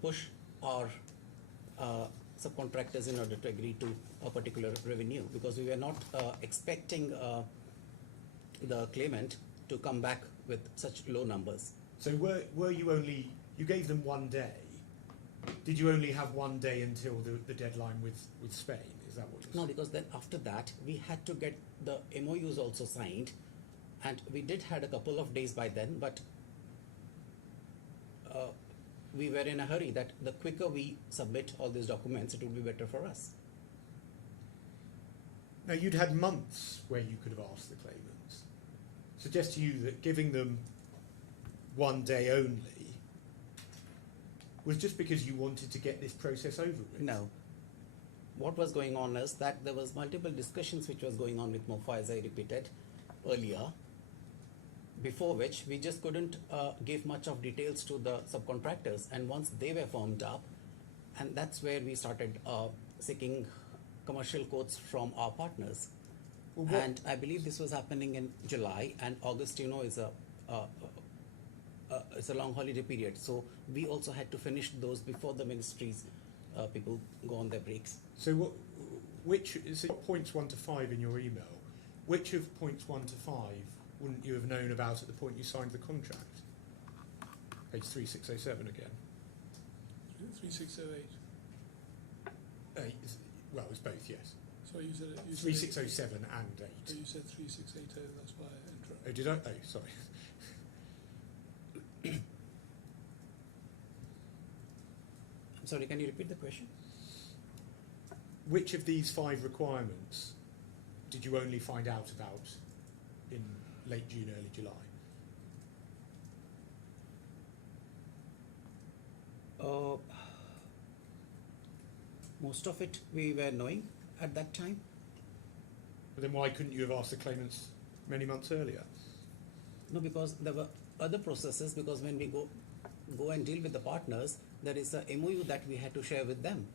push our subcontractors in order to agree to a particular revenue, because we were not expecting the claimant to come back with such low numbers. So were you only, you gave them 1 day. Did you only have 1 day until the deadline with Spain? Is that what you're saying? No, because then after that, we had to get the MOUs also signed, and we did had a couple of days by then, but we were in a hurry that the quicker we submit all these documents, it would be better for us. Now, you'd had months where you could have asked the claimants. Suggest to you that giving them 1 day only was just because you wanted to get this process over with? No. What was going on is that there was multiple discussions which was going on with MOFA, as I repeated earlier, before which we just couldn't give much of details to the subcontractors, and once they were formed up, and that's where we started seeking commercial quotes from our partners. Well, and I believe this was happening in July, and August, you know, is a it's a long holiday period, so we also had to finish those before the ministries people go on their breaks. So which is it points 1 to 5 in your email? Which of points 1 to 5 wouldn't you have known about at the point you signed the contract? Page 3607 again. 3608. Well, it's both, yes. So you said it. 3607 and 8. So you said 3680. That's why I interrupted. Oh, did I? Oh, sorry. I'm sorry, can you repeat the question? Which of these 5 requirements did you only find out about in late June, early July? Most of it we were knowing at that time. But then why couldn't you have asked the claimants many months earlier? No, because there were other processes, because when we go and deal with the partners, there is a MOU that we had to share with them.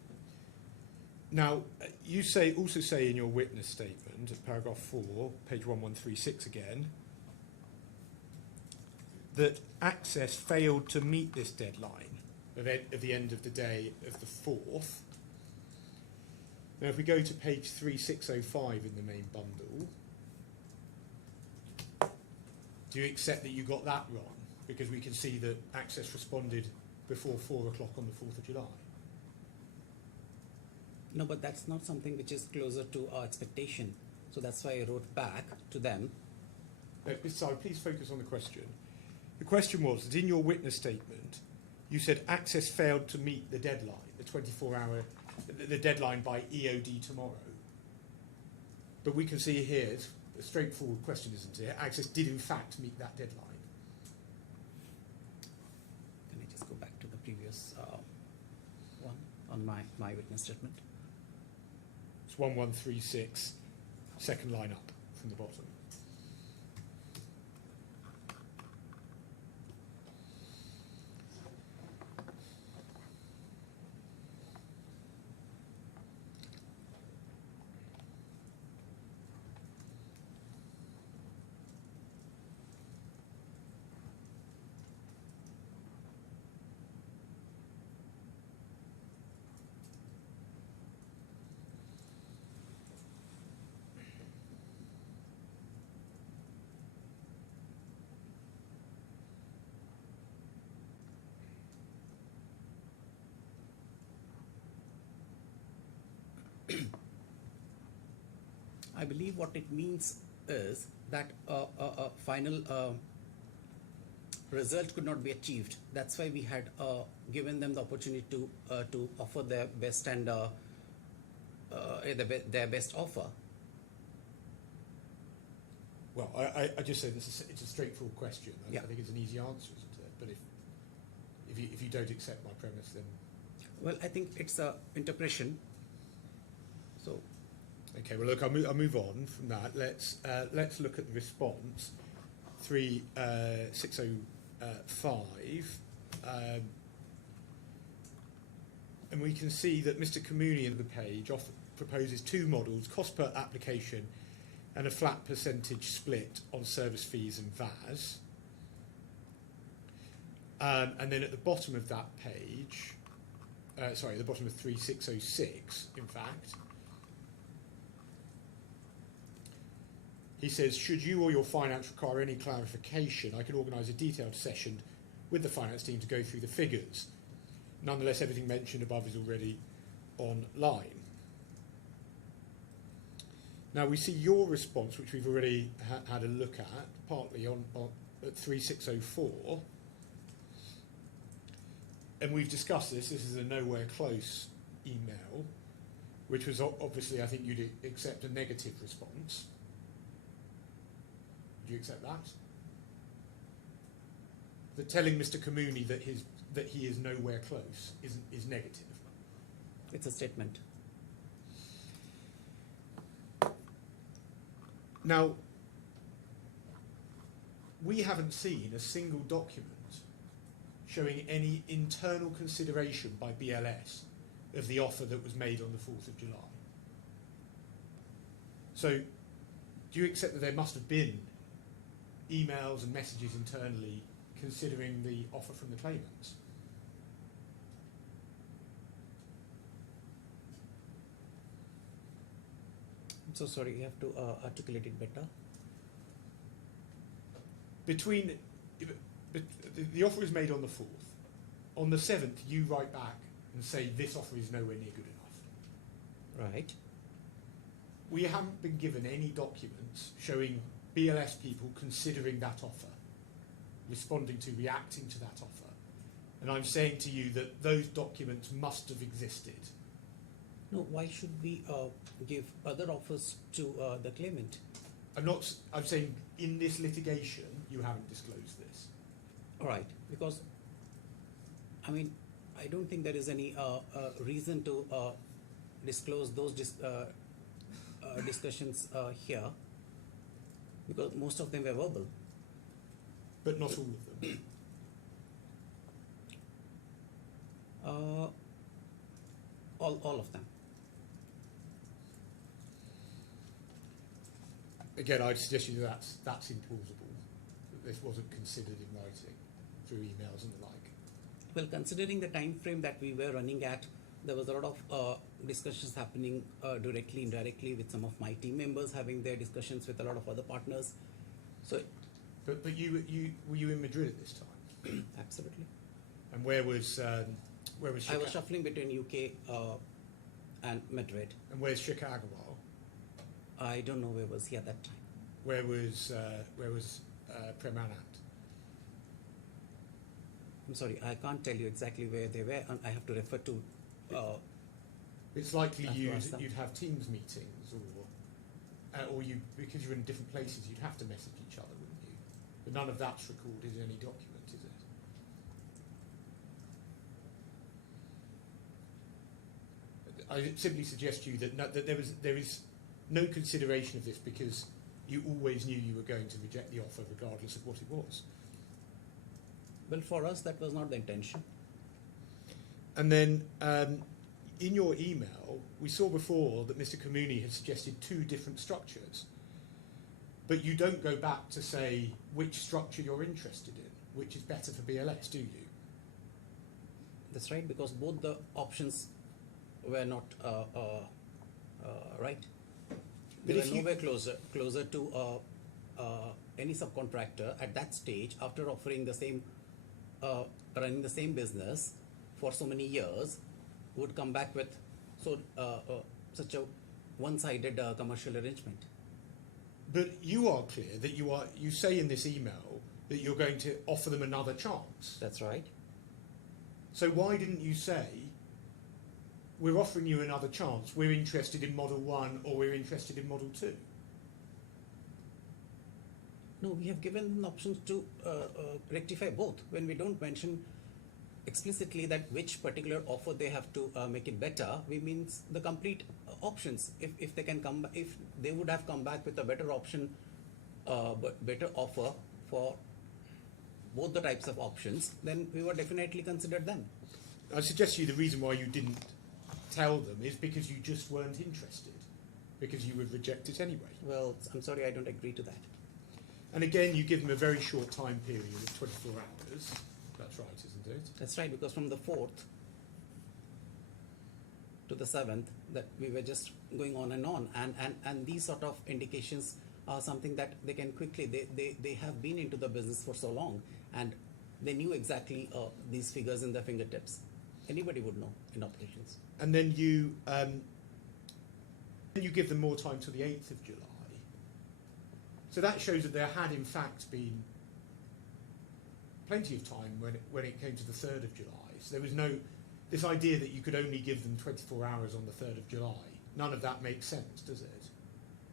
Now, you also say in your witness statement, at paragraph 4, page 1136 again, that Access failed to meet this deadline of the end of the day of the 4th. Now, if we go to page 3605 in the main bundle, do you accept that you got that wrong? Because we can see that Access responded before 4 o'clock on the 4th of July. No, but that's not something which is closer to our expectation. So that's why I wrote back to them. Sorry, please focus on the question. The question was that in your witness statement, you said Access failed to meet the deadline, the 24-hour, the deadline by EOD tomorrow. But we can see here, it's a straightforward question, isn't it? Access did in fact meet that deadline. Can I just go back to the previous one on my witness statement? It's 1136, second line up from the bottom. I believe what it means is that a final result could not be achieved. That's why we had given them the opportunity to offer their best and their best offer. Well, I just said it's a straightforward question. I think it's an easy answer, isn't it? But if you don't accept my premise, then... Well, I think it's a interpretation. So... Okay, well, look, I'll move on from that. Let's look at the response, 3605. And we can see that Mr. Kamuni in the page proposes 2 models, cost per application and a flat percentage split on service fees and VAS. And then at the bottom of that page, at the bottom of 3606, in fact, he says, should you or your finance require any clarification, I can organise a detailed session with the finance team to go through the figures. Nonetheless, everything mentioned above is already online. Now, we see your response, which we've already had a look at, partly at 3604. And we've discussed this. This is a nowhere close email, which was obviously, I think you'd accept a negative response. Do you accept that? That telling Mr. Kamuni that he is nowhere close is negative. it's a statement. Now, we haven't seen a single document showing any internal consideration by BLS of the offer that was made on the 4th of July. So, do you accept that there must have been emails and messages internally considering the offer from the claimants. I'm so sorry, you have to articulate it better. Between, but the offer is made on the 4th. On the 7th, you write back and say this offer is nowhere near good enough. Right. We haven't been given any documents showing BLS people considering that offer, responding to, reacting to that offer. And I'm saying to you that those documents must have existed. No, why should we give other offers to the claimant? I'm saying in this litigation, you haven't disclosed this. All right, because I mean, I don't think there is any reason to disclose those discussions here, because most of them were verbal. But not all of them. All of them. Again, I'd suggest you that's implausible. That this wasn't considered in writing through emails and the like. Well, considering the time frame that we were running at, there was a lot of discussions happening directly, indirectly, with some of my team members having their discussions with a lot of other partners. So, But were you in Madrid at this time? absolutely. And where was I was Chicago? shuffling between UK and Madrid. And where's Chicago? I don't know where was he at that time. Where was Premanant? I'm sorry, I can't tell you exactly where they were, and I have to refer to. It's likely Have to ask them. you'd have Teams meetings, or you, because you're in different places, you'd have to message each other, wouldn't you? But none of that's recorded in any document, is it? I simply suggest to you that there is no consideration of this because you always knew you were going to reject the offer regardless of what it was. Well, for us, that was not the intention. And then in your email, we saw before that Mr. Kamuni had suggested 2 different structures. But you don't go back to say which structure you're interested in, which is better for BLS, do you? That's right, because both the options were not right. But They if were you- nowhere closer to any subcontractor at that stage after offering the same, running the same business for so many years, would come back with such a one-sided commercial arrangement. But you are clear that you say in this email that you're going to offer them another chance. That's right. So why didn't you say, we're offering you another chance, we're interested in Model 1 or we're interested in Model 2? No, we have given them options to rectify both. When we don't mention explicitly that which particular offer they have to make it better, we means the complete options. If they can come, if they would have come back with a better option, but better offer for both the types of options, then we would definitely consider them. I suggest to you the reason why you didn't tell them is because you just weren't interested, because you would reject it anyway. Well, I'm sorry, I don't agree to that. And again, you give them a very short time period of 24 hours. That's right, isn't it? That's right, because from the 4th to the 7th, that we were just going on, and these sort of indications are something that they can quickly, they have been into the business for so long, and they knew exactly these figures in their fingertips. Anybody would know in operations. And then you give them more time till the 8th of July. So that shows that there had in fact been plenty of time when it came to the 3rd of July. So there was this idea that you could only give them 24 hours on the 3rd of July. None of that makes sense, does it?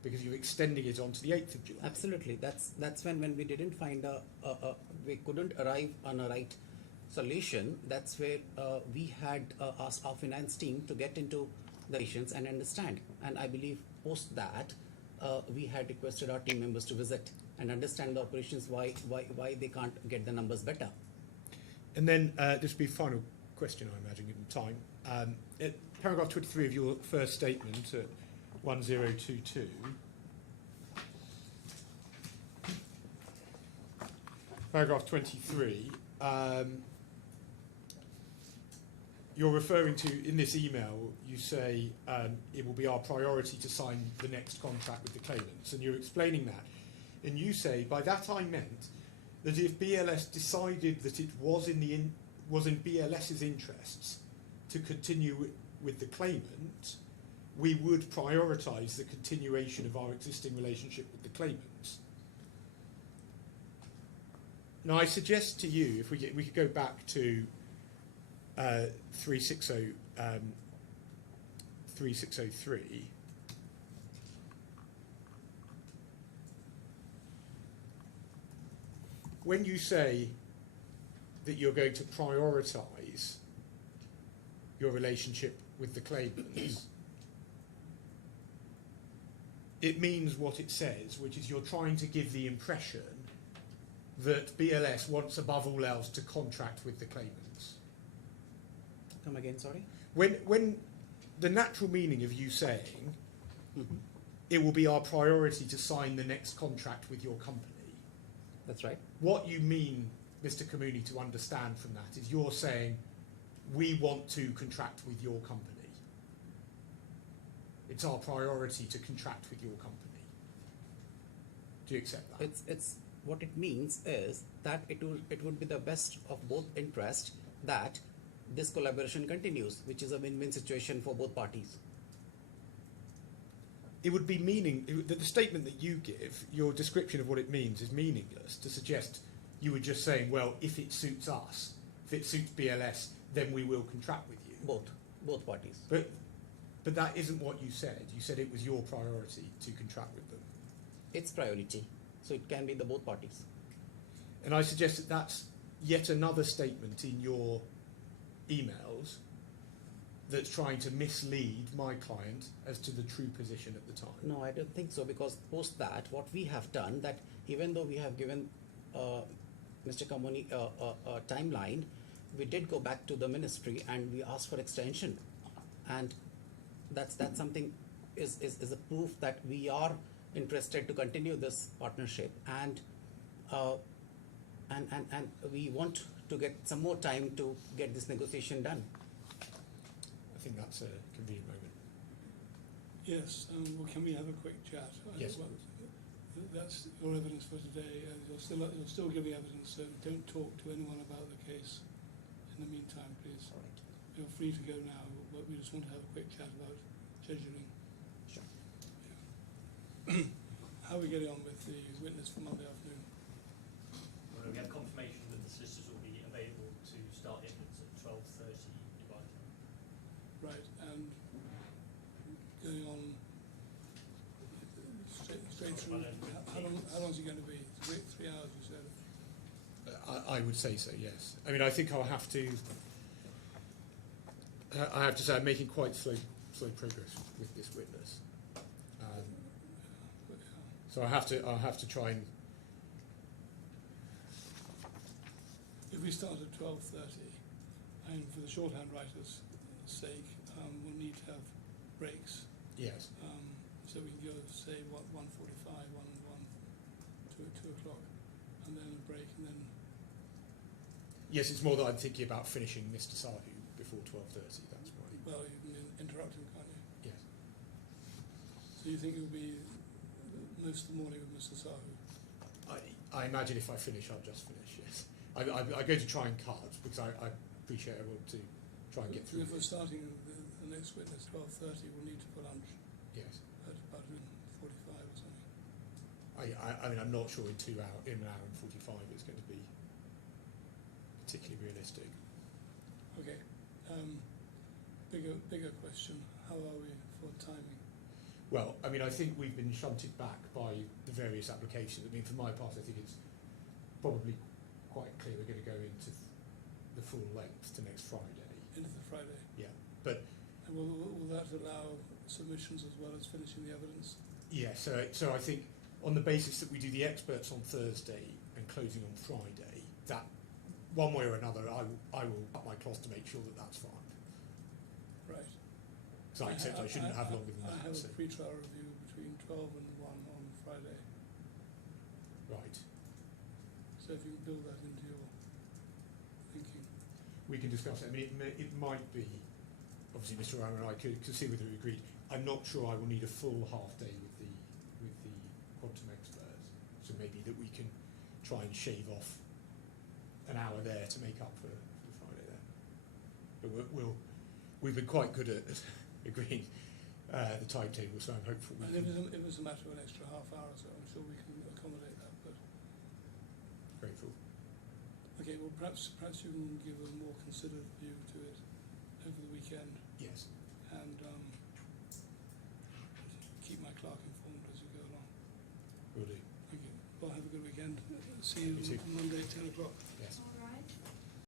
Because you're extending it on to the 8th of July. Absolutely, that's when we didn't find we couldn't arrive on a right solution. That's where we had asked our finance team to get into the patients and understand. And I believe post that, we had requested our team members to visit and understand the operations, why they can't get the numbers better. And then this will be a final question, I imagine, given time. At paragraph 23 of your first statement at 1022, paragraph 23, you're referring to, in this email, you say it will be our priority to sign the next contract with the claimants, and you're explaining that. And you say, by that I meant that if BLS decided that it was in BLS's interests to continue with the claimant, we would prioritise the continuation of our existing relationship with the claimants. Now, I suggest to you, if we could go back to 3603. When you say that you're going to prioritise your relationship with the claimants, it means what it says, which is you're trying to give the impression that BLS wants above all else to contract with the claimants. Come again, sorry? When the natural meaning of you saying it will be our priority to sign the next contract with your company, That's right. what you mean, Mr. Kamuni, to understand from that is you're saying we want to contract with your company. It's our priority to contract with your company. Do you accept that? It's what it means is that it would be the best of both interests that this collaboration continues, which is a win-win situation for both parties. It would be the statement that you give, your description of what it means is meaningless to suggest you were just saying, well, if it suits us, if it suits BLS, then we will contract with you. Both parties. But that isn't what you said. You said it was your priority to contract with them. It's priority, so it can be the both parties. And I suggest that that's yet another statement in your emails that's trying to mislead my client as to the true position at the time. No, I don't think so, because post that, what we have done, that even though we have given Mr. Kamuni a timeline, we did go back to the ministry and we asked for extension, and that's something is a proof that we are interested to continue this partnership, and we want to get some more time to get this negotiation done. I think that's a convenient moment. Yes, well, can we have a quick chat? Yes. Well, that's your evidence for today. You're still giving evidence, so don't talk to anyone about the case in the meantime, please. All right. You're free to go now, but we just want to have a quick chat about scheduling. Sure. Yeah. How are we getting on with the witness for Monday afternoon? Well, we have confirmation that the solicitors will be available to start evidence at 12:30 Dubai time. Right, and going on straight through, how long is it going to be? 3 hours, you said? I would say so, yes. I mean, I think I have to say I'm making quite slow progress with this witness. So I'll have to try and. If we start at 12:30, and for the shorthand writer's sake, we'll need to have breaks. Yes. So we can go, say, 1:45, 2 o'clock, and then a break, and then. Yes, it's more that I'm thinking about finishing Mr. Sahu before 12:30. That's why. Well, you can interrupt him, can't you? Yes. So you think it will be most of the morning with Mr. Sahu? I imagine if I finish, I'll just finish. Yes. I go to try and cut because I appreciate I want to try and get through. If we're this. starting the next witness 12:30, we'll need to for lunch Yes. at about 45 or something. I mean, I'm not sure in an hour and 45 it's going to be particularly realistic. Okay. Bigger question. How are we for timing? Well, I mean, I think we've been shunted back by the various applications. I mean, for my part, I think it's probably quite clear we're going to go into the full length to next Friday. Into the Friday. Yeah, but And will that allow submissions as well as finishing the evidence? yeah. So I think on the basis that we do the experts on Thursday and closing on Friday, that one way or another, I will cut my cloth to make sure that that's fine. Right. So I accept I shouldn't have longer than I that. have So. a pre-trial review between 12 and 1 on Friday. Right. So So if you can build that into your thinking. We can discuss it. I mean, it might be, obviously Mr. Ryan and I could see whether we agreed. I'm not sure I will need a full half day with the quantum experts. So maybe that we can try and shave off an hour there to make up for the Friday there. But we've been quite good at agreeing the timetable, so I'm hopeful we And can. if it was a matter of an extra half hour or so, I'm sure we can accommodate that. But Grateful. okay, well perhaps you can give a more considered view to it over the weekend, Yes. and keep my clerk informed as you go along. Will do. Thank you. Well, have a good weekend. See you You too. Monday at 10 o'clock. Yes.